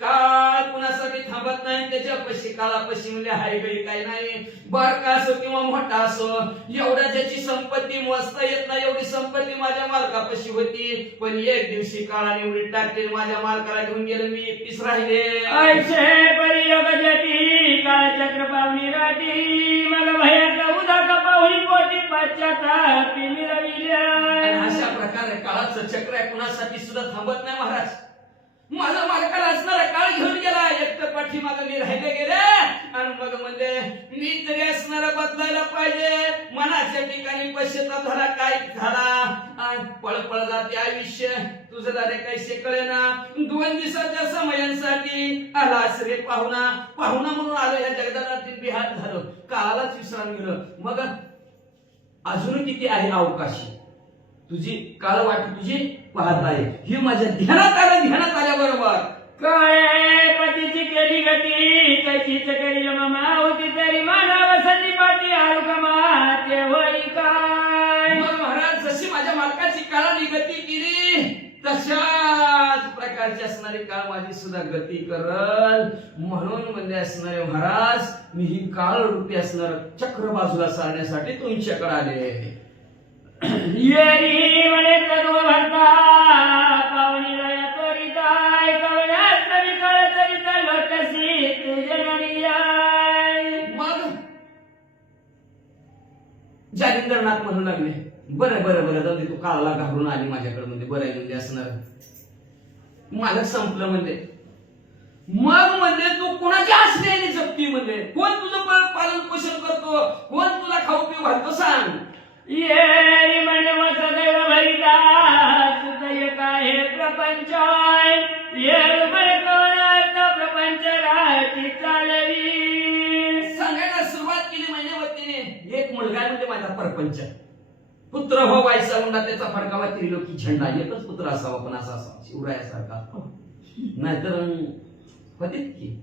काळ कुणासाठी थांबत नाही, त्याच्यापाशी काळापाशी म्हणजे हाय गई काय नाही, बारका असो किंवा मोठा असो, एवढ्या ज्याची संपत्ती मोजता येत नाही एवढी संपत्ती माझ्या मालकापाशी होती, पण एक दिवशी काळाने एवढी टाकली, माझ्या मालकाला घेऊन गेलं, मी एकटीच राहिले. ऐसे परियोग जती काळचक्र पावनी राठी मग भयाचा उदाक पाहुणी पोटी पश्चातापी मिळविल्या. अशा प्रकारे काळाचं चक्र आहे, कुणासाठी सुद्धा थांबत नाही महाराज. माझा मालकाला असणारा काळ घेऊन गेला, एकटं पाठीमागं मी राहिले गेले, आणि मग म्हणजे मी तरी असणारा बदलायला पाहिजे. मनाच्या ठिकाणी पश्चाताप झाला, काय झाला, पळपळ जाते आयुष्य, तुझं झाले काही कळेना. 2 दिवसाच्या समयांसाठी आलास रे पाहुणा, पाहुणा म्हणून आलो या जगदातील बिहार झालं, काळालाच विश्राम गेलं. मग अजून किती आहे अवकाशी, तुझी काळ वाट तुझी पाहत आहे, ही माझ्या ध्यानात आल्याबरोबर काळे पतीची केली गती तशीच करी मामा होती तरी मानव सती पाठी आरू कमा ते होई काय. मग महाराज जशी माझ्या मालकाची काळाने गती केली, तशाच प्रकारची असणारी काळ माझी सुद्धा गती करल. म्हणून म्हणजे असणारे महाराज, मी ही काळ रूपी असणार चक्र बाजूला सारण्यासाठी तुमच्याकडे आले. येरी म्हणे तत्व भरता पावनी लया त्वरिताय कवण्यात विकळ चरित लोटसी तुझे नडियाय. मग जालिंदरनाथ म्हणू लागले, बरं बरं बरं जाऊ दे, तू काळाला घाबरून आली माझ्याकडे, म्हणजे बरं आहे म्हणजे असणार, माझं संपलं म्हणजे. मग म्हणजे तू कोणाच्या आश्रयाने जगती, म्हणजे कोण तुझं पालन पोषण करतो, कोण तुला खाऊ पिऊ घालतो सांग. येरी म्हणे सदैव भरिता सुदय काय प्रपंच येर म्हणे कोणाचा प्रपंच राहती चालवी. सांगायला सुरुवात केली महिन्यावतीने, एक मुलगा म्हणजे माझा परपंच, पुत्र हो व्हायचा मुंडा, त्याचा फडकावा त्रिलोकी झेंडा, एकच पुत्र असावा पण असा असावा शिवरायासारखा, नाहीतर होतीत की.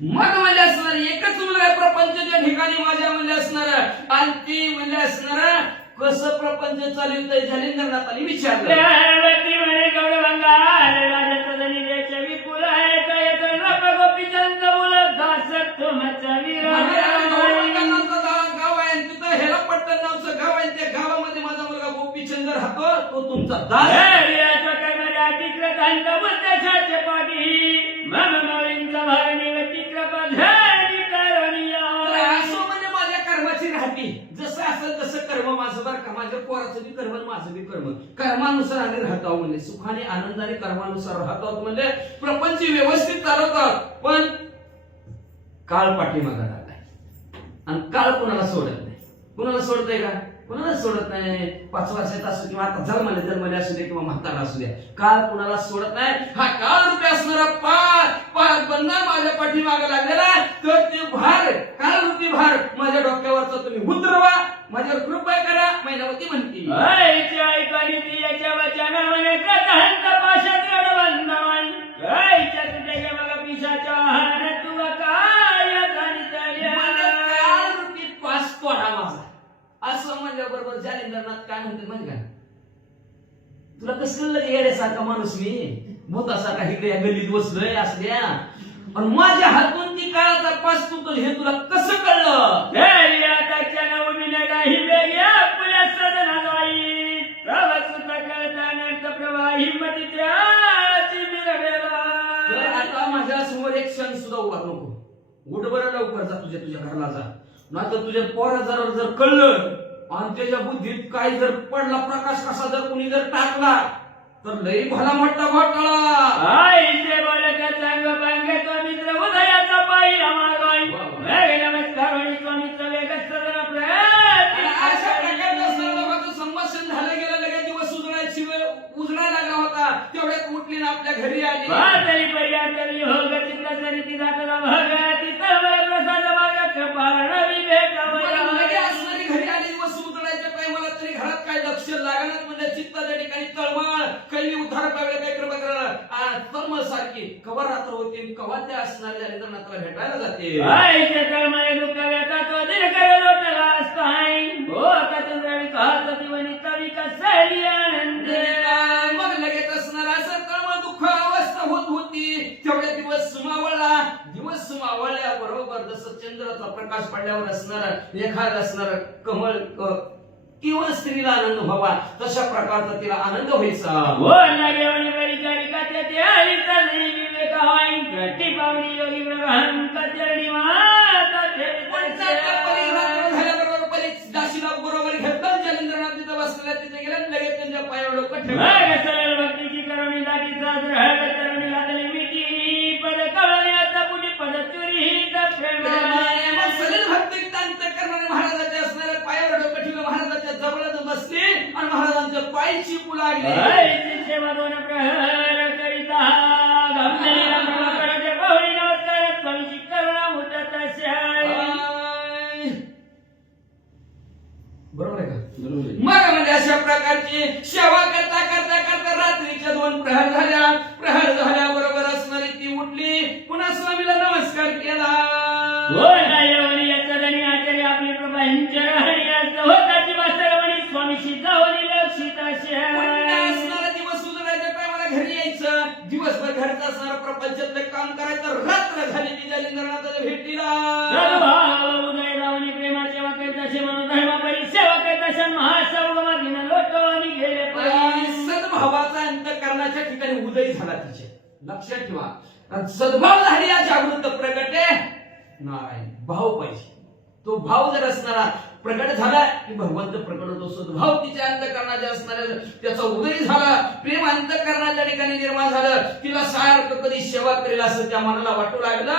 मग म्हणजे असणार एकच मुलगा प्रपंचाच्या ठिकाणी माझ्या म्हणजे असणार, आणि ती म्हणजे असणार कसं प्रपंच चालेल तर जालिंदरनाथाने विचारलं. म्हणे गौरवंगार राजाचा जणी देश विपुल आहे तयच नप गोपीचंद मुलं दासत तुमचा गाव आहे, तिथं हेला पट्टण नावचं गाव आहे, त्या गावामध्ये माझा मुलगा गोपीचंद राहतो, तो तुमचा दास. माझ्या कर्माची राहती, जसं असेल तसं कर्म माझं बरं का, माझ्या पोराचं बी कर्म माझं बी कर्म, कर्मानुसार आम्ही राहतो, म्हणजे सुखाने आनंदाने कर्मानुसार राहतो, म्हणजे प्रपंच व्यवस्थित चालवतात. पण काळ पाठीमागा लागलाय, आणि काळ कुणाला सोडत नाही. कुणाला सोडतंय का? कुणाला सोडत नाही. 5 वर्षाचा असू किंवा आता जन्मले असू दे किंवा म्हातारा असू द्या, काळ कुणाला सोडत नाही. हा काळ रूपी असणारा पाच बंधन माझ्या पाठीमागे लागलेला आहे. तर ते भार, काळ रूपी भार माझ्या डोक्यावरचा तुम्ही उतरवा, माझ्यावर कृपा करा. मैनावती म्हणती गायच्या ऐकानी दियाच्या वचनावने प्रतहंत पाशात रडवंदवन. गायच्या तुझ्या मग पिशाच्या आहारात तुला काय जाणीतल्या. काळ रूपी पास तोडा माझा असं म्हणल्या बरोबर जालिंदरनाथ काय म्हणतात माहिती का, तुला कसं लगे येण्यासारखा माणूस मी भूतासारखा इकडे या गल्लीत बसलोय असल्या, पण माझ्या हातून ती काळाचा पास तुटल हे तुला कसं कळलं. तर आता माझ्या समोर एक क्षण सुद्धा उभा नको. उठ बरं लवकर जा तुझ्या घराला जा. नाहीतर तुझ्या पोराचा जर कळलं आणि त्याच्या बुद्धीत काही जर पडला प्रकाश कसा जर कुणी जर टाकला तर लई भला मोठा घोटाळा. आईचे बोलत चांग पांगे तो मित्र उदयाचा पाहिला मागोय. नमस्कार आणि स्वामीचा वेग सदन अशा प्रकारचं सर्व लोकांचं संभाषण झालं गेलं. लगेच दिवस उजडायला लागला होता. तेवढ्यात उठली ना आपल्या घरी आली. तरी पर्यातरी हो गती ती जातला भगती तवय प्रसाद मागत पारणवी भेटावया. लगे असणारी घरी आली. दिवस उजडायच्या टायमाला तरी घरात काय लक्ष लागणार म्हणजे चित्ताच्या ठिकाणी तळमळ, काही उद्धार पावले काही कृपा करायला तळमळ सारखी कवा रात्र होती कवा त्या असणाऱ्या जालिंदरनाथला भेटायला जाते. आईचे तळमळे दुःख व्यथा तो दिन करे लोटला असताय. हो आता चंद्रावी कहत दिवनी तवी कसली आनंद. मग लगेच असणार असं तळमळ दुःख अवस्था होत होती. तेवढे दिवस सुमावळला. दिवस सुमावळल्या बरोबर जसं चंद्राचा प्रकाश पडल्यावर असणार एखाद असणार कमळ किंवा स्त्रीला आनंद व्हावा तशा प्रकारचा तिला आनंद व्हायचा. हो लागेवणी परिचारिका त्याचे आईचा नाही विवेक होईन. प्रति पावडी योगी ब्रह्म कचरणी माता झाल्याबरोबर परीच दाशीला बरोबर घेतलं. जालिंदरनाथ तिथं बसलेला तिथे गेला. लगेच त्यांच्या पायावर डोकं ठेवलं. सरळ भक्तीची करुणी दाटी साजर हळ करुणी घातली मिठी पद कळणे आता पुढे पद चुरी सलील भक्ती अंतःकरणाने महाराजाच्या असणाऱ्या पायावर डोकं ठेवलं. महाराजाच्या जवळच बसले आणि महाराजांच्या पाय चिपू लागले. सेवा दोन प्रहर करिता गमलेला प्रभाकराचे बहुरी नमस्कार स्वामीची करुणा उठत बरोबर आहे का? मग म्हणजे अशा प्रकारची सेवा करता करता करता रात्रीच्या 2 प्रहर झाल्या. प्रहर झाल्याबरोबर असणारी ती उठली. पुन्हा स्वामीला नमस्कार केला. हो नायवणी याचा धनी आचार्य आपली प्रभा हिंचरहणी असत होताची वासरवणी स्वामीशी जावणी लक्षित असणारा दिवस उजडायच्या टायमाला घरी यायचं. दिवसभर घरचा असणारा प्रपंचातलं काम करायचं. रात्र झाली की जालिंदरनाथाच्या भेटीला उदय जावणी प्रेमाची वाक्याचे मनोधर्मापरी सेवा करता महासौगमाधीन लोटवणी गेले सद्भावाचा अंतःकरणाच्या ठिकाणी उदय झाला तिचे. लक्षात ठेवा सद्भाव झाली या जागृत प्रगटे नारायण भाव पाहिजे. तो भाव जर असणारा प्रगट झाला की भगवंत प्रकट होतो. सद्भाव तिच्या अंतःकरणाच्या असणाऱ्या त्याचा उदय झाला. प्रेम अंतःकरणाच्या ठिकाणी निर्माण झालं. तिला सारखं कधी सेवा करेल असं त्या मनाला वाटू लागलं.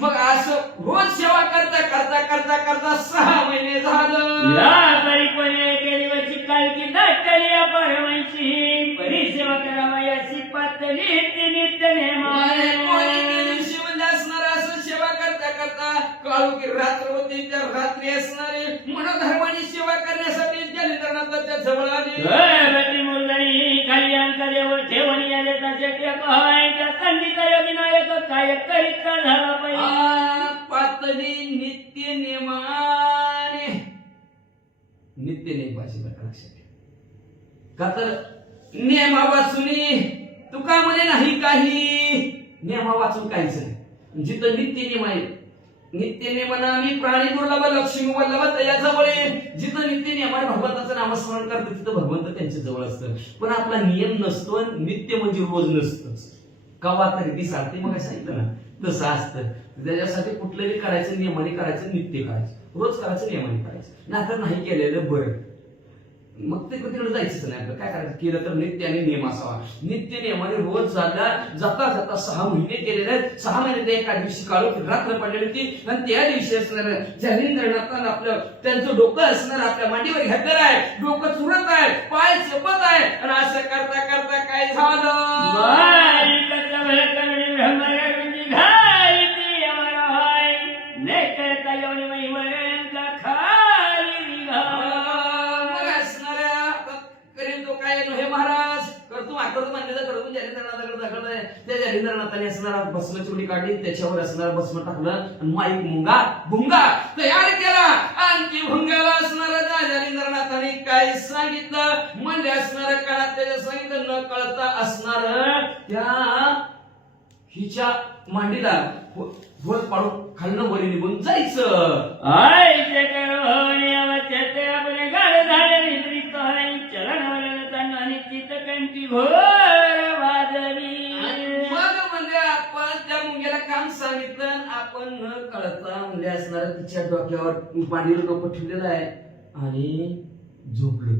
मग असं रोज सेवा करता करता करता करता 6 महिने झालं. या परिपणे केली वची कालकी दाटली अपरमैची परिसेवा करावा याची पातळी नित्य नेमाने म्हणजे असणारा असं सेवा करता करता काळू की रात्र होती. त्या रात्री असणारे मनोधर्माने सेवा करण्यासाठी जालिंदरनाथाच्या जवळ आली. मुलगी खाली अंतरेवर ठेवणी आले त्याचे त्या संगीता योगी नायक काय करीत झाला पाहिजे. पातळी नित्य नेमाने नित्य नेम पाहिजे लक्षात का तर नेमा वाचुनी तुका म्हणे नाही काही. नेमा वाचून काहीच नाही. जिथं नित्य नियम आहे नित्य नियमाने प्राणी दुर्लभ लक्ष्मी वल्लभ तया जवळ आहे. जिथं नित्य नियमाने भगवंताचं नामस्मरण करतं तिथं भगवंत त्यांच्या जवळ असतं. पण आपला नियम नसतो. नित्य म्हणजे रोज नसतं. कवा तरी ती सांगते मग सांगितलं ना तसं असतं. त्याच्यासाठी कुठलंही करायचं नियमाने करायचं नित्य करायचं रोज करायचं नियमाने करायचं. नाहीतर नाही केलेलं बरं. मग ते तिकडे जायचंच नाही आपलं. काय करायचं, केलं तर नित्य आणि नियम असावा. नित्य नियमाने रोज जाता जाता 6 महिने केलेले आहेत. 6 महिने एका दिवशी काळोख रात्र पडलेली होती आणि त्या दिवशी असणार जालिंदरनाथानं आपलं त्यांचं डोकं असणार आपल्या मांडीवर घेतलेलं आहे. डोकं चुरत आहे, पाय चपत आहे आणि असं करता करता काय झालं, बालिकाचा भलकरणी ब्रह्मगर्भी घालिती अमर होय, ने करता येऊन महिवंत खाली निघाला. करेल तो काय हे महाराज करतो आकडतो मान्यता करतो जालिंदरनाथाकडे दाखवलाय. त्या जालिंदरनाथाने असणारा भस्म चुडी काढली, त्याच्यावर असणारा भस्म टाकलं आणि माईक भुंगा तयार केला. आणखी भुंगाला असणारा त्या जालिंदरनाथाने काय सांगितलं म्हणजे असणाऱ्या काळात त्याच्या सांगितलं न कळता असणार त्या हिच्या मांडीला वर पाडून खालनं वरी निघून जायचं. आयचे करोनी अवचते आपले गाड झाले निद्रित आहे, चरण वलन आणि चित कंठी घोर वाजवी. मग म्हणजे आपण त्या मुंग्याला काम सांगितलं आणि आपण न कळता म्हणजे असणारा तिच्या डोक्यावर मांडीवर डोकं ठेवलेलं आहे आणि झोपलं.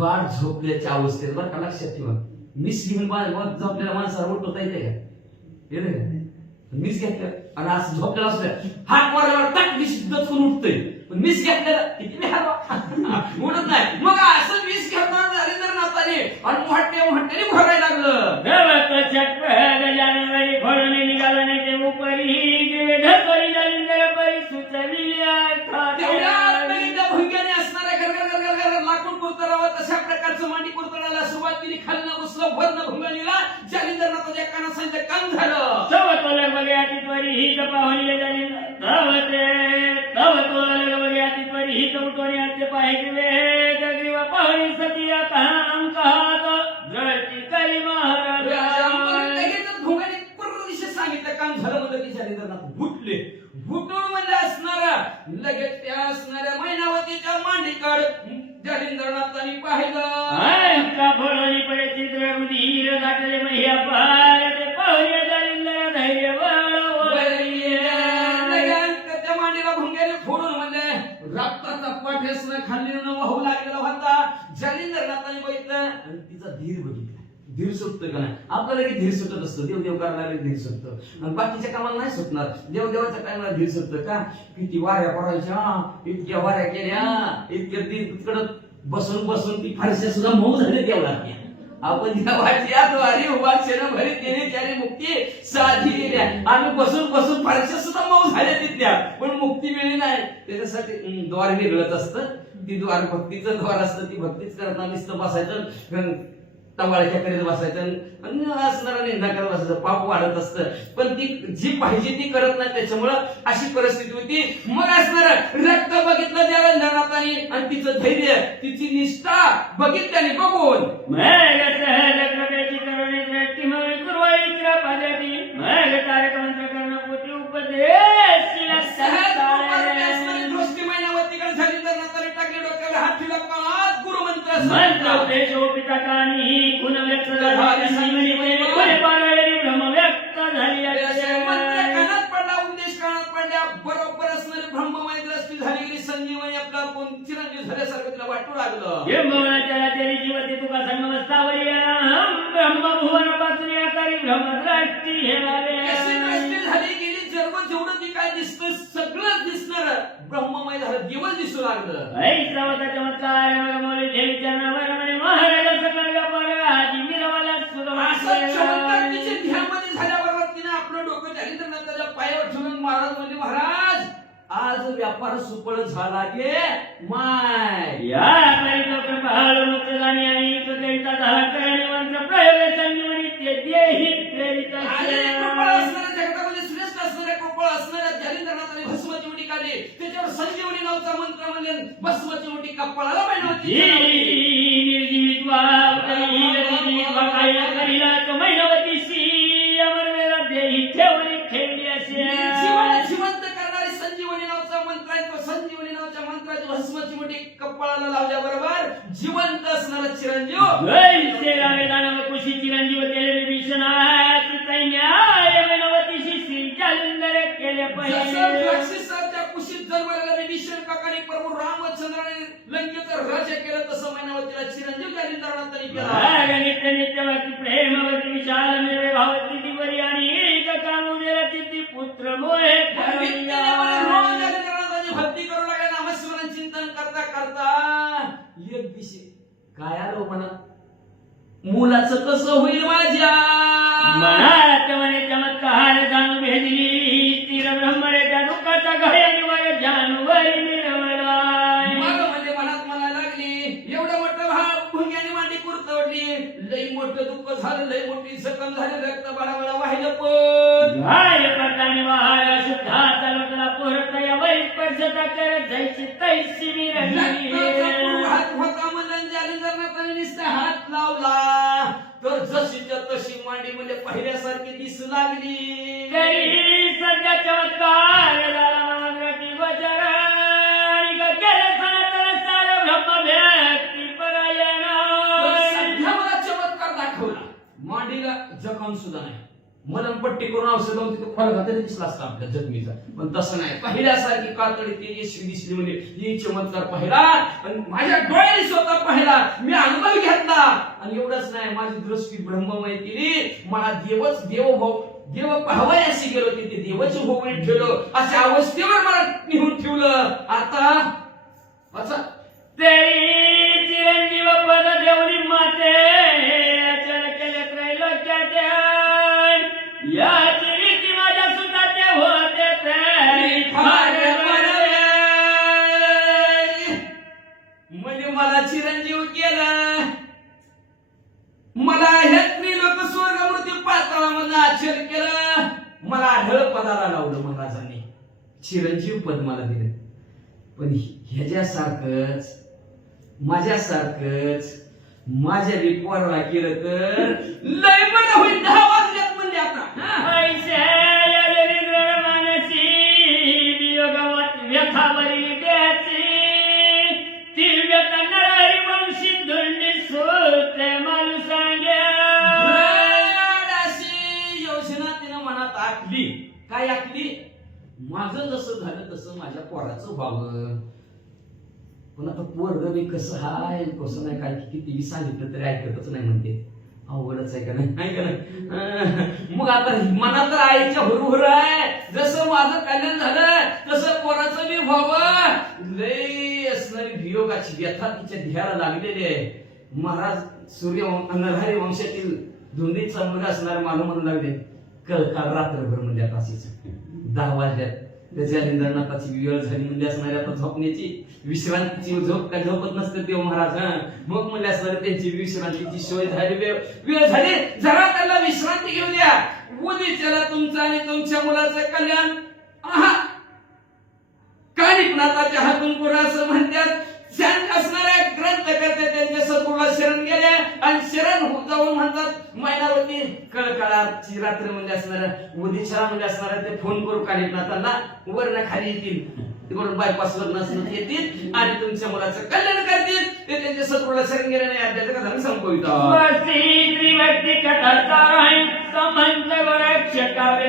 गाढ झोपल्याच्या अवस्थेत बरं का, लक्षात ठेवा. मिस घेऊन झोपलेल्या माणसाला उठवता येते का, येते का? मिस घेतलं आणि असं झोपलेला असल्या हात मारल्यावर टाक मिस दचकून उठतोय. मिस घेतलेला किती उडत नाही. मग असं मिस घेताना जालिंदरनाथाने आणि मोठ्याने घोरायला लागलं. गवत छटपट जानवरी फोडून निघाला नाही ते उपरी गेले ढकरी जालिंदर परी सुचविल्या त्या भुंग्याने असणाऱ्या गरगर लाकूड कुरतडावं तशा प्रकारचं मांडी कुरतडाला सुरुवात केली. खालनं बसलं, वरनं भुंगानीला जालिंदरनाथाच्या कानासांच्या कान झालं. सवतोलक बगे अतित्वरी ही पाहुणी जालिंदर तवतोलक बगे अतित्वरी ही उठवणी आते पाहिजे वेद ग्रीवा पाहुणी सतिया काम कहात जळती करी महाराज. भुंगाने पूर्ण दिशेत सांगितलं काम झालं म्हणलं की जालिंदरनाथ उठले. उठून म्हणजे असणारा लगेच त्या असणाऱ्या मैनावतीच्या मांडीकड जालिंदरनाथाने पाहिलं. का फोडणी पडे चित्र उदीर गाठले महिया पार ते पाहुणे जालिंदर धैर्य त्या मांडीला भुंग्याने फोडून म्हणजे रक्ताचा पाठ्यासनं खाल्लीनं वाहू लागलेला होता. जालिंदरनाथाने बघितलं आणि तिचा धीर बघितला. धीर सुटतोय का नाही, आपल्याला काही धीर सुटत असतं. देव करायला धीर सुटतं आणि बाकीच्या कामाला नाही सुटणार. देवाच्या टायमाला धीर सुटतं का, किती वाऱ्या पडायच्या, इतक्या वाऱ्या केल्या, इतक्या तिकडं बसून ती फारशा सुद्धा मऊ झाले देवला. आपण देवाची आतवारी उपासना भरीत केली त्याने मुक्ती साधी दिल्या. आम्ही बसून फारशा सुद्धा मऊ झाल्या तिथल्या, पण मुक्ती मिळली नाही. त्याच्यासाठी द्वार वेगळंच असतं. ती द्वार भक्तीचं द्वार असतं. ती भक्तीच करताना नुसतं बसायचं, टवाळ्याच्या करीत बसायचं आणि असणारा निंदा करत बसायचं. पाप वाढत असतं, पण ती जी पाहिजे ती करत नाही. त्याच्यामुळं अशी परिस्थिती होती. मग असणार रक्त बघितलं जालिंदरनाथाने आणि तिचं धैर्य, तिची निष्ठा बघितल्याने बघून मग सहज कृपेची करुणी दृष्टी मौली कुरवाळी पाजाती मग तारक मंत्र कर्ण पोटी उपदेश दृष्टी महिन्यावरतीकडे जालिंदरनाथाने टाकले डोक्यावर हात ठेवला. काळात गुरुमंत्र मंत्र उपदेश पिता कानी गुण व्यक्त झाली ब्रह्म व्यक्त झाली. कानात पडला, उपदेश कानात पडल्या बरोबर असणारी ब्रह्ममय दृष्टी झाली गेली. संजीवनी आपला कोण चिरंजीव झाल्यासारखं तिला वाटू लागलं. जीवती तुका संगमस्तावरी ब्रह्मभुवन पासून आकारी ब्रह्मदृष्टी हे दृष्टी झाली गेली. जन्म जेवढं ती काय दिसतं सगळं दिसणार ब्रह्ममय झालं, देवल दिसू लागलं. ऐसावता चमत्कार मग मौली देवीच्या नावावर म्हणे महाराज सगळं व्यापार आजी मिरवाला असं चमत्कार तिच्या ध्यानामध्ये झाल्याबरोबर तिने आपलं डोकं जालिंदरनाथाच्या पायावर ठेवून महाराज म्हणजे महाराज आज व्यापार सुफळ झाला गे माय. या परिलोक पहाड मुक्त जाणे आणि करिता झाला करणे मंत्र प्रयोग संजीवनी ते देही प्रेरित कृपळ असणाऱ्या जगतामध्ये श्रेष्ठ असणाऱ्या कृपळ असणाऱ्या जालिंदरनाथाने भस्माची उडी काढली. त्याच्यावर संजीवनी नावाचा मंत्र म्हणजे भस्माची उडी कपाळाला बांधली. निर्जीवित काय करीला तो मैनवतीशी अमरवेला देही ठेवली असे जिवंत करणारी संजीवनी नावाचा मंत्र आहे. तो संजीवनी नावाच्या मंत्राची भस्माची मुठी कपाळाला लावल्याबरोबर जिवंत असणारा चिरंजीव जैसे रामेदानव कुशी चिरंजीव केले विभीषणाची सैन्याय मैनवतीशी श्री जालिंदर केले जसं राक्षसाच्या कुशीत जन्मलेला विभीषण काकाने प्रभू रामचंद्राने लंकेचा राजा देवाच्या केलं तसं मैनावतीला चिरंजीव जालिंदरांनी केला. नित्य नित्यवती प्रेमवती विशाल निर्वे भावती ती बरी आणि एक कामुदेला ती पुत्र मोहे विद्येने मला रोज जालिंदरांची भक्ती करू लागले. नामस्मरण चिंतन करता करता एक दिवशी काय आलो म्हणा, मुलाचं कसं होईल माझ्या मनात म्हणे चमत्कार जाणून भेदली तीर ब्रह्मणे त्या दुःखाचा घायाने माझ्या जानवरी निर्मलाय. मग म्हणजे मनात म्हणायला लागली, एवढं मोठं भुंग्याने मांडी कुरतवली, लई मोठं दुःख झालं, लई मोठी जखम झाली, रक्त बळाबळा वाहिलं. पण घाय करताने वाहाळ शुद्धा चालवताना पोरत या वैस स्पर्शता करत जायची तैसी विरही. हात होता म्हणून जालिंदरांनी नुसता हात लावला तर जशीच्या तशी मांडी म्हणजे पहिल्यासारखी दिसू लागली. तरी सध्या चमत्कार झाला मागरती गोचर आणि केलं सनातन सारं ब्रह्म व्यक्ती परायण. सध्या मला चमत्कार दाखवला, मांडीला जखम सुद्धा नाही, मलमपट्टी करून औषध लावून तिथे फरक तरी दिसला असता आपल्या जखमीचा, पण तसं नाही. पहिल्यासारखी कातडी तेजस्वी दिसली. म्हणजे ही चमत्कार पाहिला आणि माझ्या डोळ्याने स्वतः पाहिला, मी अनुभव घेतला. आणि एवढंच नाही, माझी दृष्टी ब्रह्ममय केली. मला देव पाहावयास अशी गेलो, तिथे देवाची भोवळी ठेवलं, अशा अवस्थेवर मला निहून ठेवलं. आता तेरी चिरंजीव पद देवनी माते अचल केले त्रैलोक्या ध्यान या रीती माझ्या सुताचे होते तरी फार बरवे. म्हणजे मला चिरंजीव केलं, मला ह्या त्रिलोक स्वर्ग मृत्यू पाताळामध्ये आचर केलं, मला आढळ पदाला लावलं महाराजांनी, चिरंजीव पद मला दिलं. पण ह्याच्यासारखंच माझ्यासारखंच माझ्या रिपोर्टला केलं तर लय बरं होईल. 10 वाजल्यात म्हणजे आता ऐसे निग्रह मानसी वियोगवत व्यथा बरी द्याची ती व्यथा नरहरी वंशी धुंडी सुरते माणू सांग्या. अशी योजना तिनं मनात आखली. काय आखली? माझं जसं झालं तसं माझ्या पोराचं व्हावं. पण आता पोरग मी कसं हाय कसं नाही, काय किती सांगितलं तरी ऐकतच नाही म्हणते. अवघडच आहे का नाही? मग आता मनात तर आईच्या हुरहुर आहे, जसं माझं कल्याण झालं तसं पोराचं मी व्हावं. लई असणारी वियोगाची व्यथा तिच्या ध्येयाला लागलेली आहे. महाराज नरहरी वंशातील धुंदीचा मुलगा असणारे मालूम म्हणू लागले, काल रात्रभर म्हणजे आता अशीच 10 वाजल्यात त्याच्या जालिंदरनाथाची वेळ झाली म्हणजे असणारी आता झोपण्याची विश्रांतीची झोप काय झोपत नसते ते महाराज. मग म्हणजे असणारे त्यांची विश्रांतीची सोय झाली, वेळ झाली, जरा त्याला विश्रांती घेऊ द्या. उद्याच्याला तुमचं आणि तुमच्या मुलाचं कल्याण कानिकनाथाच्या हातून पुरा असं म्हणतात. शांत असणाऱ्या ग्रंथकर्ते त्यांच्या सद्गुरूला शरण गेले आणि शरण जाऊन म्हणतात, मैनावती कळकळाची रात्र म्हणजे असणाऱ्या उदिशाला म्हणजे असणाऱ्या ते फोन करू कानिकनाथांना, वरनं खाली येतील, तिकडून बायपास वरनं येतील आणि तुमच्या मुलाचं कल्याण करतील. ते त्यांच्या सद्गुरूला शरण गेले नाही अध्यात्म कथा संपवितात. त्रिव्यक्ती कथा संबंध वरक्ष काव्य